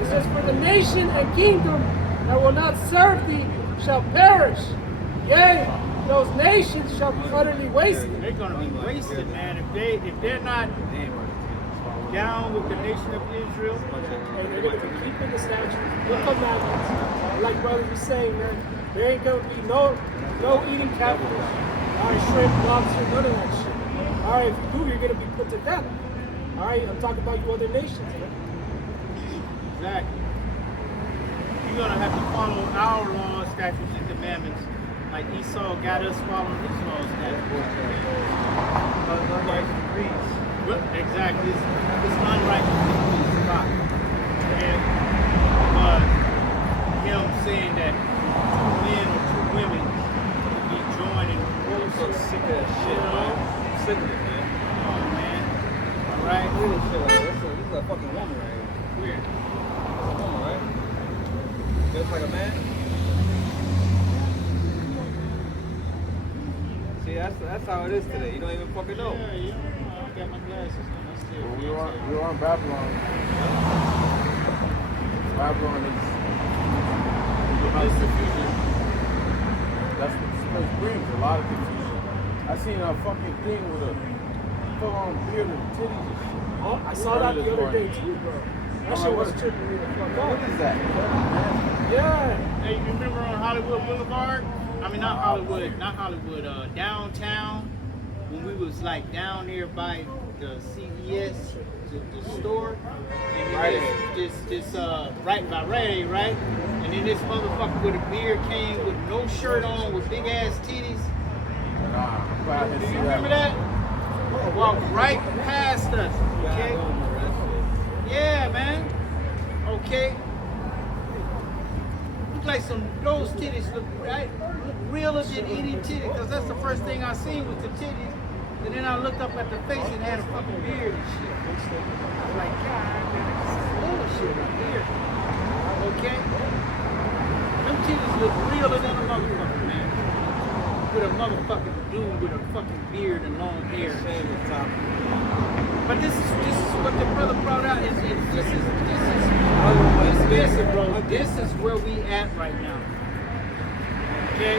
It says, "For the nation and kingdom that will not serve thee shall perish. Yea, those nations shall be utterly wasted. They're gonna be wasted, man. If they're not down with the nation of Israel, And they're going to be keeping the statutes, the commandments. Like brother was saying, man, there ain't going to be no eating catfish. All right, shrimp, lobster, none of that shit. All right, if you do, you're going to be put to death. All right, I'm talking about you other nations, man. exactly. You're gonna have to follow our laws, statutes, and commandments, like Esau got us following his laws, statutes. Unrighteous greed. Well, exactly. It's unrighteous decrees. And him saying that two men or two women could be joined in I'm so sick of that shit, man. I'm sick of it, man. Come on, man. All right. Look at this shit. Like, this is a fucking woman right here. Weird. It's a woman, right? Just like a man. See, that's how it is today. You don't even fucking know. Yeah, I got my glasses on. I still Well, we can't were on Babylon. Babylon is about confusion. That's what this place brings, a lot of confusion. I seen a fucking thing with a full-on beard and titties and shit. Oh, I saw that the other day too, bro. That shit was tripping me the fuck What out. is that? Yeah. Hey, you remember on Hollywood Boulevard? I mean, not Hollywood, downtown, when we was like down there by the CVS, the store, and Right. this right by Rite Aid, right? And then this motherfucker with a beard came with no shirt on, with big ass titties. Nah, I'm glad I Do didn't you see remember that. that? Walked right past us, I okay? don't remember that shit. Yeah, man. Okay. Look like those titties look right, look realer than any titty, because that's the first thing I seen with the titties. And then I looked up at the face and it had a fucking beard and shit. I was like, God, man, this is bullshit right here. Okay? Them titties look realer than a motherfucker, man. With a motherfucking dude with a fucking beard and long hair. Shame the top. But this is what the brother brought out. This is bro. This is where we at right now. Okay,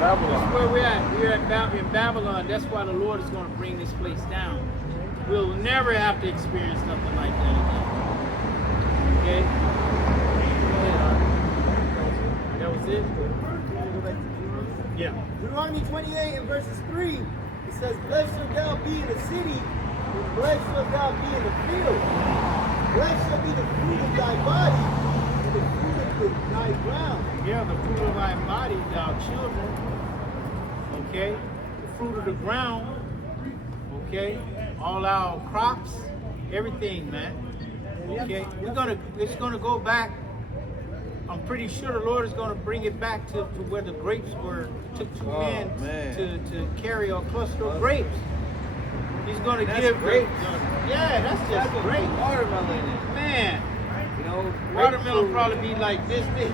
Babylon. where we're at. We're in Babylon. That's why the Lord is going to bring this place down. We'll never have to experience nothing like that again. Okay. That was it. Yeah. Deuteronomy 28 and verses 3, it says, blessed shall thou be in the city, and blessed shall thou be in the field. Blessed shall be the fruit of thy body, and the fruit of thy ground. Yeah, the fruit of thy body, thou children. Okay? The fruit of the ground. Okay? All our crops, everything, man. Okay? It's gonna go back. I'm pretty sure the Lord is gonna bring it back to where the grapes were. It took two men to carry a cluster of grapes. He's gonna give grapes. Yeah, that's just great. Watermelon is. Man, You know, watermelon probably be like this big.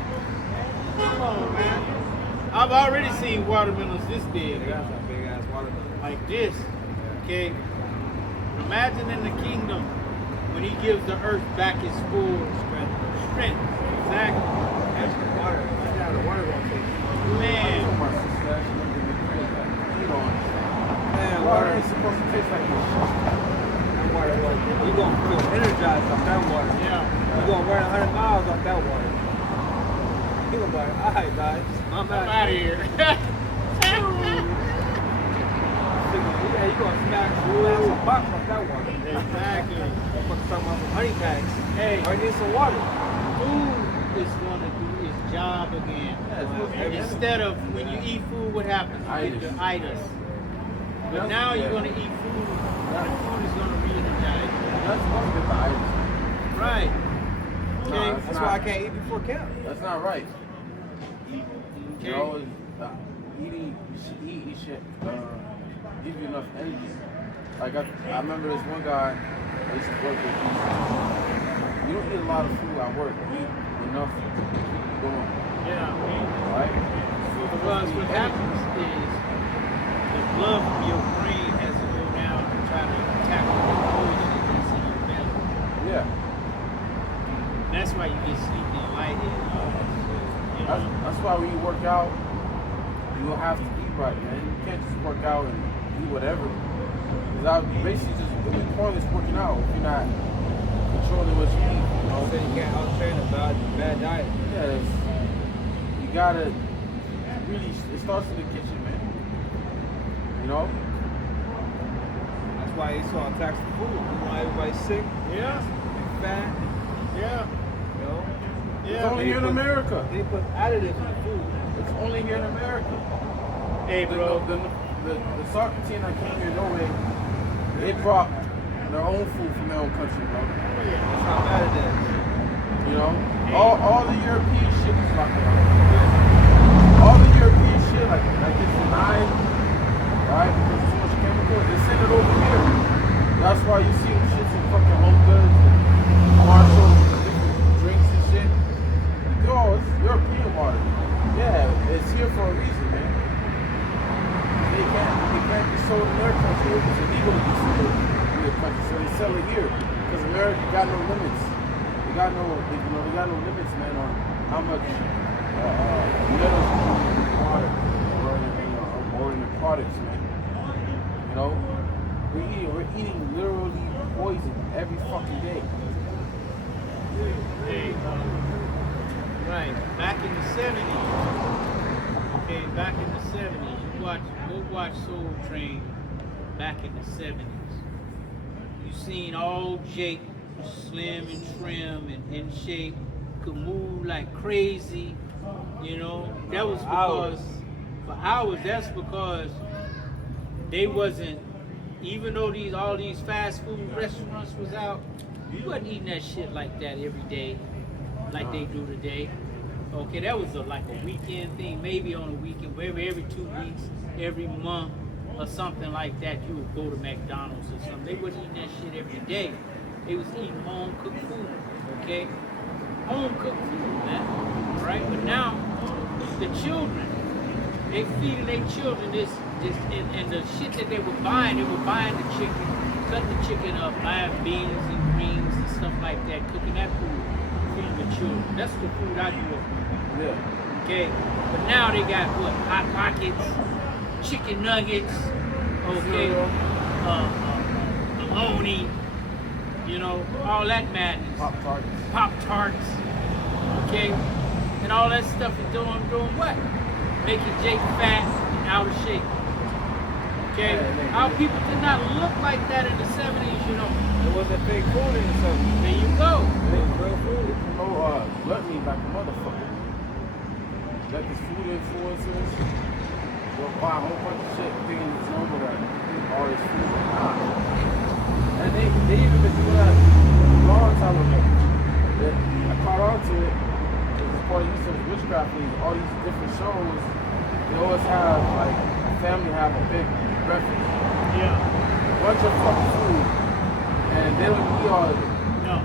Come on, man. I've already seen watermelons this big, They got some big ass watermelon. like this. Okay. Imagine in the kingdom when He gives the earth back its full strength. Exactly. That's the water. That's how the water gonna taste. Man, My sister actually looked at me crazy. Like, you don't understand. Man, Water water ain't supposed to taste like this shit. that water. You gonna feel energized off that water. yeah. You gonna run 100 miles off that water. You gonna be like, alright guys, I'm I'm out. out of here. Yeah, you gonna smash some box off that water. Exactly. Motherfuckers talking about some honey packs. Hey. I need some water. Food is going to do its job again. Instead of when you eat food, what happens? You get the itis. But now you're going to eat food, and the food is going to re-energize you. That's supposed to get the itis. Right. No, Okay. it's That's not. why I can't eat before camp. That's not right. Okay. You know, eating, you should eat, you should give you enough energy. Like I remember this one guy I used to work with. You don't eat a lot of food at work. Eat enough to keep you going. Yeah. Right? Because what happens is the blood from your brain has to go down and try to tackle the poison that's in your belly. Yeah. That's why you get sleepy and lighted and all that shit. You know? That's why when you work out, you you'll have to eat right, man. You can't just work out and do whatever. Because I would basically just, it'd be pointless working out if you're not controlling what you eat. You know? So you can't out-train a bad diet. Yeah, you gotta really, it starts in the kitchen, man. You know? That's why he's so attached to food. You want everybody sick, Yeah. fat, Yeah. you know? It's only here in America. They put additives in the food. It's only here in America. Hey, bro. The soccer team that came here, Norway, they brought their own food from their own country, bro. That's how bad it is. You know? All the European shit is like that. All the European shit, like it's denied, right? Because there's too much chemicals. They send it over here. That's why you see shits in fucking Home Goods and Marshalls, different drinks and shit. Oh, it's European water. Yeah, it's here for a reason, man. They can't be sold in their country. It's illegal to be sold in their country, so they sell it here. Because America got no limits. They got no limits, man, on how much metals in the water or in the products, man. You know, we're eating literally poison every fucking day. Hey, right, back in the 70s. Okay, back in the 70s. Go watch Soul Train back in the 70s. You seen all Jake slim and trim and in shape, could move like crazy, you know. That was because, for hours, that's because they wasn't, even though all these fast food restaurants was out, you wasn't eating that shit like that every day, like they do today. Okay, that was like a weekend thing, maybe on a weekend, maybe every 2 weeks, every month, or something like that. You would go to McDonald's or something. They wasn't eating that shit every day. They was eating home cooked food, okay? Home cooked food, man. All right, but now the children, they feeding their children this, and the shit that they were buying the chicken, cutting the chicken up, buying beans and greens and stuff like that, cooking that food, feeding the children. That's the food I grew up with. Yeah. Okay, but now they got what? Hot Pockets, chicken nuggets, okay, bologna, you know, all that madness. Pop-Tarts, okay, and all that stuff is doing what? Making Jake fat and out of shape. Okay, our people did not look like that in the 70s, you know. It wasn't fake food in the 70s. There you go. It was real food. Gluttony like a motherfucker. Like these food influencers, they'll buy a whole bunch of shit thinking it's normal that all this food. Nah. And they even been doing that a long time ago. I caught on to it. It was part of these witchcraft leagues, all these different shows. They always have like a family have a big breakfast. Yeah. A bunch of fucking food. And they don't eat all of it. No.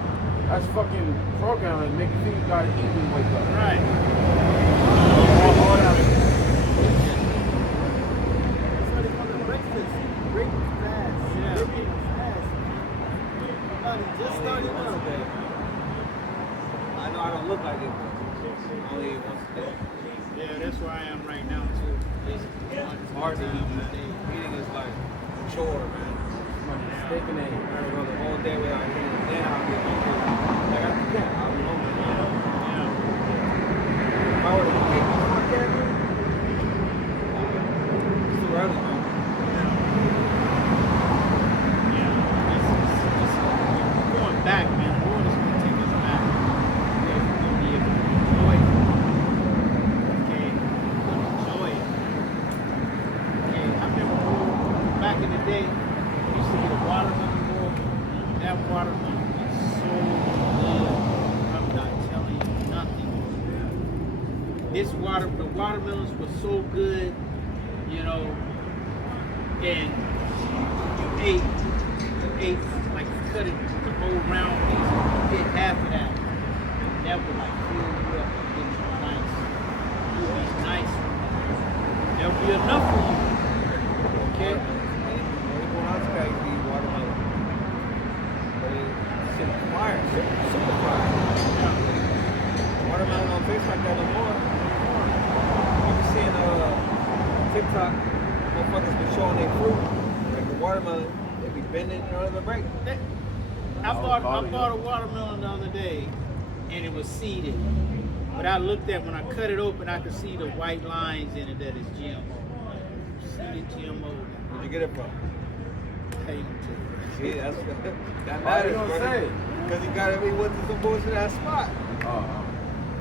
That's fucking programming, make you think you gotta eat when you wake up. Right. All that. That's what they call it, breakfast. Break fast. Yeah. Breaking fast. Everybody just started up. I know I don't look like it, but only once a day. Yeah, that's where I am right now too. Basically, It's hard to eat, man. Eating is like a chore, man. Steak and egg. I gotta go the whole day without eating, then I'll be hungry. Like I can't, I'll be hungry. Yeah. If I were to eat before I can't do it, it's too early, man. We're going back, man. The Lord is going to take us back. We're going to be able to enjoy it. Okay? We're going to enjoy it. Okay? I remember back in the day, we used to get a watermelon bowl. That watermelon was so good. I'm not telling you nothing. The watermelons were so good, you know, and you ate, like you cut it, the whole round piece, you get half of that. That would like fill you up and get you nice. You'll be nice. There'll be enough for you. Okay? People else guys eat watermelon. But it's fire, super fire. Watermelon don't taste like that no more. You be seeing TikTok, motherfuckers be showing their fruit, like the watermelon, they be bending in order to break. I bought a watermelon the other day, and it was seeded. But I looked at when I cut it open, I could see the white lines in it that is GMO. Seeded GMO. Where'd you get it from? Hey, See, that's that Why you matters, don't brother. say it? Because you gotta be with some bullshit at spot.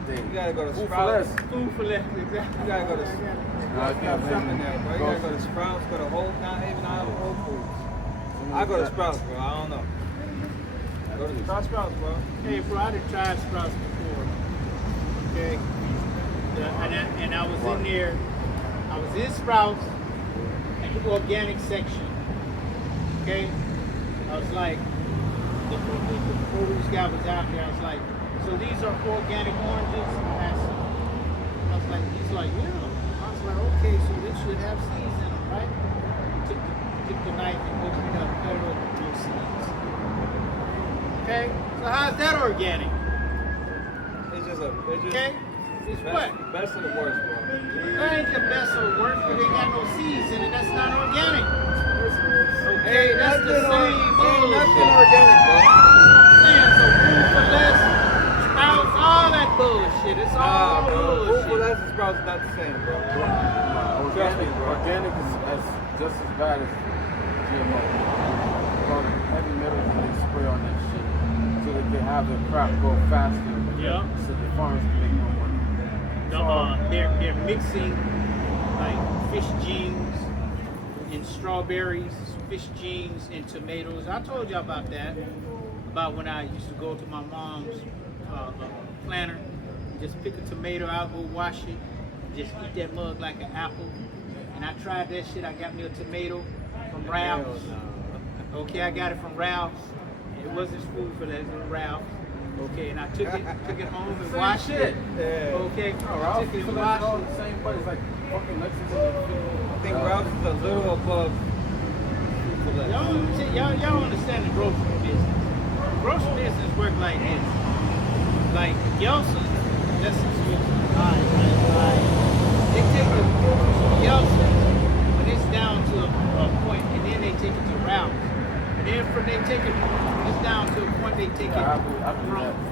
You gotta go to Food for Sprouts. less. food for less, exactly. You gotta go to something there, bro. You gotta go to Sprouts, go to Whole Foods. I go to Sprouts, bro. I don't know. Go to Sprouts, bro. Hey, bro, I done tried Sprouts before. Okay? And I was in there, I was in Sprouts, in the organic section. Okay? I was like, the produce guy was out there. I was like, so these are organic oranges? I asked him. I was like, he's like, yeah. I was like, okay, so they should have seeds in them, right? Took the knife and opened it up, cut it open, no seeds. Okay? So how's that organic? It's just Okay? It's what? best of the worst, bro. That ain't the best or worst, but they got no seeds in it. That's not organic. Okay, Ain't that's the nothing same ain't nothing bullshit. organic, bro. Saying so food for less, Sprouts, all that bullshit. It's all Nah, bro. Food for bullshit. less and Sprouts is not the same, bro. Trust me, bro. Organic is just as bad as GMO. All the heavy metals they spray on that shit so they can have their crop go faster. Yeah. So the farmers can make more money. They're mixing like fish genes and strawberries, fish genes and tomatoes. I told you about that. About when I used to go to my mom's planter, just pick a tomato out, go wash it, just eat that mug like an apple. And I tried that shit. I got me a tomato from Ralph's. Okay, I got it from Ralph's. It wasn't food for that, it was Ralph's. Okay, and I took it home and Same washed shit. it. Yeah. Okay, No, I Ralph's took it is and all washed the it. same, but it's like fucking Lexington. I think Ralph's is a little above food for less. Y'all understand the grocery business. The grocery business work like this. Like Gmsla, that's right. They take the produce from Gmsla when it's down to a point, and then they take it to Ralph's. And then from they take it's down to a point they take it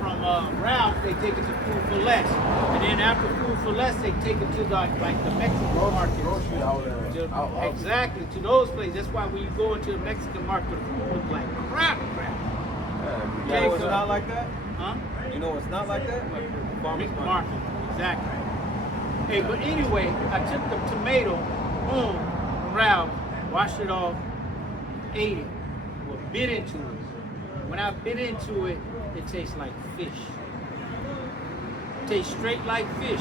from Ralph's, they take it to Food for Less. And then after Food for Less, they take it to like the Mexican market. Grocery outlet. Exactly, to those places. That's why when you go into the Mexican market, the food looks like crap. You know it's not like that? Huh? You know it's not like that? Like farmers market. Market, exactly. Hey, but anyway, I took the tomato, boom, Ralph, washed it off, ate it, well, bit into it. When I bit into it, it tastes like fish. It tastes straight like fish.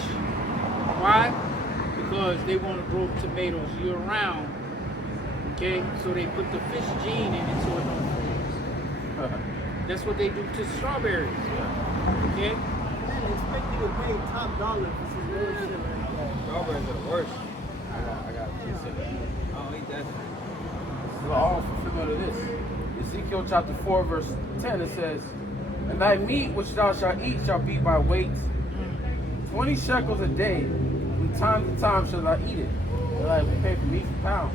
Why? Because they want to grow tomatoes year round. Okay, so they put the fish gene in it so it don't freeze. That's what they do to strawberries. Okay? Man, expect you to pay top dollar for some bullshit like that. Strawberries are the worst. I got a piece of it. I don't eat that shit. This is all fulfillment of this. Ezekiel chapter 4, verse 10, it says, "And thy meat which thou shalt eat shall be by weight, 20 shekels a day. From time to time shall thou eat it." They're like, we pay for meat per pound.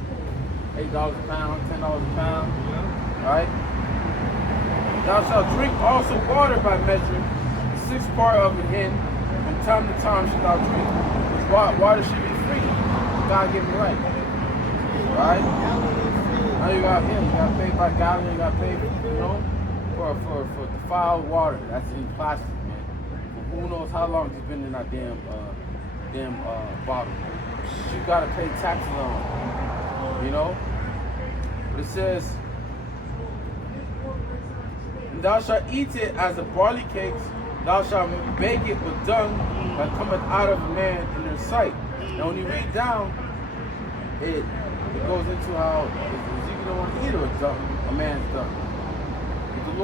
$8 a pound, $10 a pound. Right? Thou shalt drink also water by measure, 6 part of an hin. From time to time shalt thou drink. Which water should be free. God give me right. Right? Now you got him. You got paid by gallon. You got paid, for defiled water. That's in plastic, man. For who knows how long it's been in that damn bottle. You gotta pay taxes on, But it says, "And thou shalt eat it as the barley cakes. Thou shalt bake it with dung that cometh out of a man in their sight." Now when you read down, it goes into how Ezekiel don't want to eat a man's dung. But the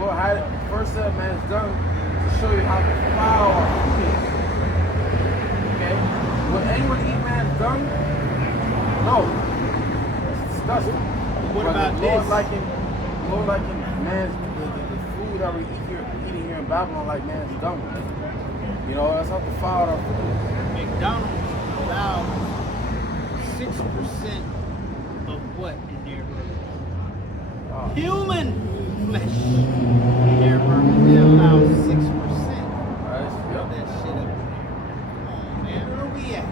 Lord had it first said man's dung to show you how foul our food is. Okay? Will anyone eat man's dung? No. It's disgusting. What But about the Lord this? liking man's the food that we're eating here in Babylon like man's dung. That's how defiled our food is. McDonald's allowed flesh. They're they allow 6% Right? of that shit up in there. Come on, man. Where we at?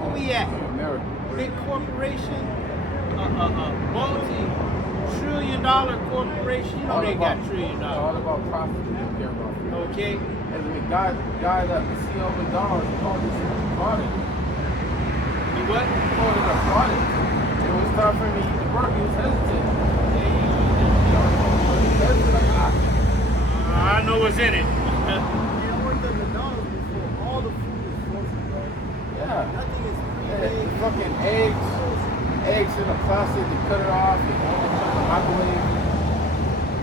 Where we at? America. Big corporation, a multi-trillion-dollar corporation. You know All they about- got trillion It's all dollars. about profit. They don't care about food. Okay? And the guy that the CEO of McDonald's called this a product. You what? He called it a product. It was time for him to eat the burger. He was hesitant. I know what's in it. Man, I worked at McDonald's before. All the food is frozen, bro. Yeah. Nothing is Yeah, pre-made. the fucking eggs in the plastic, they cut it off, and put it in the microwave.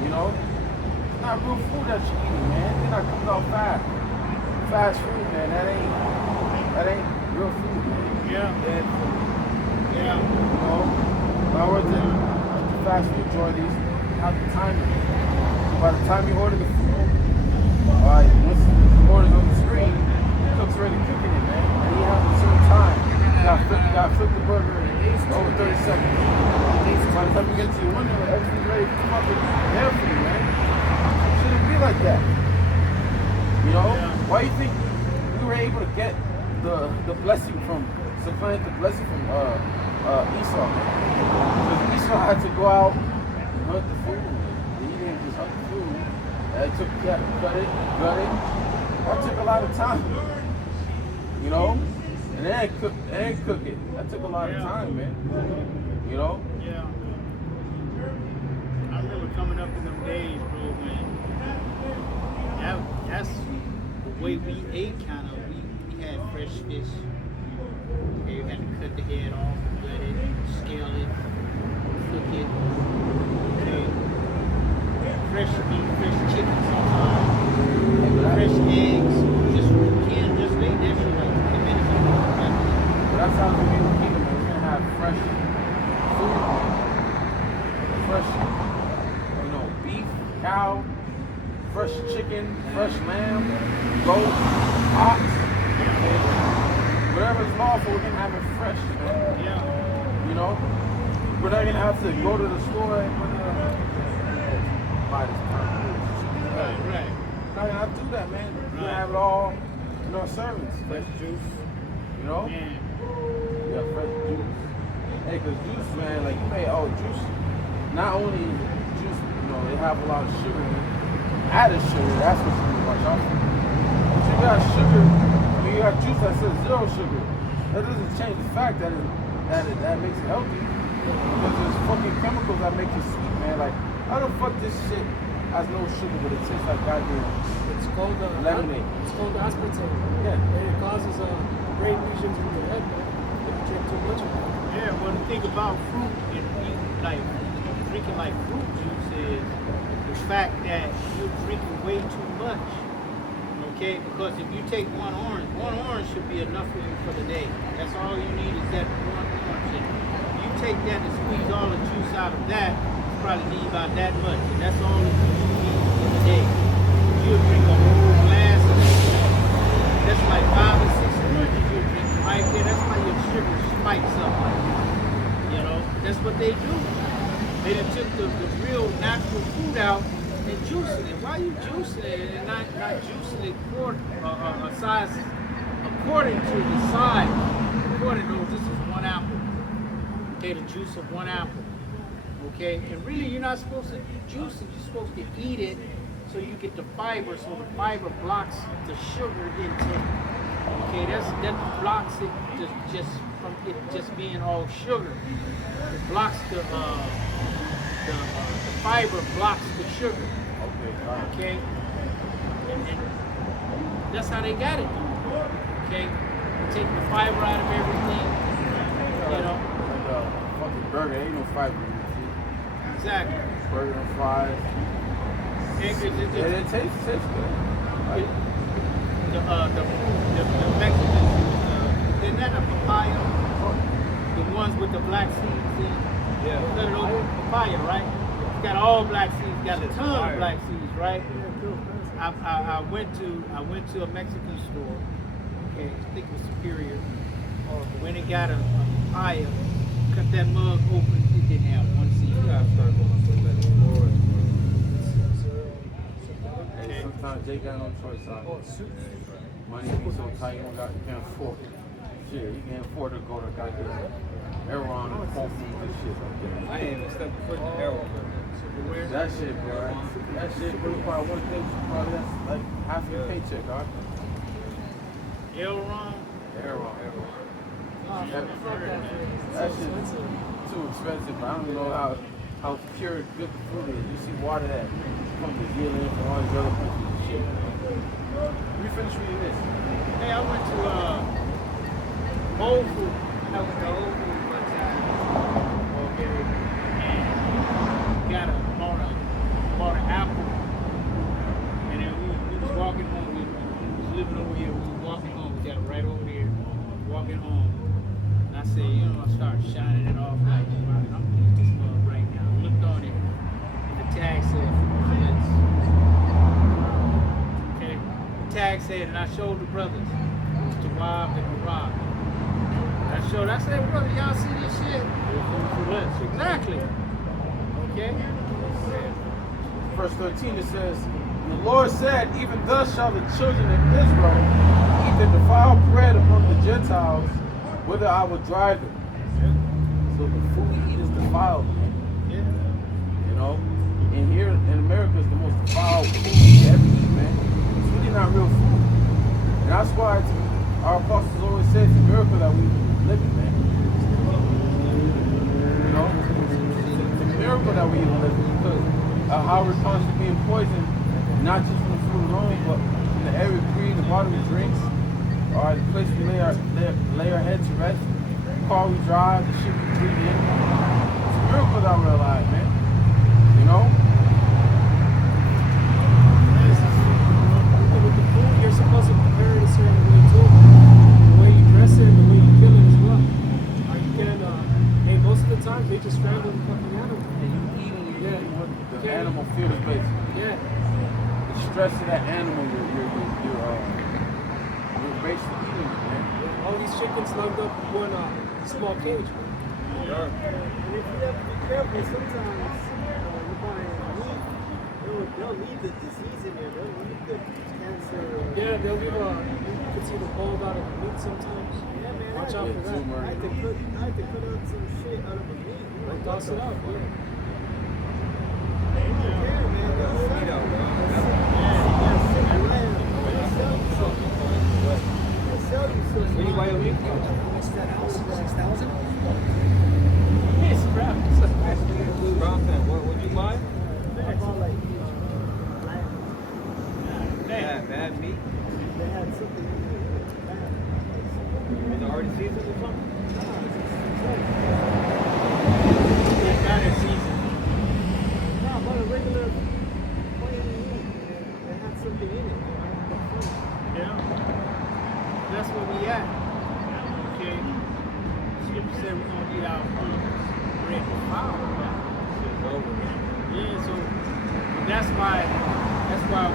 You know? It's not real food that you're eating, man. It's not comes out fast. Fast food, man. That ain't real food, man. Yeah. Dead food. Yeah. You know? When I worked at the fast food joint, they used to have the timer. So by the time you order the food, alright, once the order's on the screen, the cook's already cooking it, man. And he has a certain time. You gotta flip the burger in over 30 seconds. By the time you get to your window, everything's ready to fucking there for you, man. It shouldn't be like that. You know? Why do you think we were able to get the blessing from, supplant the blessing from Esau, man? Because Esau had to go out and hunt the food. He didn't just hunt the food. He had to cut it, gut it. That took a lot of time. You know? And then cook it. That took a lot of time, man. You know? Yeah. I remember coming up in them days, bro, man. That's the way we ate, kind of. We had fresh fish. Okay, you had to cut the head off, gut it, scale it, cook it. Okay. Fresh meat, fresh chicken sometimes. Fresh eggs. Just lay that shit like 10 minutes ago. But that's how we be in the kingdom, man. We're gonna have fresh food, fresh, beef, cow, fresh chicken, fresh lamb, goat, ox. Okay? Whatever's lawful, we're gonna have it fresh, man. Yeah. You know? We're not gonna have to go to the store and buy this time. Right. We're not gonna have to do that, man. We're gonna have it all in our servants. Fresh juice. You know? Man. Yeah, fresh juice. Hey, cause juice, man, like juice. Not only is juice, they have a lot of sugar in it. Added sugar, that's what you need to watch out for. If you got sugar, when you got juice that says 0 sugar, that doesn't change the fact that that makes it healthy. Because there's fucking chemicals that make it sweet, man. Like, how the fuck this shit has no sugar, but it tastes like goddamn It's called lemonade? It's called aspartame. Yeah. And it causes brain lesions in the head, man. If you drink too much of it. Yeah, well, the thing about fruit and drinking like fruit juice is the fact that you're drinking way too much. Okay, because if you take one orange should be enough for you for the day. That's all you need is that one orange. And you take that and squeeze all the juice out of that, you probably need about that much. And that's all the juice you need for the day. You'll drink a whole glass of that. That's like 5 or 6 oranges you'll drink right there. That's why your sugar spikes up. You know, that's what they do. They done took the real natural food out and juicing it. Why are you juicing it and not juicing it according to the size? According to this is 1 apple. Okay, the juice of 1 apple. Okay, and really you're not supposed to juice it. You're supposed to eat it so you get the fiber. So the fiber blocks the sugar intake. Okay, that blocks it just from it just being all sugar. It blocks the fiber blocks the sugar. Okay, and that's how they got it. Okay, they take the fiber out of everything. You know, Like a fucking burger, ain't no fiber in it. exactly. Burger and fries. It tastes good. Like, The Mexicans, isn't that a papaya? The ones with the black seeds in. Yeah. Cut it over papaya, right? It's got all black seeds. It's got a ton of black seeds, right? I went to a Mexican store. Okay, I think it was Superior. When it got a papaya, cut that mug open. It didn't have one seed. You gotta start going to that store. Sometimes they got no choice, son. Money be so tight, you can't afford it. Shit, you can't afford to go to goddamn Aeron and Whole Foods and shit like that. I ain't even stepped foot in Aeron. That shit, bro. That shit, bro, probably one thing, probably that's like half your paycheck, dog. Elron. Aeron. Oh, That shit too expensive. I don't know how pure good the food is. You see water that comes to Zealand from all these other countries and shit. We finished reading this. Hey, I went to Whole Foods. I went to Whole Foods one time. Okay. And bought an apple. And then we was walking home. We was living over here. We was walking home. We got it right over there. Walking home. And I said, I started shining it off like, I'm gonna eat this mug right now. I looked on it. And the tag said, Flint's. Okay. The tag said, and I showed the brothers, Mr. Wab and Rob. I said, brother, y'all see this shit? Exactly. Okay? Verse 13 it says, the Lord said, even thus shall the children of Israel eat the defiled bread among the Gentiles, whither I will drive them. So the food we eat is defiled, man. Yeah. You know? And here in America is the most defiled food you ever eat, man. It's really not real food. And that's why our apostles always say it's a miracle that we live in, man. You know? It's a miracle that we even live in because of how we're constantly being poisoned, not just from the food alone, but from the air we breathe, the water we drink, or the place we lay our head to rest, the car we drive, the shit we breathe in. It's a miracle that we're alive, man. You know? With the food, you're supposed to prepare it a certain way too. The way you dress it, the way you kill it as well. You can, most of the time, they just scramble the fucking animal. Yeah. The animal feels basically. Yeah. The stress of that animal, you're basically eating it, man. All these chickens lined up in one small cage. And if you have to be careful, sometimes you're buying meat, they'll leave the disease in there. They'll leave the cancer. Yeah, they'll leave you can see the bulb out of the meat sometimes. Yeah, man. Watch out for that. I had to cut out some shit out of the meat. Don't toss it out, yeah. What would you mind? Bad meat. They had something in there. Is it already seasoned or something? It's not in season. No, but a regular plain meat. They had something in it. Yeah. That's where we at. Okay. Scripture said we're gonna eat our food. Bread and flour. Yeah, so that's why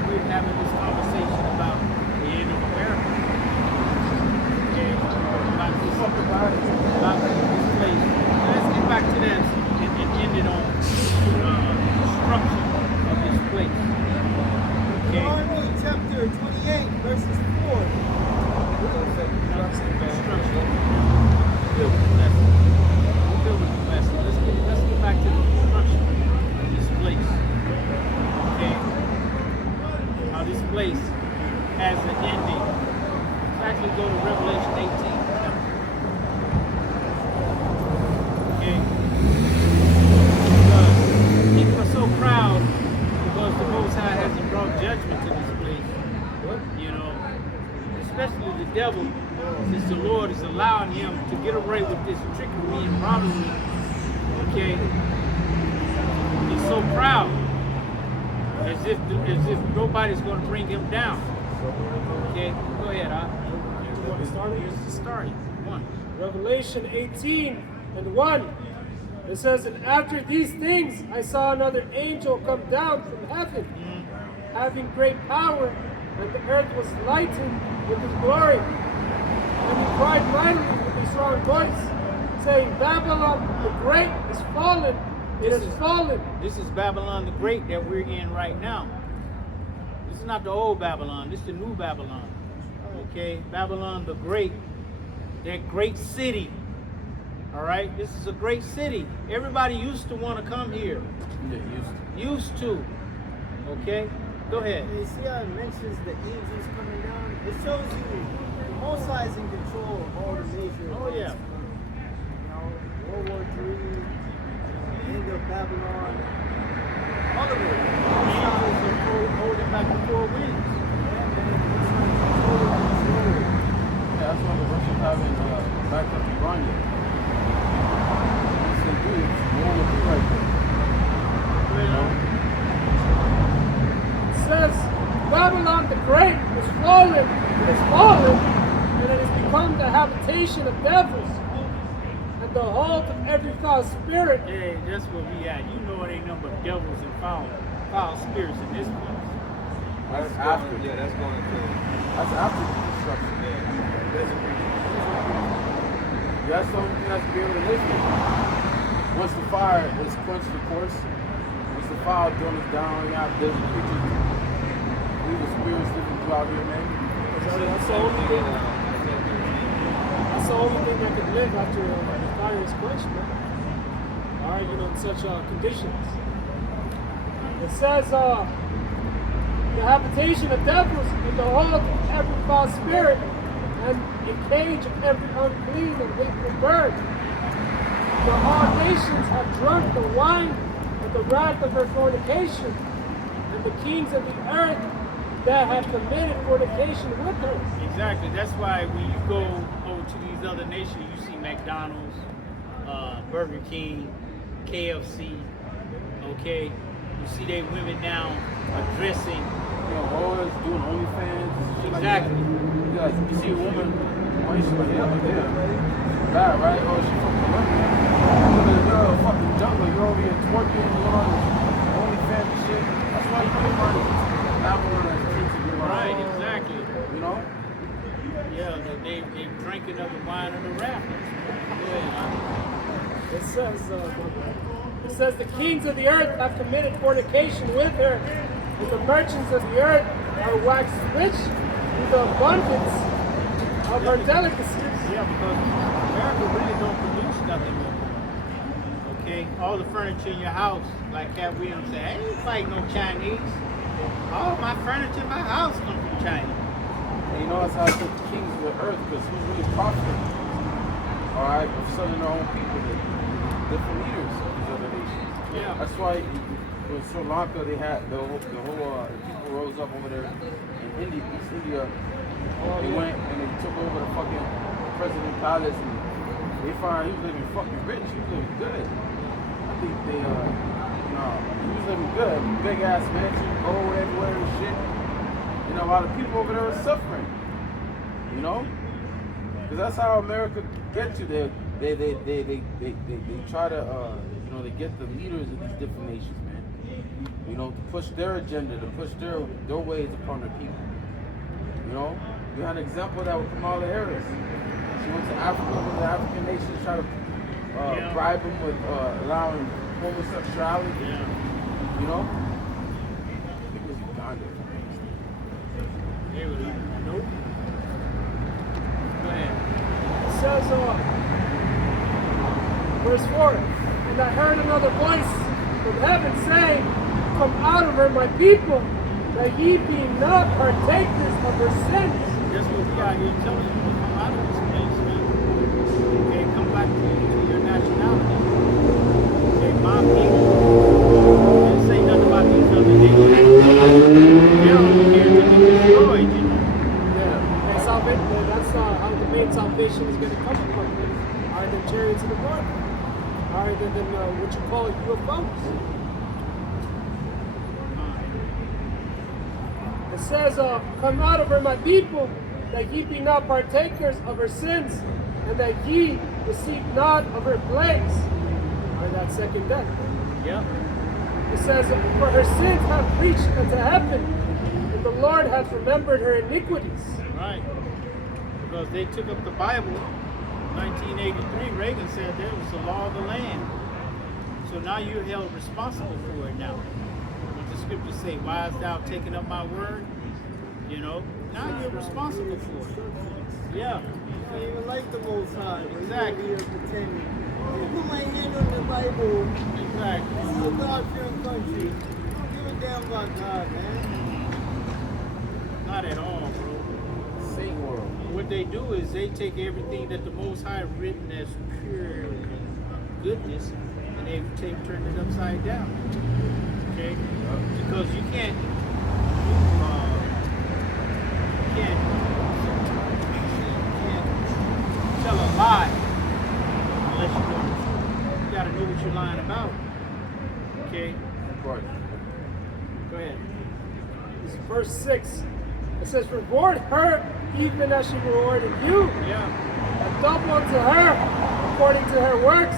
we're having this conversation about the end of America. Okay. About this place. Let's get back to that and end it on destruction of this place. Okay. Deuteronomy chapter 28, verses 4. Let's get back to the destruction of this place. Okay? How this place has an ending. Let's actually go to Revelation 18. Okay? Because people are so proud because the Most High hasn't brought judgment to this place. You know, especially the devil, since the Lord is allowing him to get away with this trickery and robbery. Okay, he's so proud, as if nobody's going to bring him down. Okay, go ahead, You want to start it? Here's the story. One. Revelation 18 and 1. It says, and after these things I saw another angel come down from heaven, having great power, and the earth was lightened with his glory. And he cried mightily with a strong voice, saying, Babylon the Great is fallen, it is fallen. This is Babylon the Great that we're in right now. This is not the old Babylon. This is the new Babylon. Okay, Babylon the Great, that great city. All right, this is a great city. Everybody used to want to come here. Yeah, Used to. Okay, go ahead. You see how it mentions the angels coming down? It shows you the Most High is in control of all the major Oh, yeah. events from, World War III, the end of Babylon, all of it. Angels are holding back the four winds. Yeah, man. It's like total control. Yeah, that's why the Russians haven't backed up Iran yet. Once they do, it's war with the right. It says Babylon the Great is fallen, and it has become the habitation of devils, and the halt of every foul spirit. Hey, that's where we at. You know it ain't nothing but devils and foul spirits in this place. That's after. Yeah, that's going to. That's after the destruction. That's the only thing that's be able to live here. Once the fire is quenched, of course. Once the fire burns down, you have desert creatures, evil spirits living throughout here, man. That's the only thing. That's the only thing that could live after the fire is quenched, man. All right, in such conditions. It says the habitation of devils and the hold of every foul spirit and a cage of every unclean and hateful bird. For all nations have drunk the wine of the wrath of her fornication, and the kings of the earth that have committed fornication with her. Exactly. That's why when you go over to these other nations, you see McDonald's, Burger King, KFC. Okay, you see they women now are dressing. Always doing OnlyFans and shit Exactly. like that. You see a woman, why you like that? Bad, right? Oh, she fucking women. You're a fucking jungle. You're over here twerking, you're on OnlyFans and shit. That's why you pay money. Babylon has treated you Right, exactly. You know? Yeah, they drinking of the wine of the wrath. Go ahead. It says the kings of the earth have committed fornication with her, and the merchants of the earth are waxed rich through the abundance of her delicacies. Yeah, because America really don't produce nothing more. Okay, all the furniture in your house, like Cat Williams said, I ain't fighting no Chinese. All my furniture in my house come from China. And you know that's how I said the kings of the earth, because who's really profiting? Alright, of selling their own people, the different leaders of these other nations. Yeah. That's why in Sri Lanka they had the whole people rose up over there in India, East India. They went and they took over the fucking president palace and they found he was living fucking rich, he was living good. I think they he was living good, big ass mansion, gold everywhere and shit. You know, a lot of people over there are suffering. You know? Because that's how America gets you. They try to they get the leaders of these different nations, man. You know, to push their agenda, to push their ways upon their people. You know? You had an example of that with Kamala Harris. She went to Africa with the African nations, try to bribe them with allowing homosexuality. Yeah. You know? I think it was Uganda. They were like, nope. Go ahead. It says, verse 4, and I heard another voice from heaven saying, come out of her, my people, that ye be not partakers of her sins. That's what we got here telling you. Come out of this place, man. Okay, come back to your nationality. Okay, my people. Didn't say nothing about these other nations. They're only here to be destroyed, you know. Yeah. And salvation, that's how the main salvation is going to come from. Are the chariots of the Lord? Are than what you call UFOs? It says, come out of her, my people, that ye be not partakers of her sins, and that ye receive not of her plagues. Or that second death. Yep. It says, for her sins have reached unto heaven, and the Lord hath remembered her iniquities. Right. Because they took up the Bible. 1983, Reagan said there was the law of the land. So now you're held responsible for it now. the scriptures say? Why hast thou taken up my word? You know, now you're responsible for it. Yeah, You don't even like the Most High. Exactly. You're pretending. Let me put my hand on the Bible. exactly. This is a God-fearing country. Don't give a damn about God, man. Not at all, bro. Satan world. What they do is they take everything that the Most High written as pure goodness, and they turned it upside down. Okay, because you can't tell a lie unless you know the truth. You gotta know what you're lying about. Okay, Of course. go ahead. This is verse 6. It says, reward her even as she rewarded you, Yeah, and double unto her according to her works,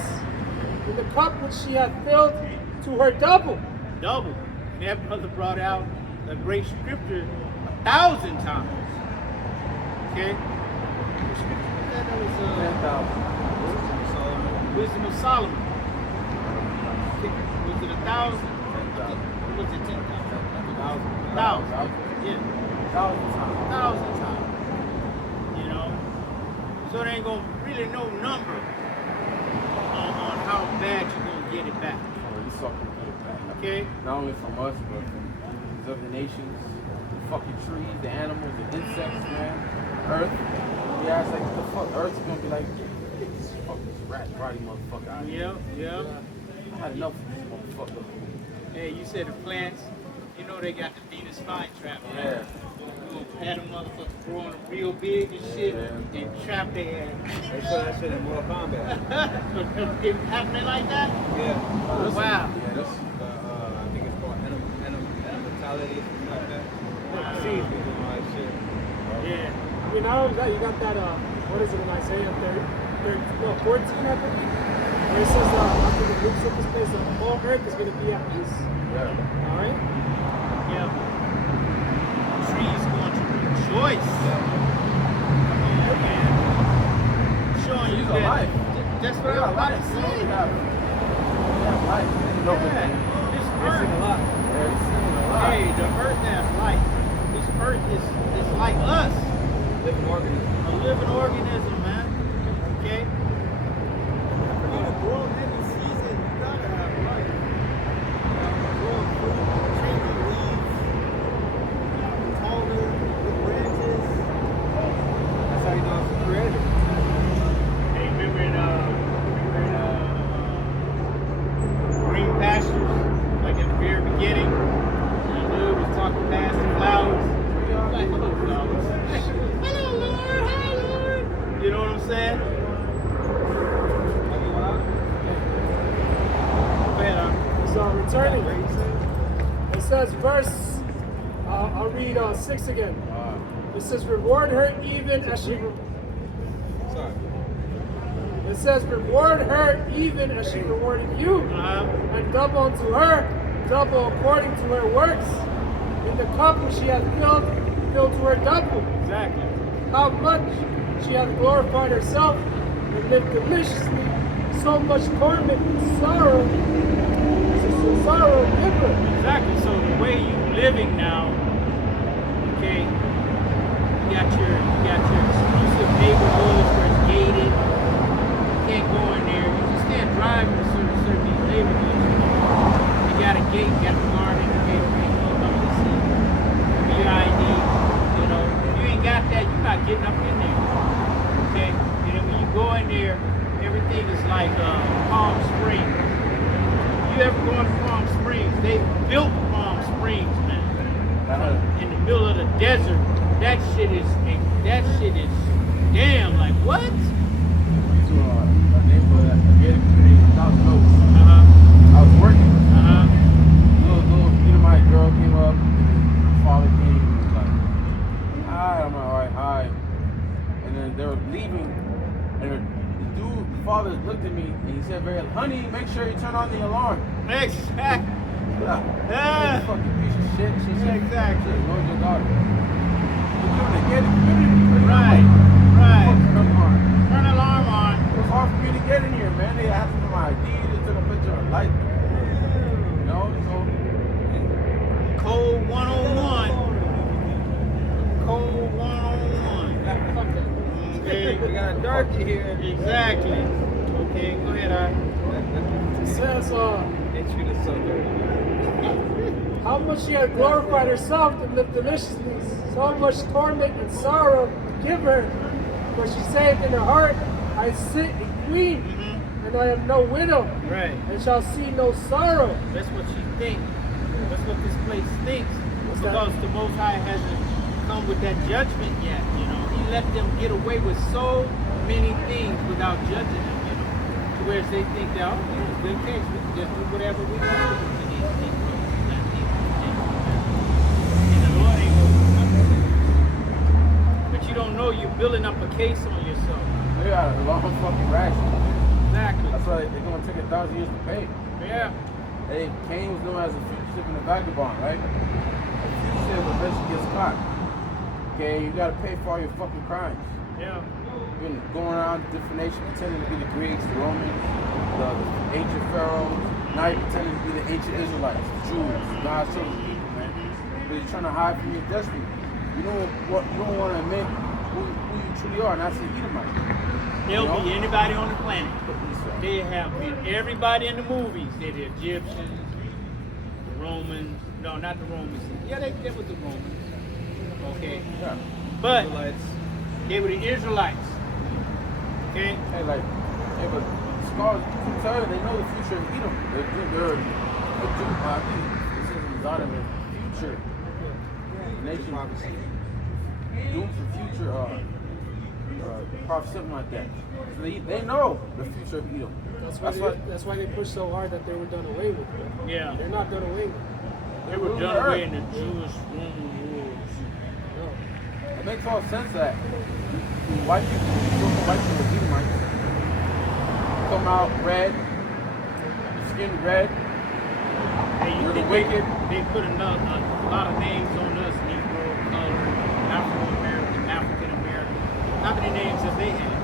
in the cup which she hath filled to her double. double. And that brother brought out a great scripture 1,000 times. Okay? What scripture was that? That was 10,000. Wisdom of Solomon. Was it 1,000? Was it 10,000? 1,000. Yeah, 1,000 times. 1,000 times. You know? So there ain't gonna really no number on how bad you're gonna get it back. Oh, you sucking good, man. Okay? Not only from us, but from these other nations, the fucking trees, the animals, the insects, man, Earth. Yeah, it's like, what the fuck? Earth's gonna be like, get this fucking rat body motherfucker out of here. Yeah. I had enough of this motherfucker. Hey, you said the plants, you know they got the Venus flytrap. Yeah. You gonna have them motherfuckers growing real big and shit Yeah. and trap their They saw that shit in Mortal Kombat. ass. It happening like that? Yeah. Oh, wow. Yeah, this. I think it's called animality or something like that. Wow. Seeds and all that shit. Yeah. I mean, not only that, you got that, what is it in Isaiah 14, I believe, where it says, after the Luke took his place, the whole earth is going to be at peace. Yeah. All right? Yeah. Trees going to rejoice. Come on, man. Showing you Trees are that. life. That's what We I'm got about to life. say. We have life. Man. You know, Yeah. This They earth. sing a lot. Yeah, it's singing a lot. Hey, the earth has life. This earth is like us. Living organism. A living organism, man. Okay? For you to grow in any season, you gotta have life. Growing fruit, changing leaves, taller, with branches. That's how you know it's a creator. Hey, remember in green pastures, like at the very beginning, the dude was talking past the flowers. Like, hello, flowers. Hello, Lord. Hi, Lord. You know what I'm saying? Go ahead, So returning, it says verse, I'll read 6 again. It says, reward her even as she, Sorry. it says, reward her even as she rewarded you, and double unto her, double according to her works. In the cup which she hath filled to her double. Exactly. How much she hath glorified herself and lived deliciously, so much torment and sorrow, give her. Exactly. So the way you living now, okay, you got your exclusive neighborhoods where it's gated. You can't go in there. You just can't drive in certain neighborhoods. You got a gate, you got a guard in the gate, you can't come up to see. Your ID, you know. If you ain't got that, you're not getting up in there. Okay? And then when you go in there, everything is like Palm Springs. You ever go to Palm Springs? They built Palm Springs, man. In the middle of the desert. That shit is damn, like what? To a neighborhood at the gated community in Thousand Oaks. I was working. Little Edomite girl came up, and her father came and was like, hi, I'm like, alright, hi. And then they were leaving, and the father looked at me and he said, honey, make sure you turn on the alarm. Exactly. Yeah. Fucking piece of shit. She said, Exactly. Lord your daughter. You're doing a gated community. Right. Come on. Turn the alarm on. It was hard for me to get in here, man. They asked for my ID, they took a picture of a light. You know, so got dark in here. Exactly. Okay, go ahead, It says, They treat us so dirty. how much she had glorified herself and lived deliciously, so much torment and sorrow give her. For she said in her heart, I sit a queen, and I am no widow, Right. and shall see no sorrow. That's what she thinks. That's what this place thinks. What's that? Because the Most High hasn't come with that judgment yet. You know, He let them get away with so many things without judging them. You know, to where they think that, oh yeah, good case, we can just do whatever we want to do to these things. And the Lord ain't gonna do nothing. But you don't know you're building up a case on yourself. They got a long fucking ration. Exactly. That's why they're gonna take 1,000 years to pay. Yeah. Hey, Cain was known as a fugitive and a vagabond, right? A fugitive eventually gets caught. Okay, you gotta pay for all your fucking crimes. Yeah. You've been going around different nations pretending to be the Greeks, the Romans, the ancient pharaohs. Now you're pretending to be the ancient Israelites, the Jews, God's chosen people, man. But you're trying to hide from your destiny. You don't want to admit who you truly are, and that's an Edomite. They'll be anybody on the planet. They have been everybody in the movies. They're the Egyptians, the Romans. No, not the Romans. Yeah, they were the Romans. Okay. Yeah. But Israelites. they were the Israelites. Okay? Hey, but scholars can tell you they know the future of Edom. I think this is a lot of the future nation doomed for future prophecy, something like that. So they know the future of Edom. That's why they pushed so hard that they were done away with. Yeah. They're not done away with. They were done away in the Jewish Roman wars. No. It makes all sense that white people, Edomites, come out red, skin red. Hey, You're the think wicked. They put a lot of names on us: Negro, colored, Afro American, African American. How many names have they had?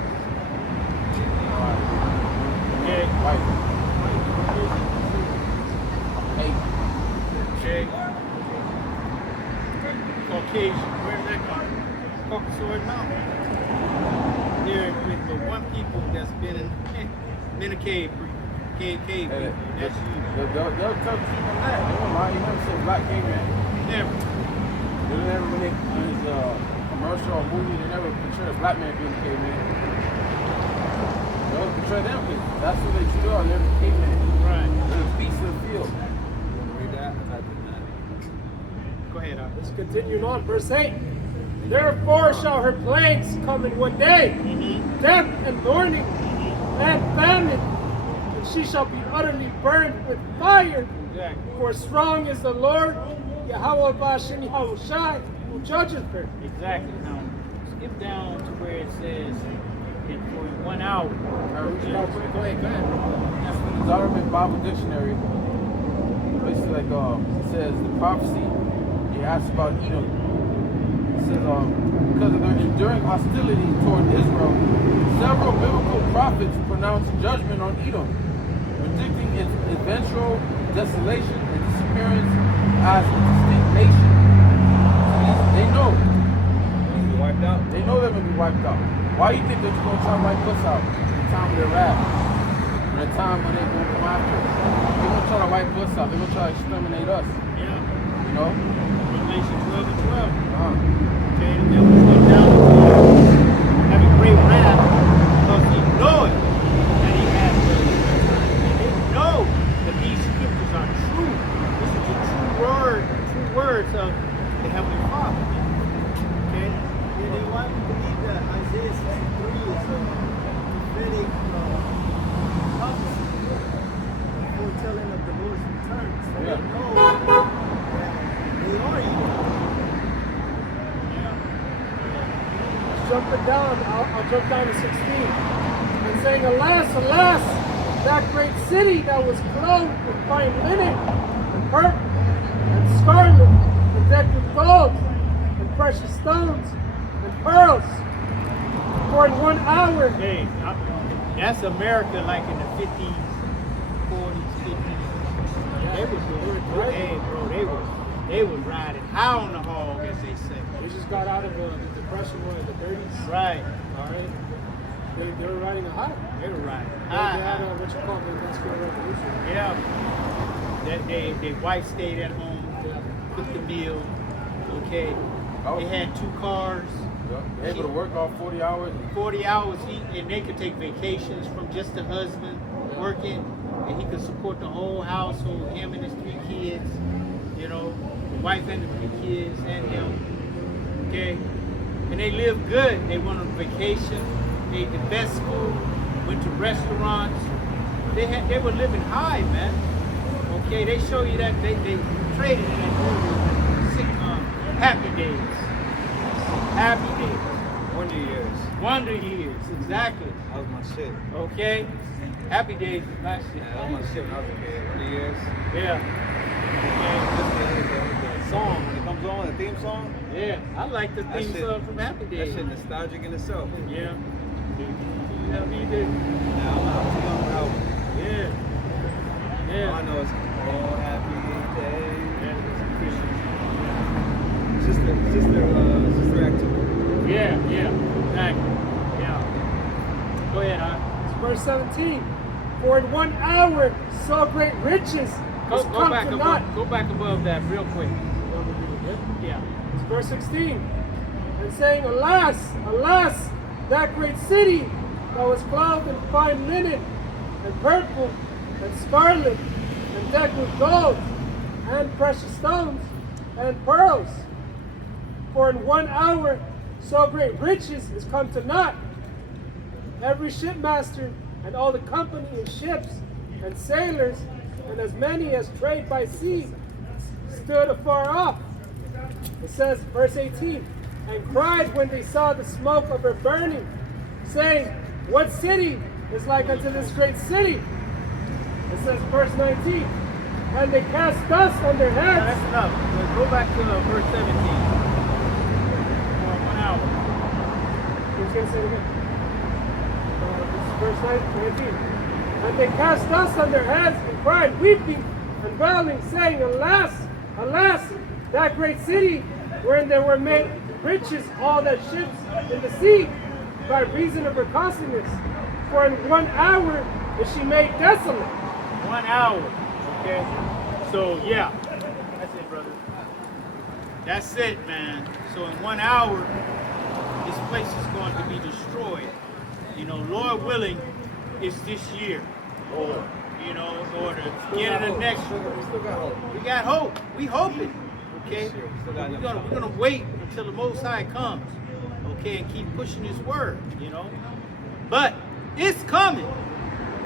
Okay. White. Hey, Okay. Caucasian. Where's that come from? Caucasoid Mountain. There been the one people that's been a cave people. That's you. they'll tell the truth on that. They won't lie. You never said black caveman. Never. They never, when they use commercial or movie, they never portray a black man being a caveman. They always portray them because that's what they truly are. They're the caveman. Right. They're the beasts of the field. Read that. I did that. Go ahead, Let's continue on. Verse 8. Therefore shall her plagues come in one day, death and mourning, and famine, and she shall be utterly burned with fire. Exactly. For strong is the Lord, Yahweh Bashin Yahushai, who judgeth her. Exactly. Now, skip down to where it says, and for 1 hour. Go ahead. That's the Zarman Bible Dictionary. Basically, it says the prophecy. It asks about Edom. It says, because of their enduring hostility toward Israel, several biblical prophets pronounced judgment on Edom, predicting its eventual desolation and disappearance as a distinct nation. They know. Be wiped out. They know they're going to be wiped out. Why do you think they're going to try to wipe us out in the time of their wrath? In the time when they're going to come after us? They're going to try to wipe us out. They're going to try to exterminate us. Yeah. You know? Revelation 12 and 12. Uh-huh. Okay, and then we go down to having great wrath because he know it that he has judgment. And they know that these scriptures are true. This is the true words of the Heavenly Father. Okay? Yeah, they want to believe that Isaiah 63 is a prophetic prophecy, foretelling of the Lord's return. So Yeah. they know that they are evil. Jumping down, I'll jump down to 16. And saying, Alas, alas, that great city that was clothed with fine linen, and purple, and scarlet, and decked with gold, and precious stones, and pearls. For in 1 hour, Hey, that's America like in the 50s, 40s, 50s. They was doing it. Hey, bro, they was riding high on the hog, as they say. we just got out of the Depression, what, in the 30s? Right. All right. They were riding a high. They were riding. They had what you call the Industrial Revolution. Yeah. Their wife stayed at home, cooked the meal. Okay. They had 2 cars. Yep. Able to work off 40 hours. 40 hours, and they could take vacations from just the husband working, and he could support the whole household, him and his 3 kids, you know, the wife and the 3 kids and him, okay? And they lived good. They went on vacation, they ate the best food, went to restaurants. They were living high, man. Okay, they show you that they traded in that movie, sitcom, Happy Days. Happy Days. Wonder Years. Wonder Years, exactly. That was my shit. Okay? Happy Days was my shit. Yeah, that was my shit when I was a kid. Wonder Years. Yeah. The song, when it comes on, the theme song, Yeah. I like the That theme shit- song from Happy that Days. shit nostalgic in itself. Yeah. Yeah, me too. Now, I'm not too young about it. Yeah. All I Yeah. know is, oh, happy day. Yeah. Sister Act 2. Yeah, exactly. Yeah. Go ahead, huh? It's verse 17. For in 1 hour so great riches Go has come back to above. naught. Go back above that real quick. Yeah. It's verse 16. And saying, Alas, alas, that great city that was clothed in fine linen, and purple, and scarlet, and decked with gold, and precious stones, and pearls. For in 1 hour so great riches is come to naught. Every shipmaster and all the company in ships and sailors, and as many as trade by sea, stood afar off. It says, verse 18, and cried when they saw the smoke of her burning, saying, What city is like unto this great city? It says, verse 19, and they cast dust on their Now, heads. that's enough. Let's go back to verse 17. For 1 hour. Who's going to say it again? This is verse 19. And they cast dust on their heads and cried, weeping and wailing, saying, Alas, alas, that great city wherein there were made riches all that ships in the sea, by reason of her costliness. For in 1 hour is she made desolate. 1 hour. Okay. So yeah, that's it, brother. That's it, man. So in 1 hour, this place is going to be destroyed. You know, Lord willing, it's this year, or you know, or the beginning of next year. We still got hope. We got hope. We hoping. Okay. This year, we still got We're enough gonna time. wait until the Most High comes. Okay, and keep pushing His word. You know, but it's coming.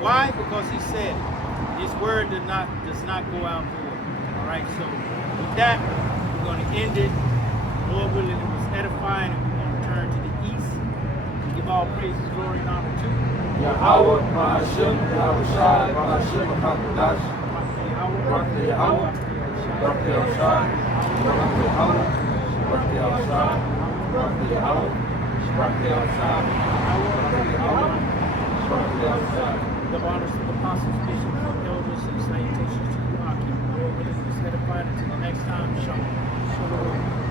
Why? Because He said His word does not go out void. All right. So with that, we're gonna end it. Lord willing, it was edifying, and we're gonna turn to the east. Give all praises, glory, and honor to Yahweh, Ma'ashem, Yahushai, Ma'ashem, HaKadosh, Barak Yahweh, Barak Yahushai, Barak Yahweh, Barak Yahushai, Barak Yahweh, Barak Yahushai, Barak Yahweh, Barak Yahushai. Give honors to the apostles, bishops, and elders, and salutations to you, Akim. Lord willing, it was edified until the next time. Shalom.